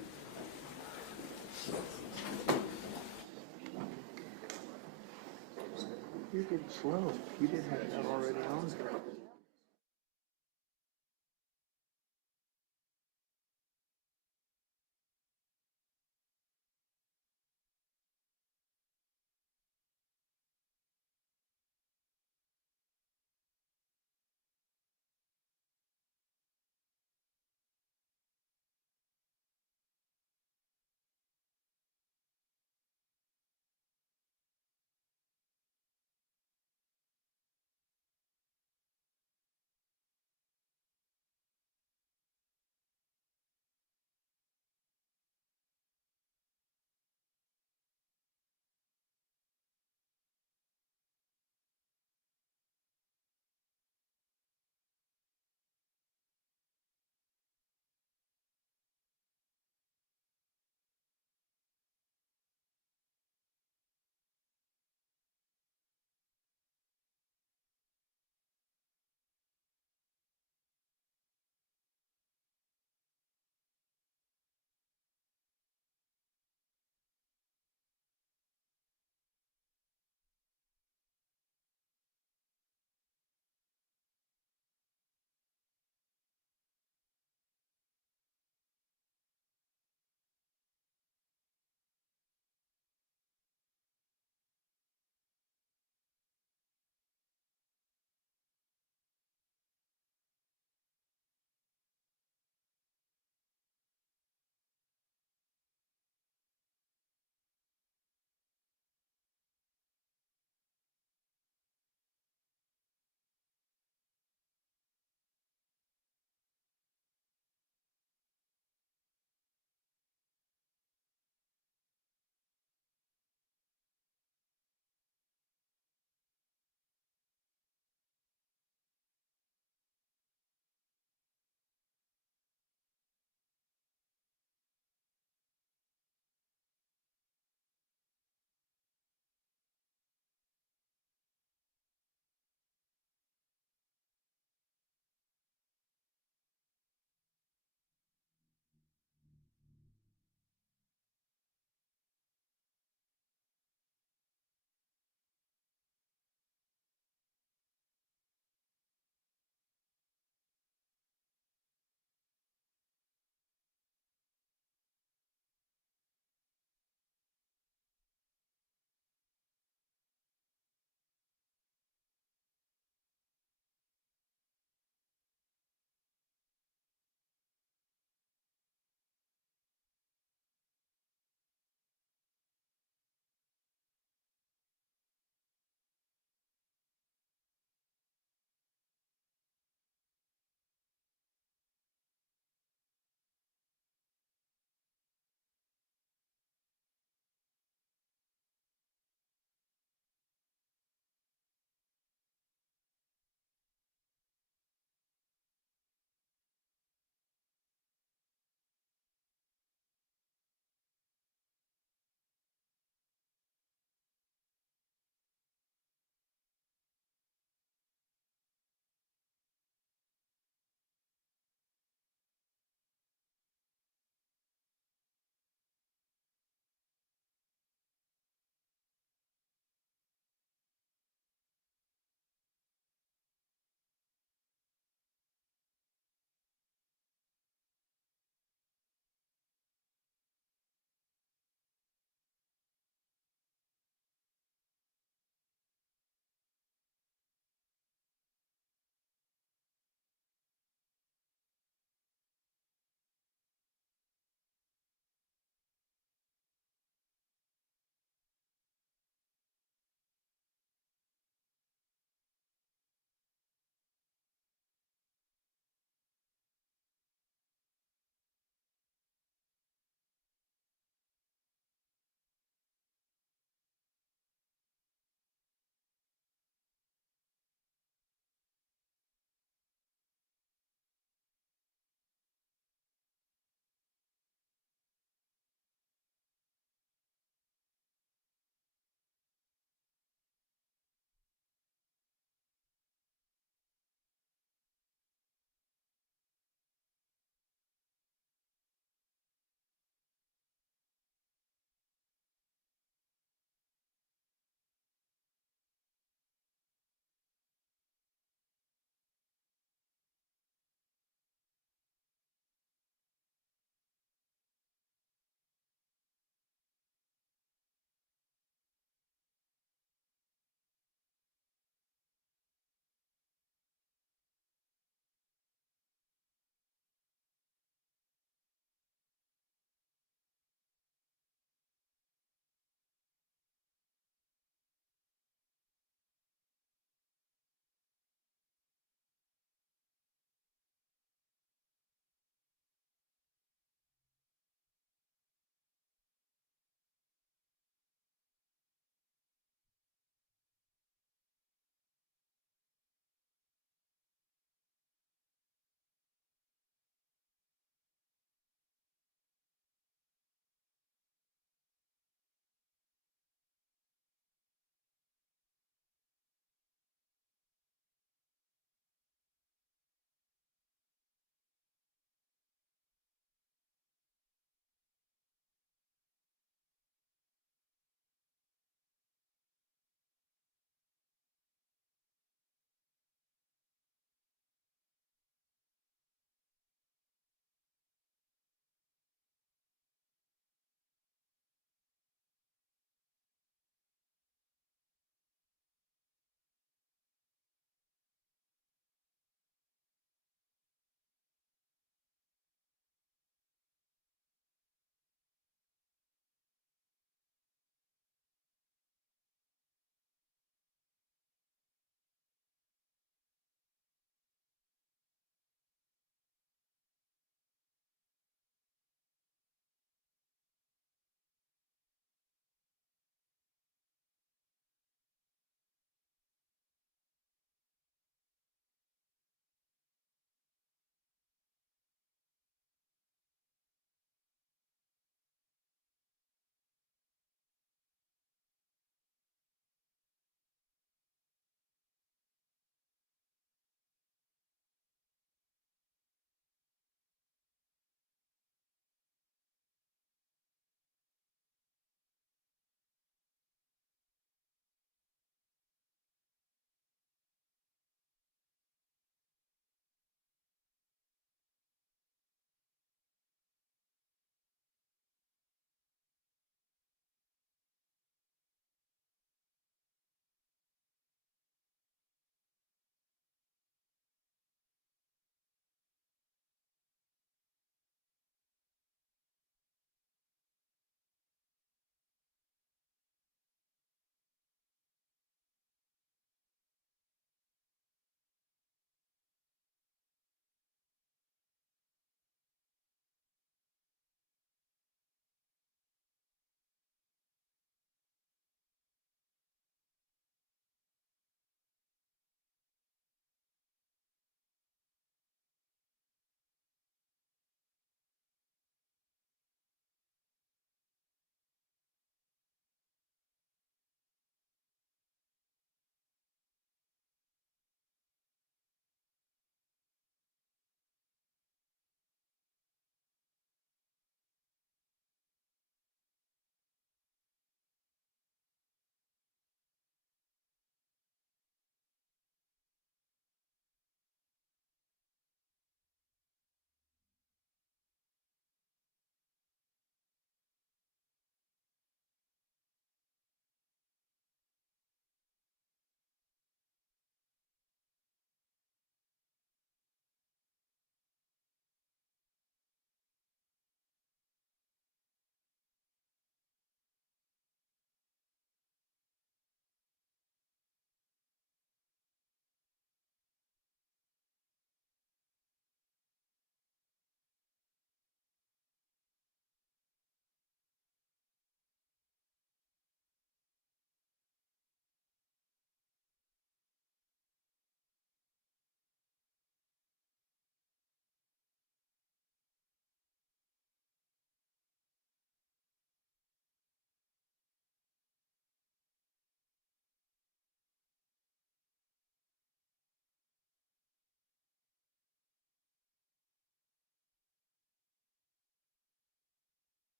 You're getting slow. You didn't have that already on there.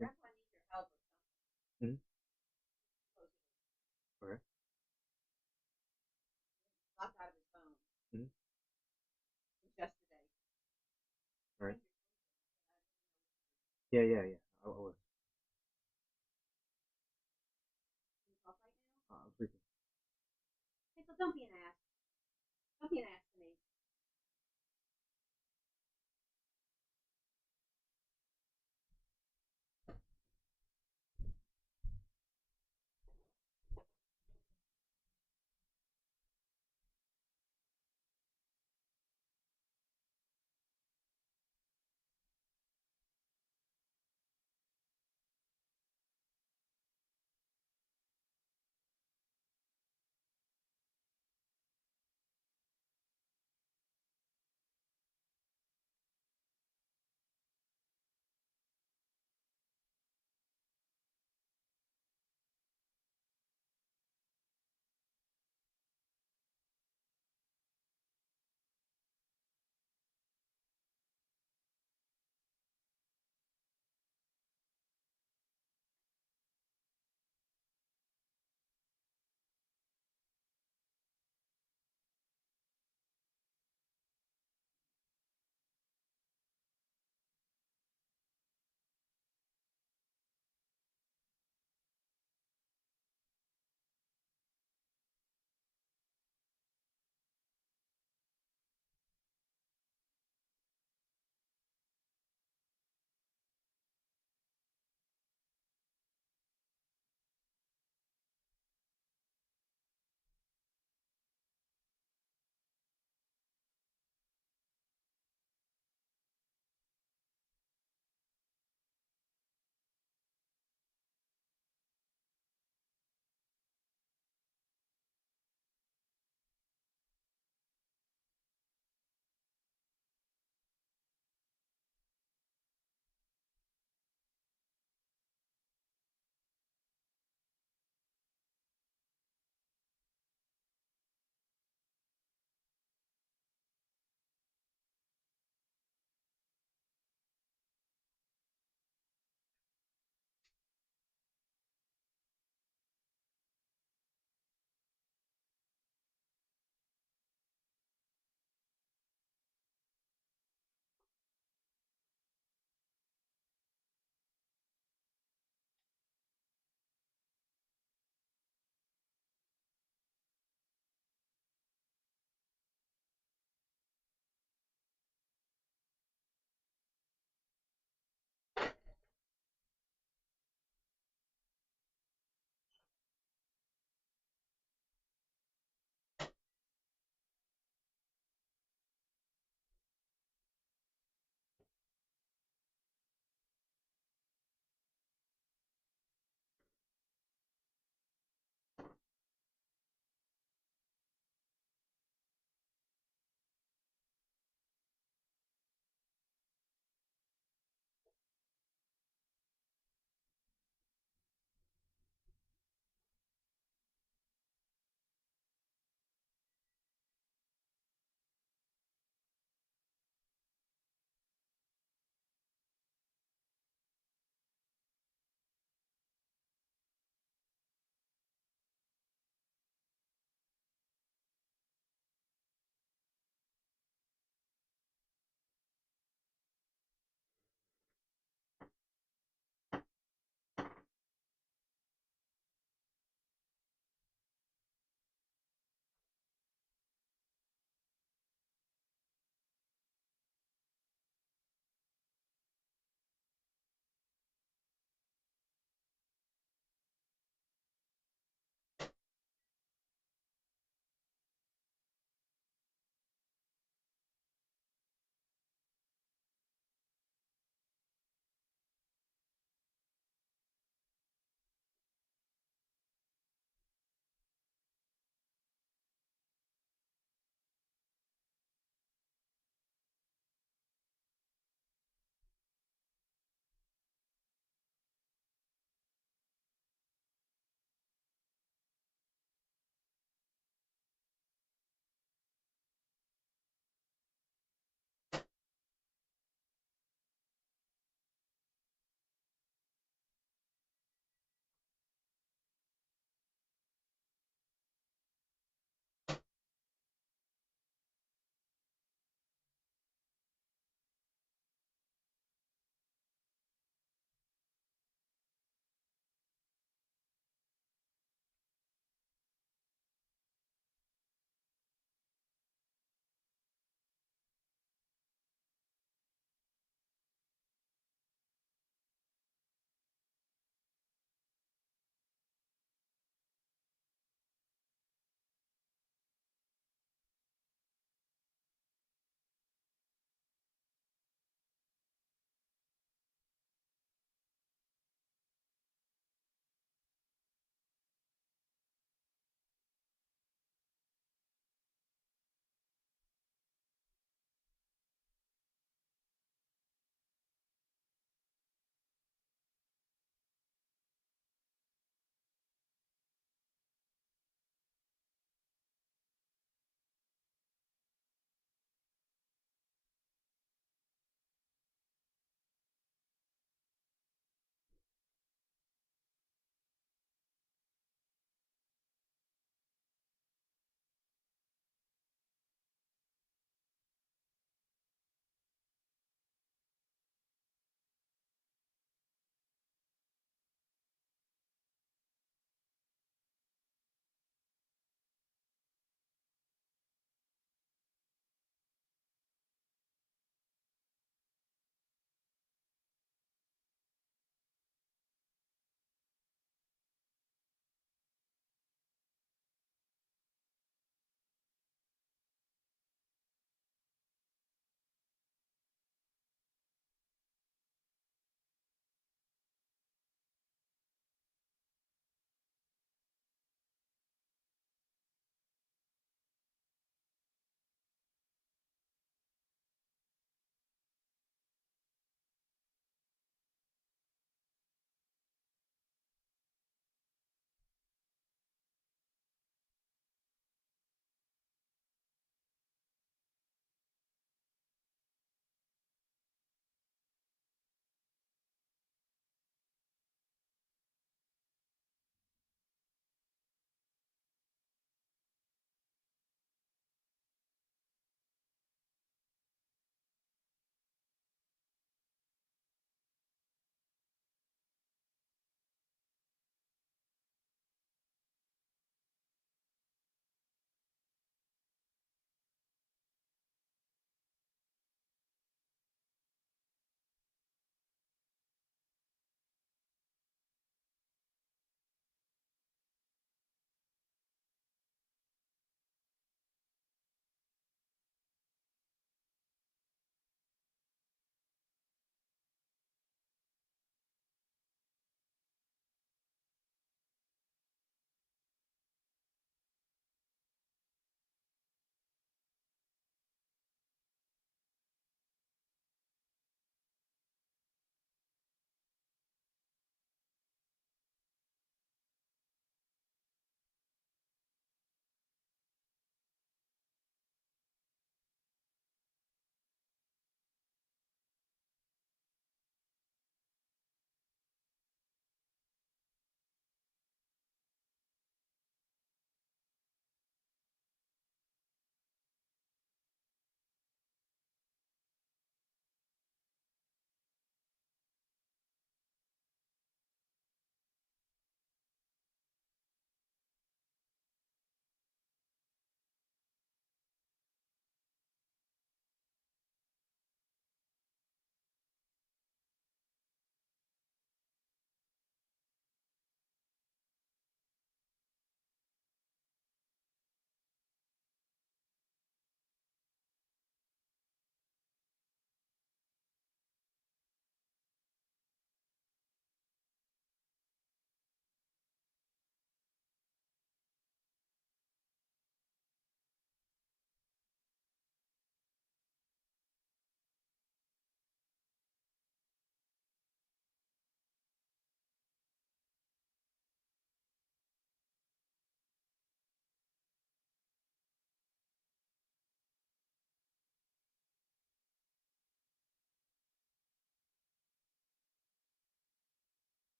That's why I need your help with something. Mhm. Closer to Okay. locked out of his phone Mhm. since yesterday. All right. Think you're sleeping, but I didn't know what you were. Yeah, yeah, yeah. I was. Can you talk right now? I'm sleeping. Hey, so don't be an ass. Don't be an ass to me.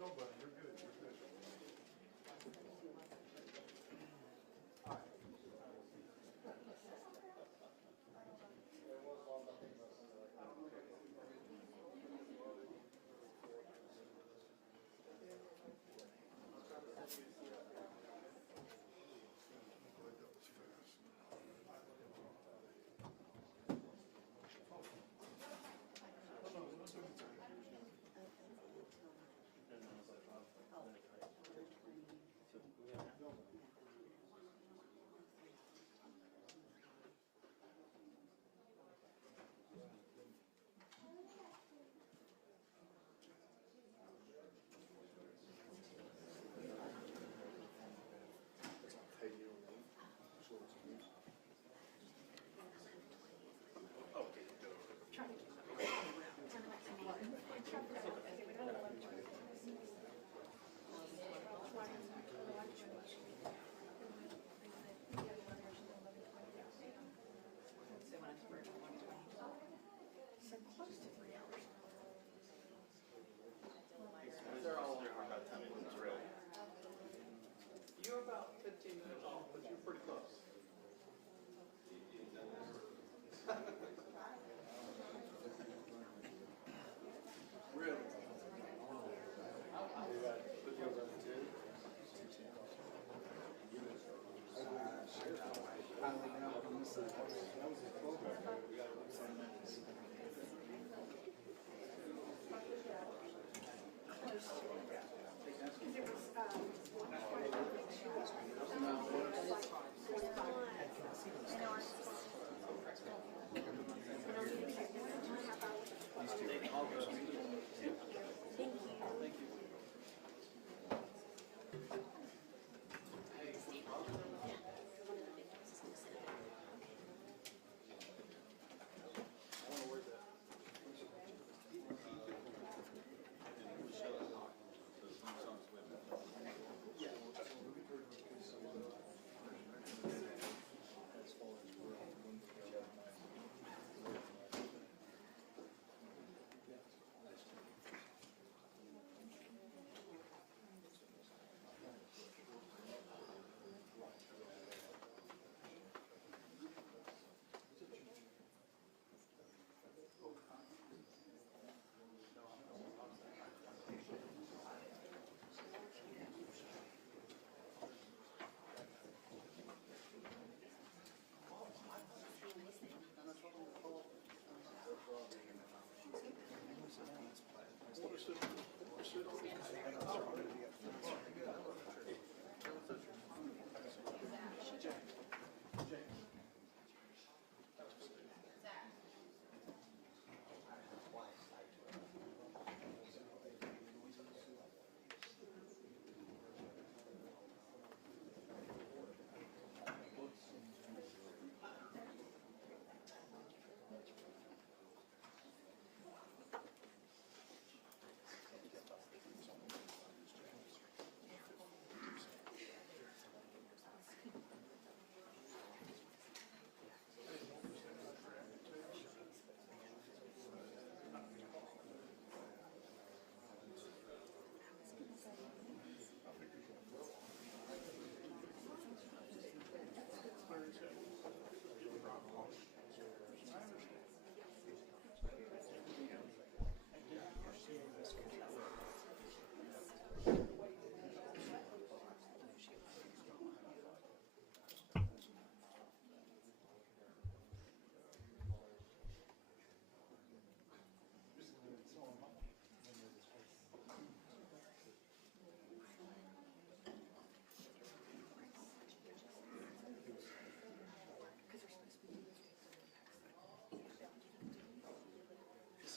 No, buddy, you're good, you're good. They're all over by the time it was real. You're about 15 minutes off, but you're pretty close. Really? Put yours on the two.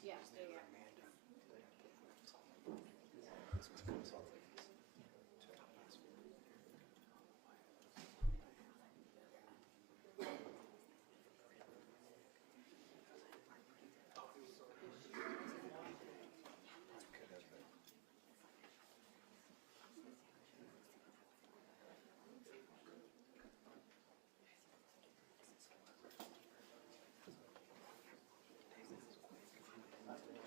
Yeah, yeah. Thank you.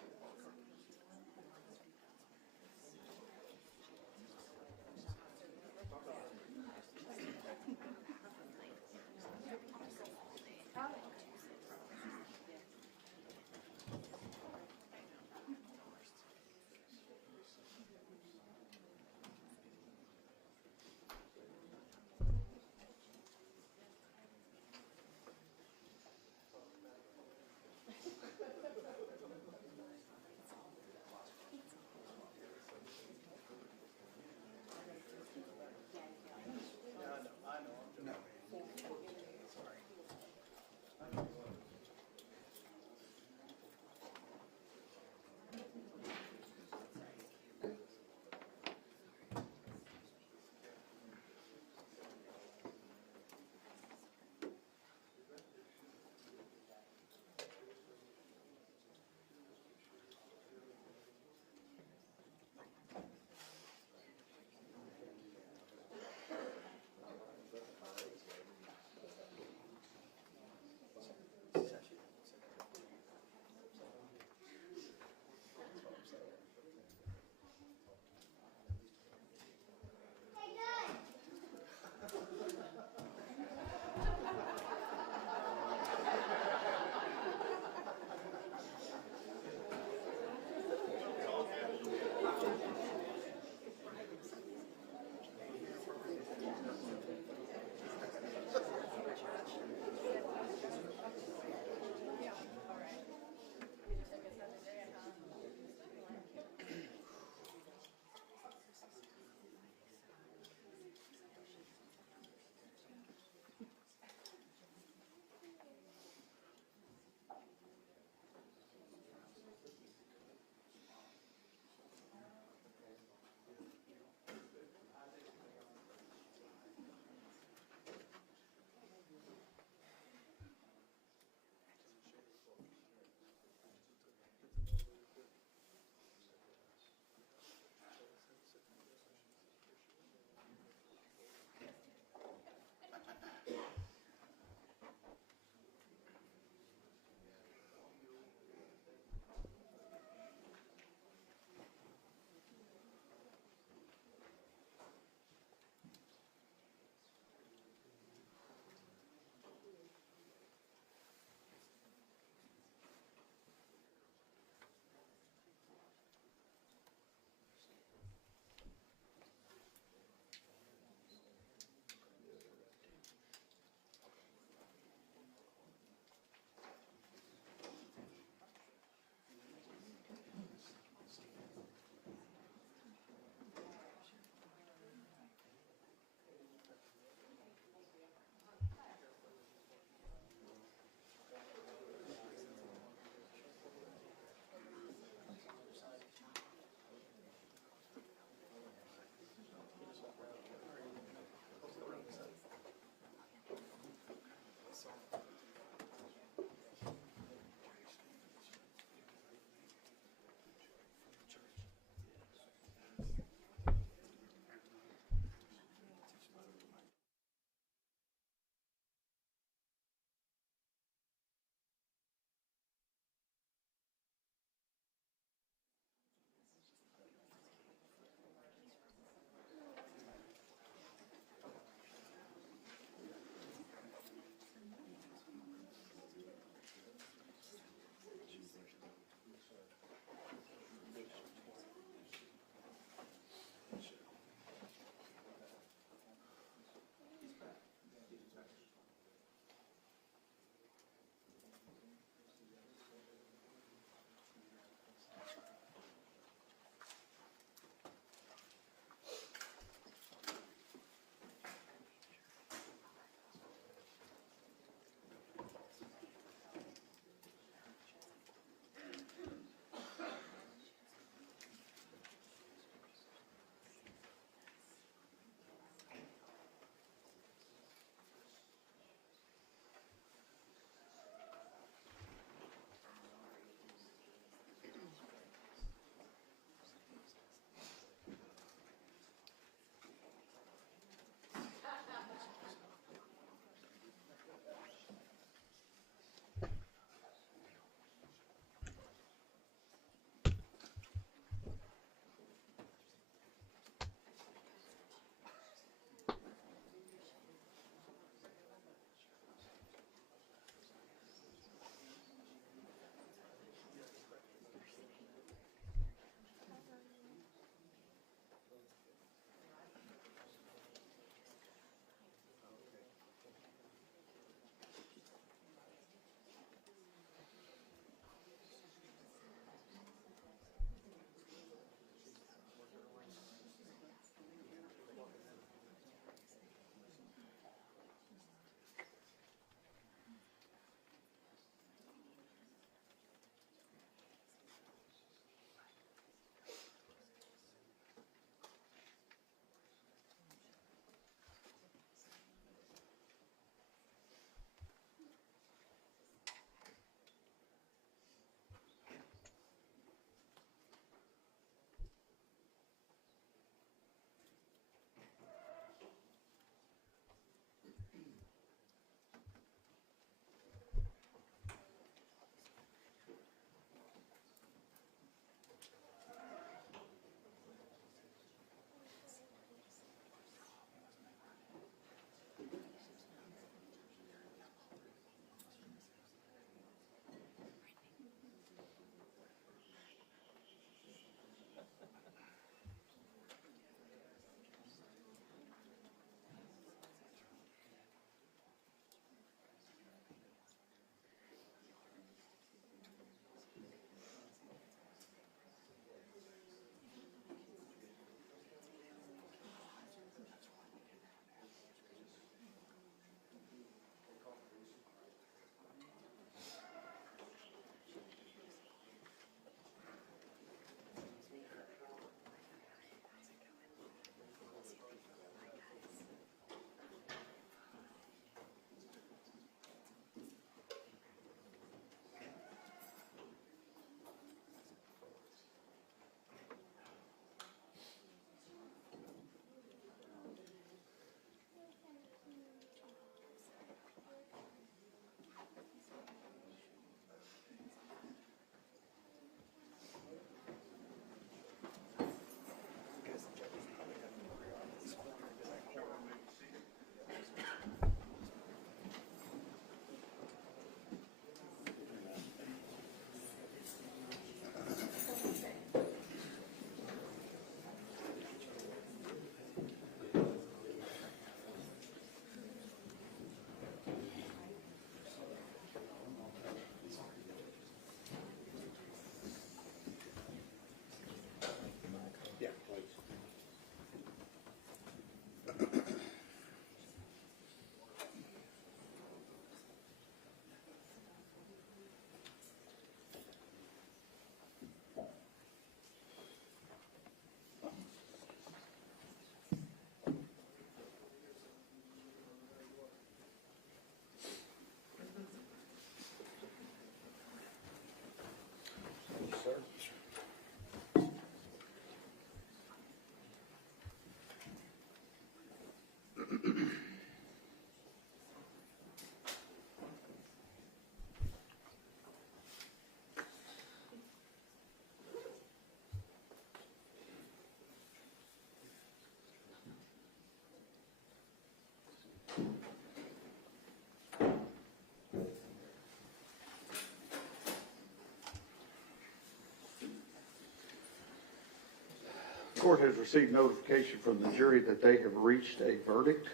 Court has received notification from the jury that they have reached a verdict.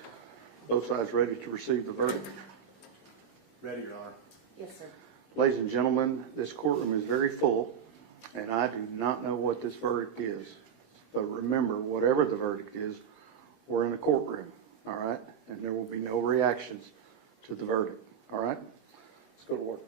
Both sides ready to receive the verdict? Ready, Your Honor. Yes, sir. Ladies and gentlemen, this courtroom is very full, and I do not know what this verdict is. But remember, whatever the verdict is, we're in a courtroom, all right? And there will be no reactions to the verdict, all right? Let's go to work.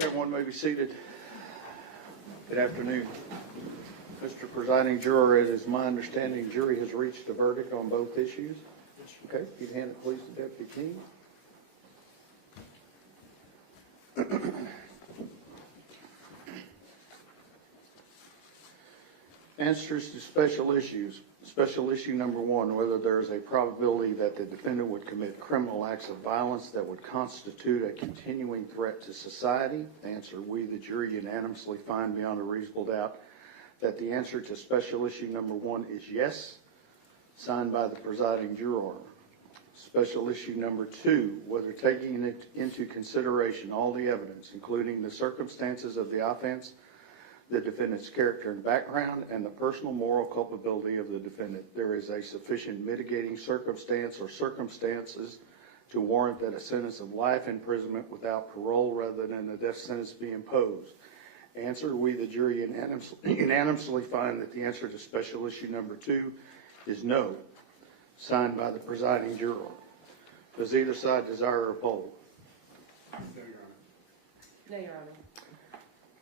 Everyone may be seated. Good afternoon. Mr. Presiding Juror, it is my understanding jury has reached a verdict on both issues. Okay, if you'd hand it please to Deputy King. Answers to special issues. Special issue number 1, whether there is a probability that the defendant would commit criminal acts of violence that would constitute a continuing threat to society. Answer, we, the jury, unanimously find beyond a reasonable doubt that the answer to special issue number 1 is yes, signed by the presiding juror. Special issue number 2, whether taking into consideration all the evidence, including the circumstances of the offense, the defendant's character and background, and the personal moral culpability of the defendant, there is a sufficient mitigating circumstance or circumstances to warrant that a sentence of life imprisonment without parole rather than a death sentence be imposed. Answer, we, the jury, unanimously find that the answer to special issue number 2 is no, signed by the presiding juror. Does either side desire a poll? No, Your Honor. No, Your Honor.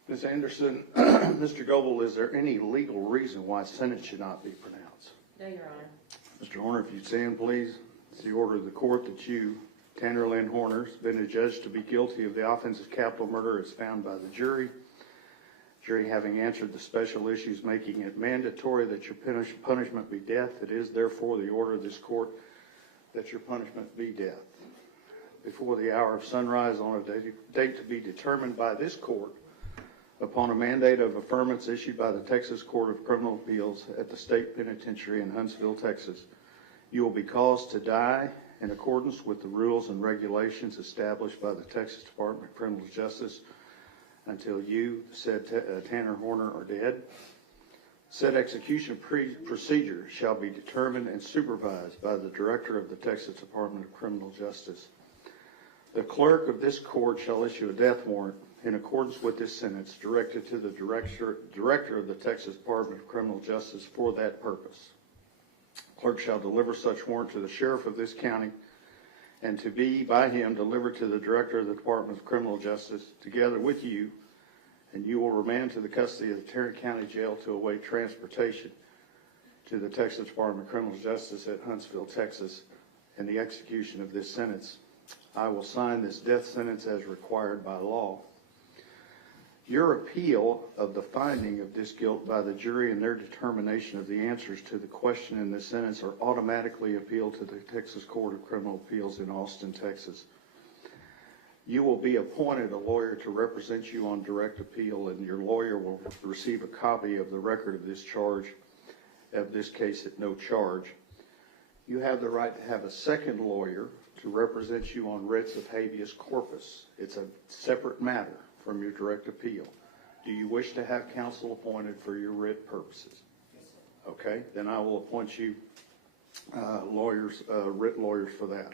Ms. Anderson, Mr. Goebel, is there any legal reason why sentence should not be pronounced? No, Your Honor. Mr. Horner, if you'd stand, please. It's the order of the court that you, Tanner Lynn Horner, has been adjudged to be guilty of the offense of capital murder as found by the jury. Jury having answered the special issues, making it mandatory that your punishment be death. It is therefore the order of this court that your punishment be death. Before the hour of sunrise on a date to be determined by this court, upon a mandate of affirmance issued by the Texas Court of Criminal Appeals at the State Penitentiary in Huntsville, Texas, you will be caused to die in accordance with the rules and regulations established by the Texas Department of Criminal Justice until you, said Tanner Horner, are dead. Said execution procedure shall be determined and supervised by the Director of the Texas Department of Criminal Justice. The clerk of this court shall issue a death warrant in accordance with this sentence directed to the Director of the Texas Department of Criminal Justice for that purpose. Clerk shall deliver such warrant to the Sheriff of this county and to be by him delivered to the Director of the Department of Criminal Justice together with you, and you will remand to the custody of the Tarrant County Jail to await transportation to the Texas Department of Criminal Justice at Huntsville, Texas, and the execution of this sentence. I will sign this death sentence as required by law. Your appeal of the finding of this guilt by the jury and their determination of the answers to the question in this sentence are automatically appealed to the Texas Court of Criminal Appeals in Austin, Texas. You will be appointed a lawyer to represent you on direct appeal, and your lawyer will receive a copy of the record of this charge, of this case at no charge. You have the right to have a second lawyer to represent you on writs of habeas corpus. It's a separate matter from your direct appeal. Do you wish to have counsel appointed for your writ purposes? Yes, sir. Okay, then I will appoint you writ lawyers for that.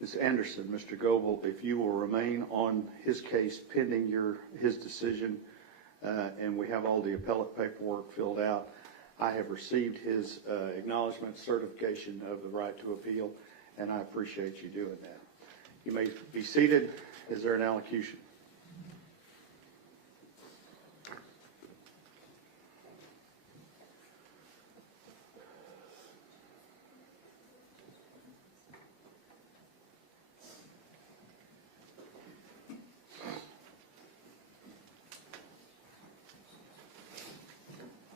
Ms. Anderson, Mr. Goebel, if you will remain on his case pending his decision, and we have all the appellate paperwork filled out, I have received his acknowledgement certification of the right to appeal, and I appreciate you doing that. You may be seated. Is there an allocution?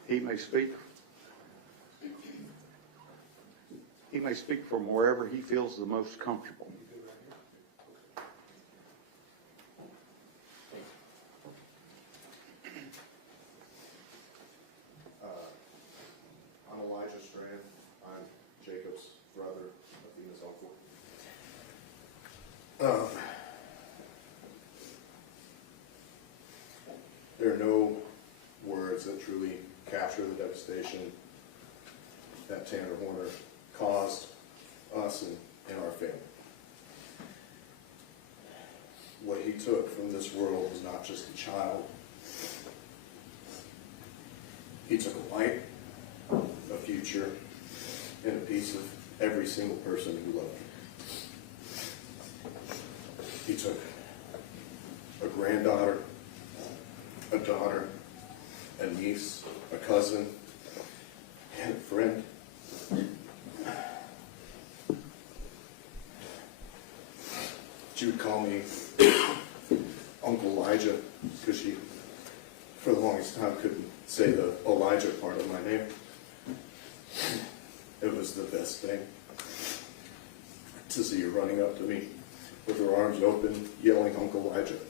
He may speak. He may speak from wherever he feels the most comfortable. I'm Elijah Strand. I'm Jacob's brother, Athena's uncle. There are no words that truly capture the devastation that Tanner Horner caused us and our family. What he took from this world was not just a child. He took a life, a future, and a piece of every single person who loved him. He took a granddaughter, a daughter, a niece, a cousin, and a friend. She would call me Uncle Elijah because she, for the longest time, couldn't say the Elijah part of my name. It was the best thing to see her running up to me with her arms open, yelling, "Uncle Elijah."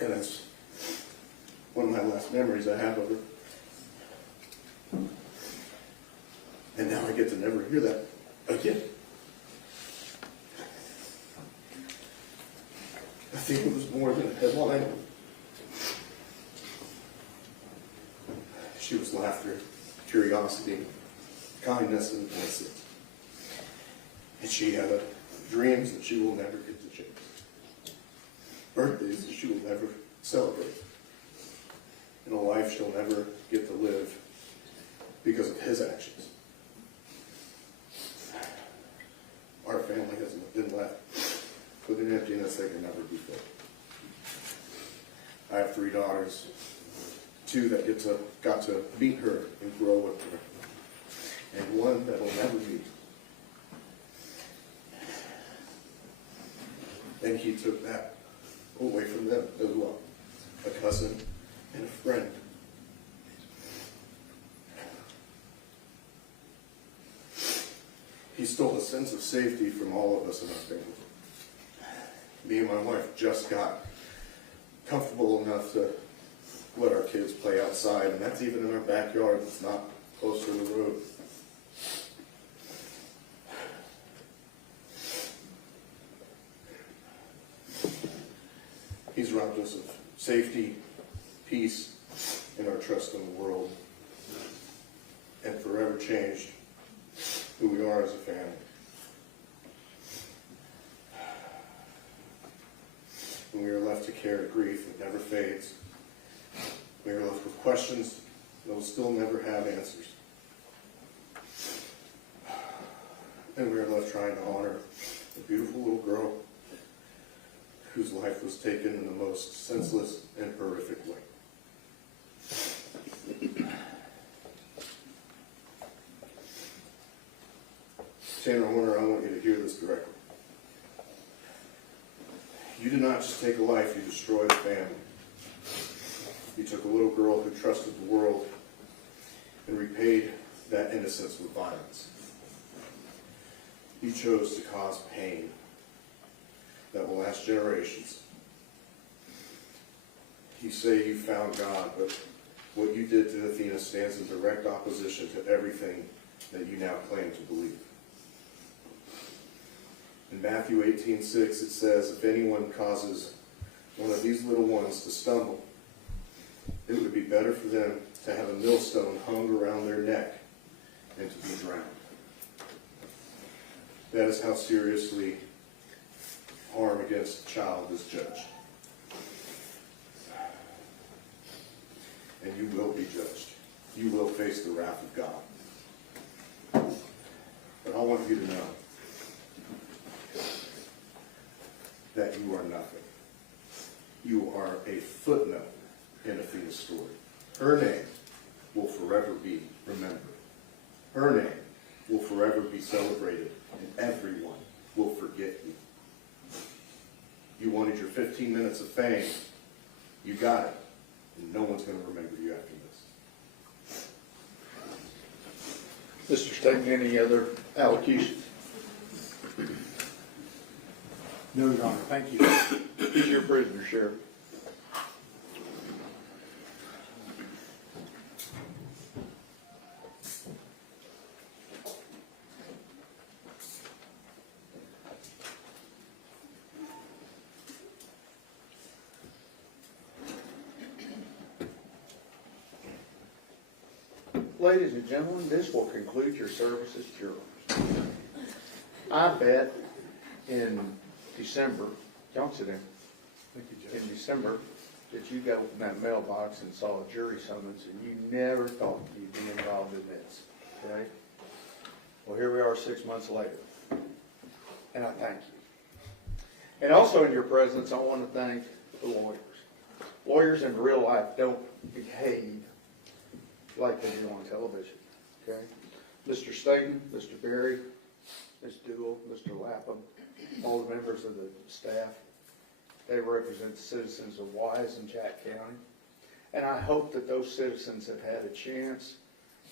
And that's one of my last memories I have of her. And now I get to never hear that again. I think it was more than a headline. She was laughter, curiosity, kindness, and innocence. And she had dreams that she will never get to chase. Birthdays that she will never celebrate. And a life she'll never get to live because of his actions. Our family has been left with an emptiness that can never be filled. I have 3 daughters, 2 that got to meet her and grow with her, and 1 that will never meet. And he took that away from them as well, a cousin and a friend. He stole a sense of safety from all of us in our family. Me and my wife just got comfortable enough to let our kids play outside, and that's even in our backyard. It's not close to the road. He's robbed us of safety, peace, and our trust in the world, and forever changed who we are as a family. When we are left to carry grief that never fades, we are left with questions that will still never have answers. And we are left trying to honor a beautiful little girl whose life was taken in the most senseless and horrific way. Tanner Horner, I want you to hear this directly. You did not just take a life, you destroyed a family. You took a little girl who trusted the world and repaid that innocence with violence. You chose to cause pain that will last generations. You say you found God, but what you did to Athena stands in direct opposition to everything that you now claim to believe. In Matthew 18:6, it says, if anyone causes one of these little ones to stumble, it would be better for them to have a millstone hung around their neck and to be drowned. That is how seriously harm against a child is judged. And you will be judged. You will face the wrath of God. But I want want you to know that you are nothing. You are a footnote in Athena's story. Her name will forever be remembered. Her name will forever be celebrated, and everyone will forget you. You wanted your 15 minutes of fame. You got it. And no one's going to remember you after this. Mr. Staten, any other allocutions? No, Your Honor, thank you. Who's your prisoner, Sheriff? Ladies and gentlemen, this will conclude your service as jurors. I bet in December, don't sit down. Thank you, Judge. In December, that you got in that mailbox and saw a jury summons and you never thought you'd be involved in this, okay? Well, here we are 6 months later, and I thank you. And also in your presence, I want to thank the lawyers. Lawyers in real life don't behave like they do on television, okay? Mr. Staten, Mr. Berry, Ms. Dool, Mr. Lapham, all the members of the staff, they represent the citizens of Wise and Jack County. And I hope that those citizens have had a chance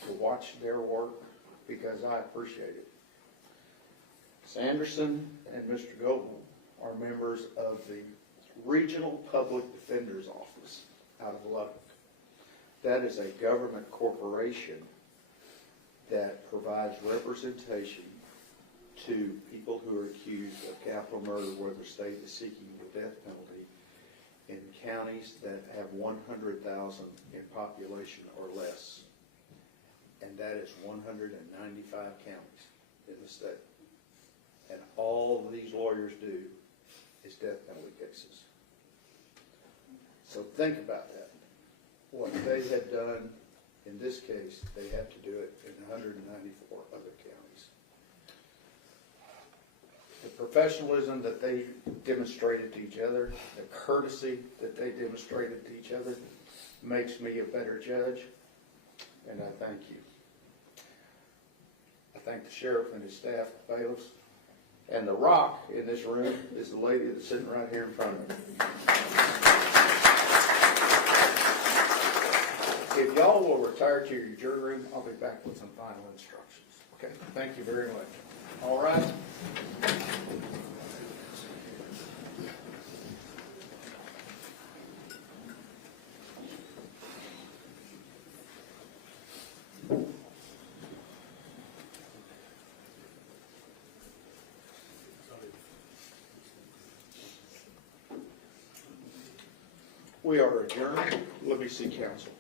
to watch their work because I appreciate it. Sanderson and Mr. Goble are members of the Regional Public Defender's Office out of Lubbock. That is a government corporation that provides representation to people who are accused of capital murder where the state is seeking the death penalty in counties that have 100,000 in population or less. And that is 195 counties in the state. And all these lawyers do is death penalty cases. So think about that. What they had done in this case, they have to do it in 194 other counties. The professionalism that they demonstrated to each other, the courtesy that they demonstrated to each other, makes me a better judge, and I thank you. I thank the sheriff and his staff, bailiffs, and the rock in this room is the lady that's sitting right here in front of me. If y'all will retire to your jury room, I'll be back with some final instructions. Okay, thank you very much. All right. We are adjourned. Let me see counsel.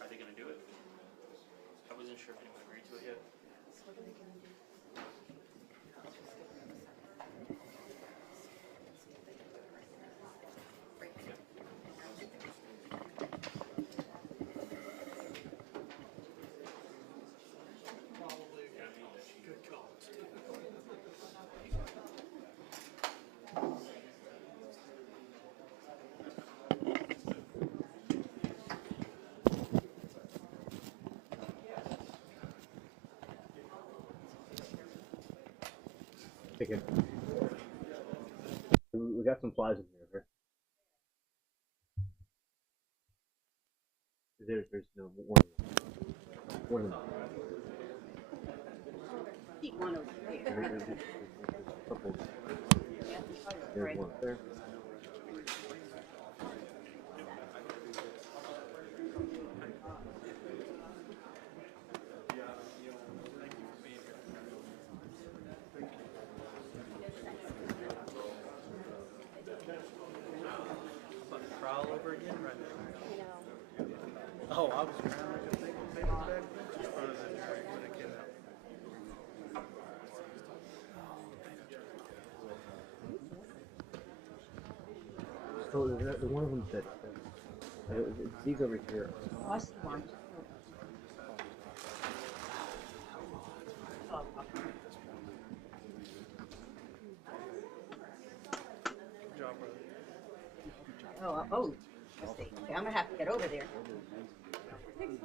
Are they gonna do it? I wasn't sure if anyone agreed to it yet. Take it. We got some flies in here, okay? There's no warning. Keep one over there. There's a couple. There's one there. Trial over again right now. Oh, I was trying to make a big bad bitch in front of the jury when it came out. So the one of them said, these over here. Oh, I see one. Good job, brother. Oh, let's see. Okay, I'm gonna have to get over there. Let me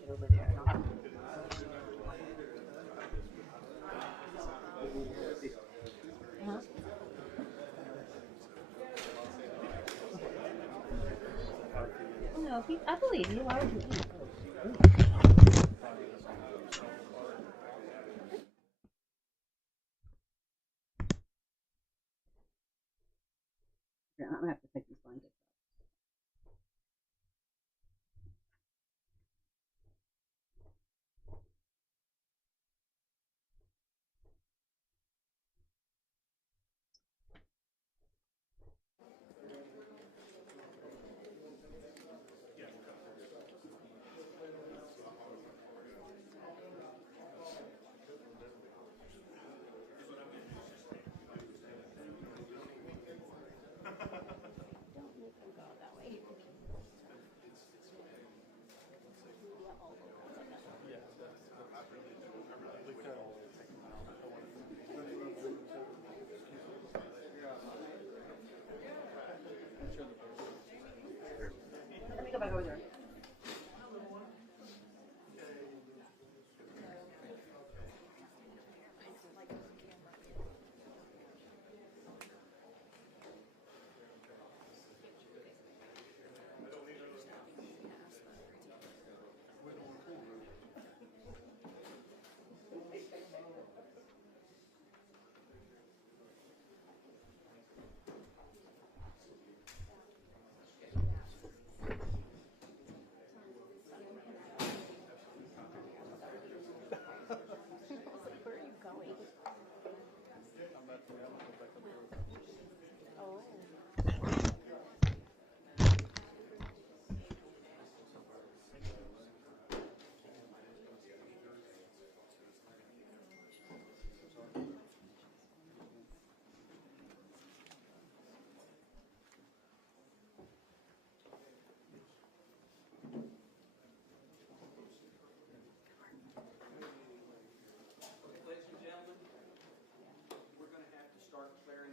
get over there. I'll have to- Uh-huh. No, I believe you. Why would you eat? Yeah, I'm gonna have to take these blankets out. Let me go back over there. Where are you going? Oh. Ladies and gentlemen, we're going to have to start clearing.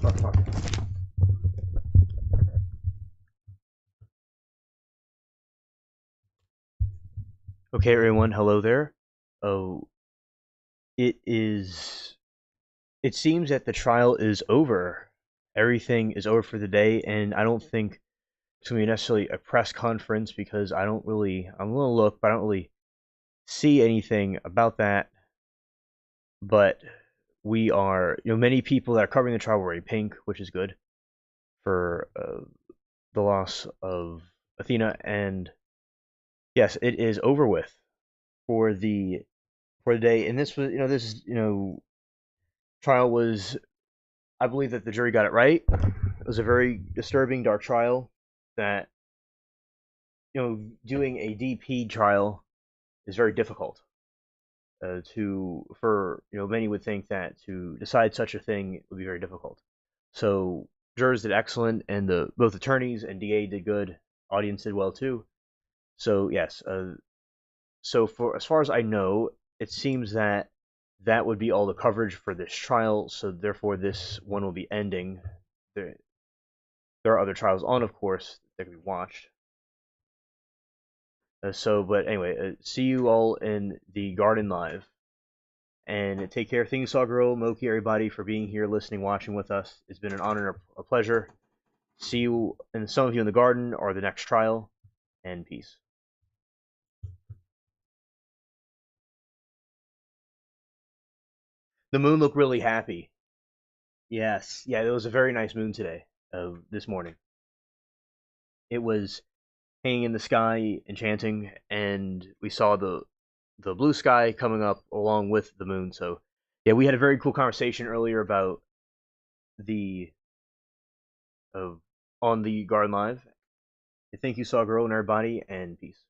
Fuck. Okay, everyone, hello there. Oh, it is. It seems that the trial is over. Everything is over for the day, and I don't think it's going to be necessarily a press conference because I don't really. I'm going to look, but I don't really see anything about that. But we are, many people that are covering the trial were wearing pink, which is good for the loss of Athena. And yes, it is over with for the day. And this was, trial was, I believe that the jury got it right. It was a very disturbing, dark trial that, doing a DP trial is very difficult. Many would think that to decide such a thing would be very difficult. So jurors did excellent, and both attorneys and DA did good. Audience did well too. So yes, so for as far as I know, it seems that would be all the coverage for this trial. So therefore, this one will be ending. There are other trials on, of course, that can be watched. But anyway, see you all in the Garden Live. And take care. Thank you, Sawgirl, Moki, everybody, for being here, listening, watching with us. It's been an honor and a pleasure. See you, and some of you in the garden, or the next trial, and peace. The moon looked really happy. Yes. Yeah, it was a very nice moon today, this morning. It was hanging in the sky, enchanting, and we saw the blue sky coming up along with the moon. So, yeah, we had a very cool conversation earlier about the on the Garden Live. Thank you, Sawgirl, and everybody, and peace.